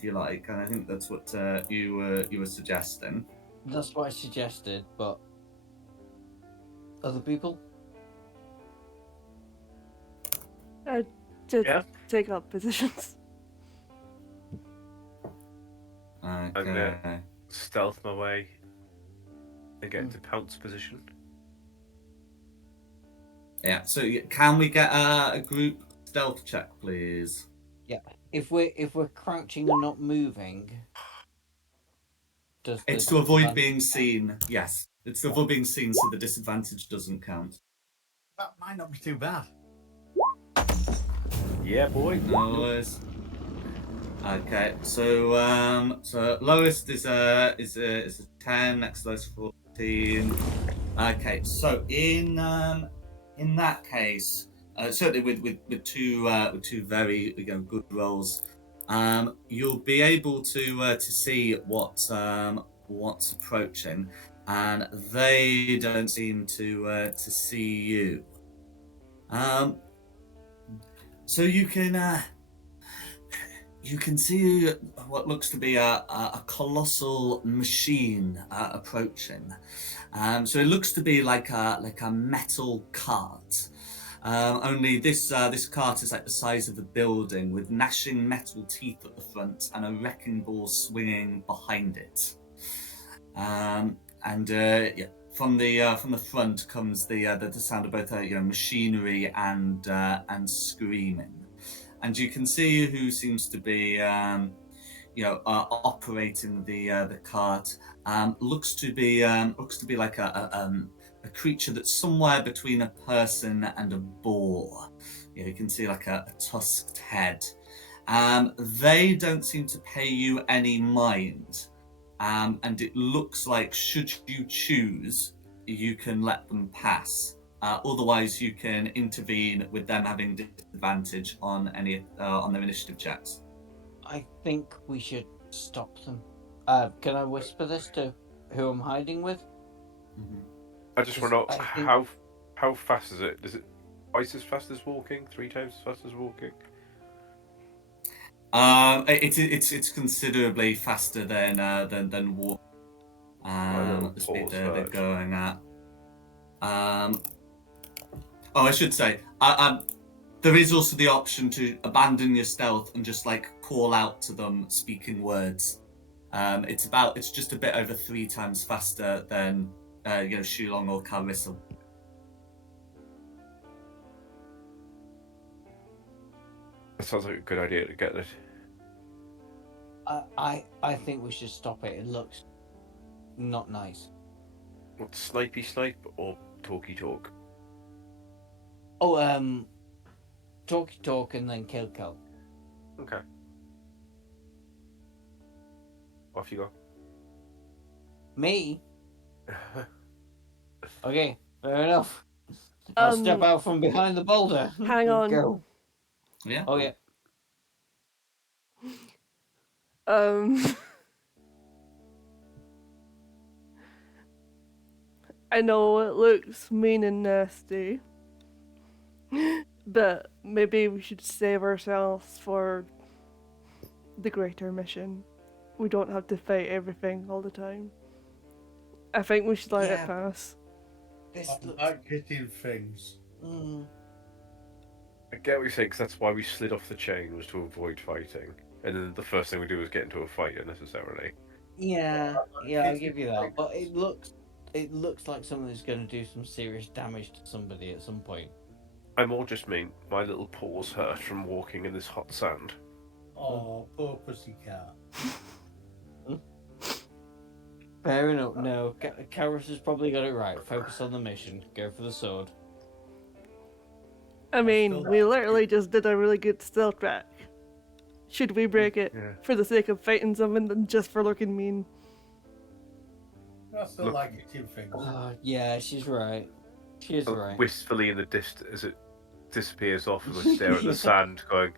you like, and I think that's what you were suggesting. That's what I suggested, but other people? Just Yeah. take up positions. Okay. Stealth my way and get into pounce position. Yeah. So can we get a group stealth check, please? If we're crouching and not moving, does It's the to avoid disadvantage being count? seen. Yes, it's to avoid being seen, so the disadvantage doesn't count. That might not be too bad. Yeah, boy. No worries. Okay, so lowest is a 10, next lowest 14. Okay, so in that case, certainly with two very good rolls, you'll be able to see what's approaching, and they don't seem to see you. So you can see what looks to be a colossal machine approaching. So it looks to be like a metal cart. Only this cart is like the size of a building, with gnashing metal teeth at the front and a wrecking ball swinging behind it. Yeah, from the front comes the sound of both machinery and screaming. And you can see who seems to be operating the cart. Looks to be like a creature that's somewhere between a person and a boar. You can see like a tusked head. They don't seem to pay you any mind, and it looks like should you choose, you can let them pass. Otherwise, you can intervene with them having disadvantage on any on their initiative checks. I think we should stop them. Can I whisper this to who I'm hiding with? Mm-hmm. I just want to know I think- how fast is it? Is it twice as fast as walking? 3 times as fast as walking? It's considerably faster than walk. At the speed they're going at. I should say, there is also the option to abandon your stealth and just like call out to them speaking words. It's just a bit over 3 times faster than Shulong or Carissa. That sounds like a good idea to get it. I think we should stop it. It looks not nice. What, snipey snipe or talky talk? Oh, talky talk and then kill. Okay. Off you go. Me? Okay, fair enough. I'll step out from behind the boulder. Hang on. Go. Yeah. Oh yeah. I know it looks mean and nasty, but maybe we should save ourselves for the greater mission. We don't have to fight everything all the time. I think we should let Yeah. it pass. This I looks. like hitting things. I get what you're saying, 'cause that's why we slid off the chain, was to avoid fighting. And then the first thing we do is get into a fight unnecessarily. Yeah, I'll give you that. But it looks like something's going to do some serious damage to somebody at some point. I more just mean my little paws hurt from walking in this hot sand. Oh, poor pussycat. Fair enough. No, Karis has probably got it right. Focus on the mission. Go for the sword. I mean, still- we literally just did a really good stealth track. Should we break it Yeah. for the sake of fighting someone than just for looking mean? I still Look. like hitting things. Yeah, she's right. She is right. Wistfully in the distance as it disappears off, and we stare at the sand, going,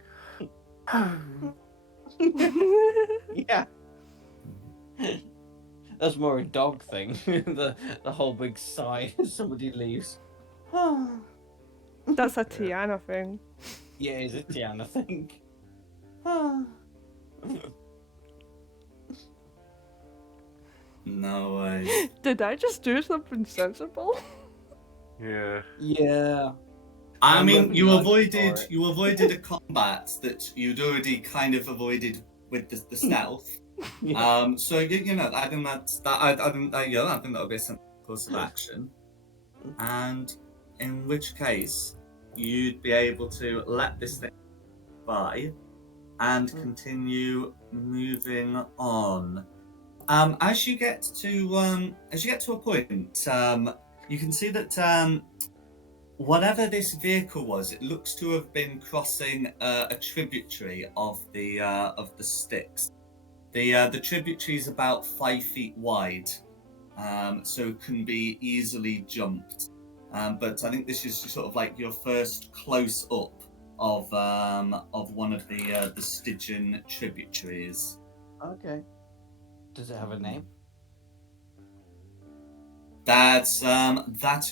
Yeah. That's more a dog thing. the whole big sigh as somebody leaves. That's a Tiana thing. Yeah, is it Tiana thing? No way. Did I just do something sensible? yeah. Yeah. I I'm mean, looking you like avoided for it. you avoided a combat that you'd already kind of avoided with the stealth. Yeah. So you know, I think I think I think that would be a sensible course of action, and in which case you'd be able to let this thing by and continue moving on. As you get to a point, you can see that whatever this vehicle was, it looks to have been crossing a tributary of the Styx. The tributary is about 5 feet wide, so it can be easily jumped. But I think this is sort of like your first close up of one of the Stygian tributaries. Okay. Does it have a name? That's a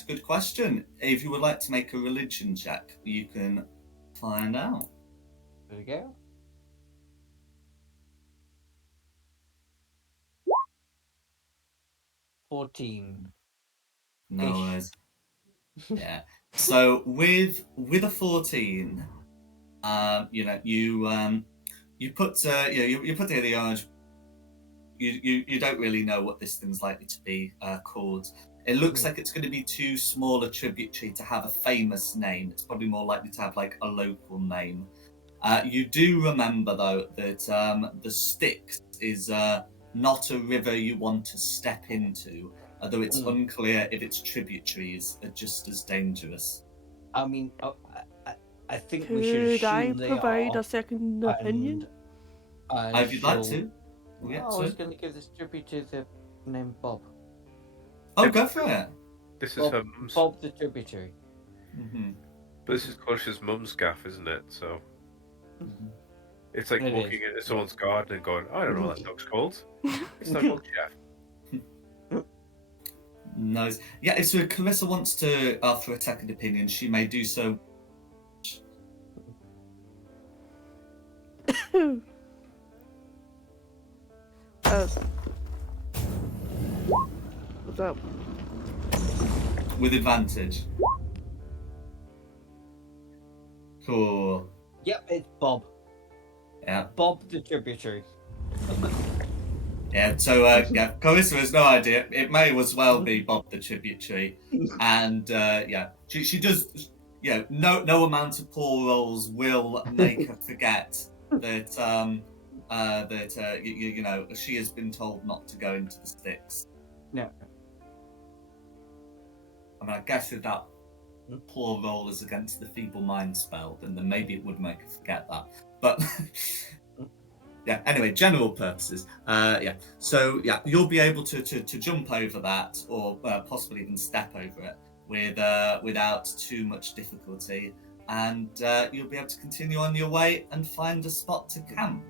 good question. If you would like to make a religion check, you can find out. There we go. $14. No Ish. worries. Yeah. So with a 14, you know, you put you put the orange. You don't really know what this thing's likely to be called. It looks like it's going to be too small a tributary to have a famous name. It's probably more likely to have like a local name. You do remember though that the Styx is not a river you want to step into, although it's unclear if its tributaries are just as dangerous. I mean, I think we should Could I assume they provide are. a second opinion? If you'd like shall- to. Yeah, I so- was going to give this tribute to the name Bob. Oh, go for it. This is Bob, her mum's. Bob the tributary. Mm-hmm. But this is Crush's mum's gaff, isn't it? So it's like It walking is. into someone's garden and going, I don't know what that dog's called. It's not called Jeff. Nice. Yeah, if so Clarissa wants to offer a second opinion, she may do so. What's up? With advantage. Cool. Yep, it's Bob. Yeah. Bob the tributary. Yeah, so yeah, Clarissa has no idea. It may as well be Bob the tributary. And yeah, she does, you know, no amount of poor rolls will make her forget that you know, she has been told not to go into the Styx. No. I mean, I guess if that poor roll is against the feeble mind spell, then maybe it would make her forget that. But yeah. Anyway, general purposes. Yeah. So yeah, you'll be able to jump over that, or possibly even step over it without too much difficulty, and you'll be able to continue on your way and find a spot to camp.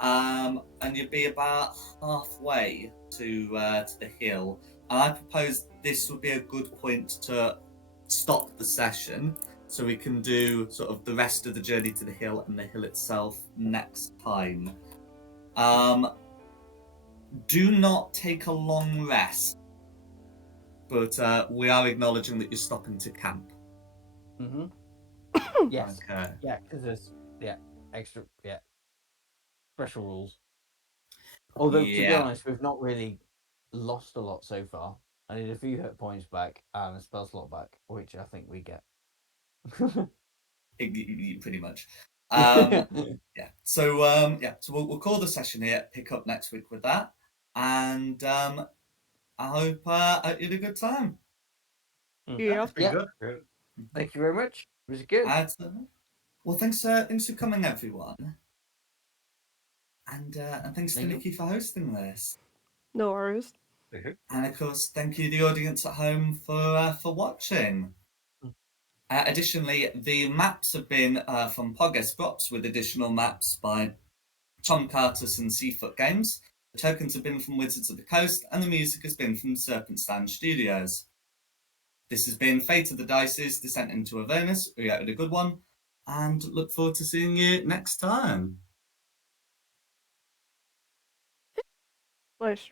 And you'd be about halfway to the hill. And I propose this would be a good point to stop the session, so we can do sort of the rest of the journey to the hill and the hill itself next time. Do not take a long rest, but we are acknowledging that you're stopping to camp. Mm-hmm. Yes. Okay. Yeah, because there's extra special rules. Although to be Yeah. honest, we've not really lost a lot so far. I need a few hit points back and a spell slot back, which I think we get. Pretty much. Yeah. So so we'll call the session here. Pick up next week with that, and I hope you had a good time. Yeah. That's been good. Good. Thank you very much. It was good. Well, thanks for coming, everyone, and thanks to Thank you. Nikki for hosting this, No worries. and of course, thank you the audience at home for watching. Additionally, the maps have been from Poggers Props, with additional maps by Tom Cartus and Seafoot Games. The tokens have been from Wizards of the Coast, and the music has been from Serpent Stand Studios. This has been Fate of the Dice's Descent into Avernus. We had a good one, and look forward to seeing you next time. Nice.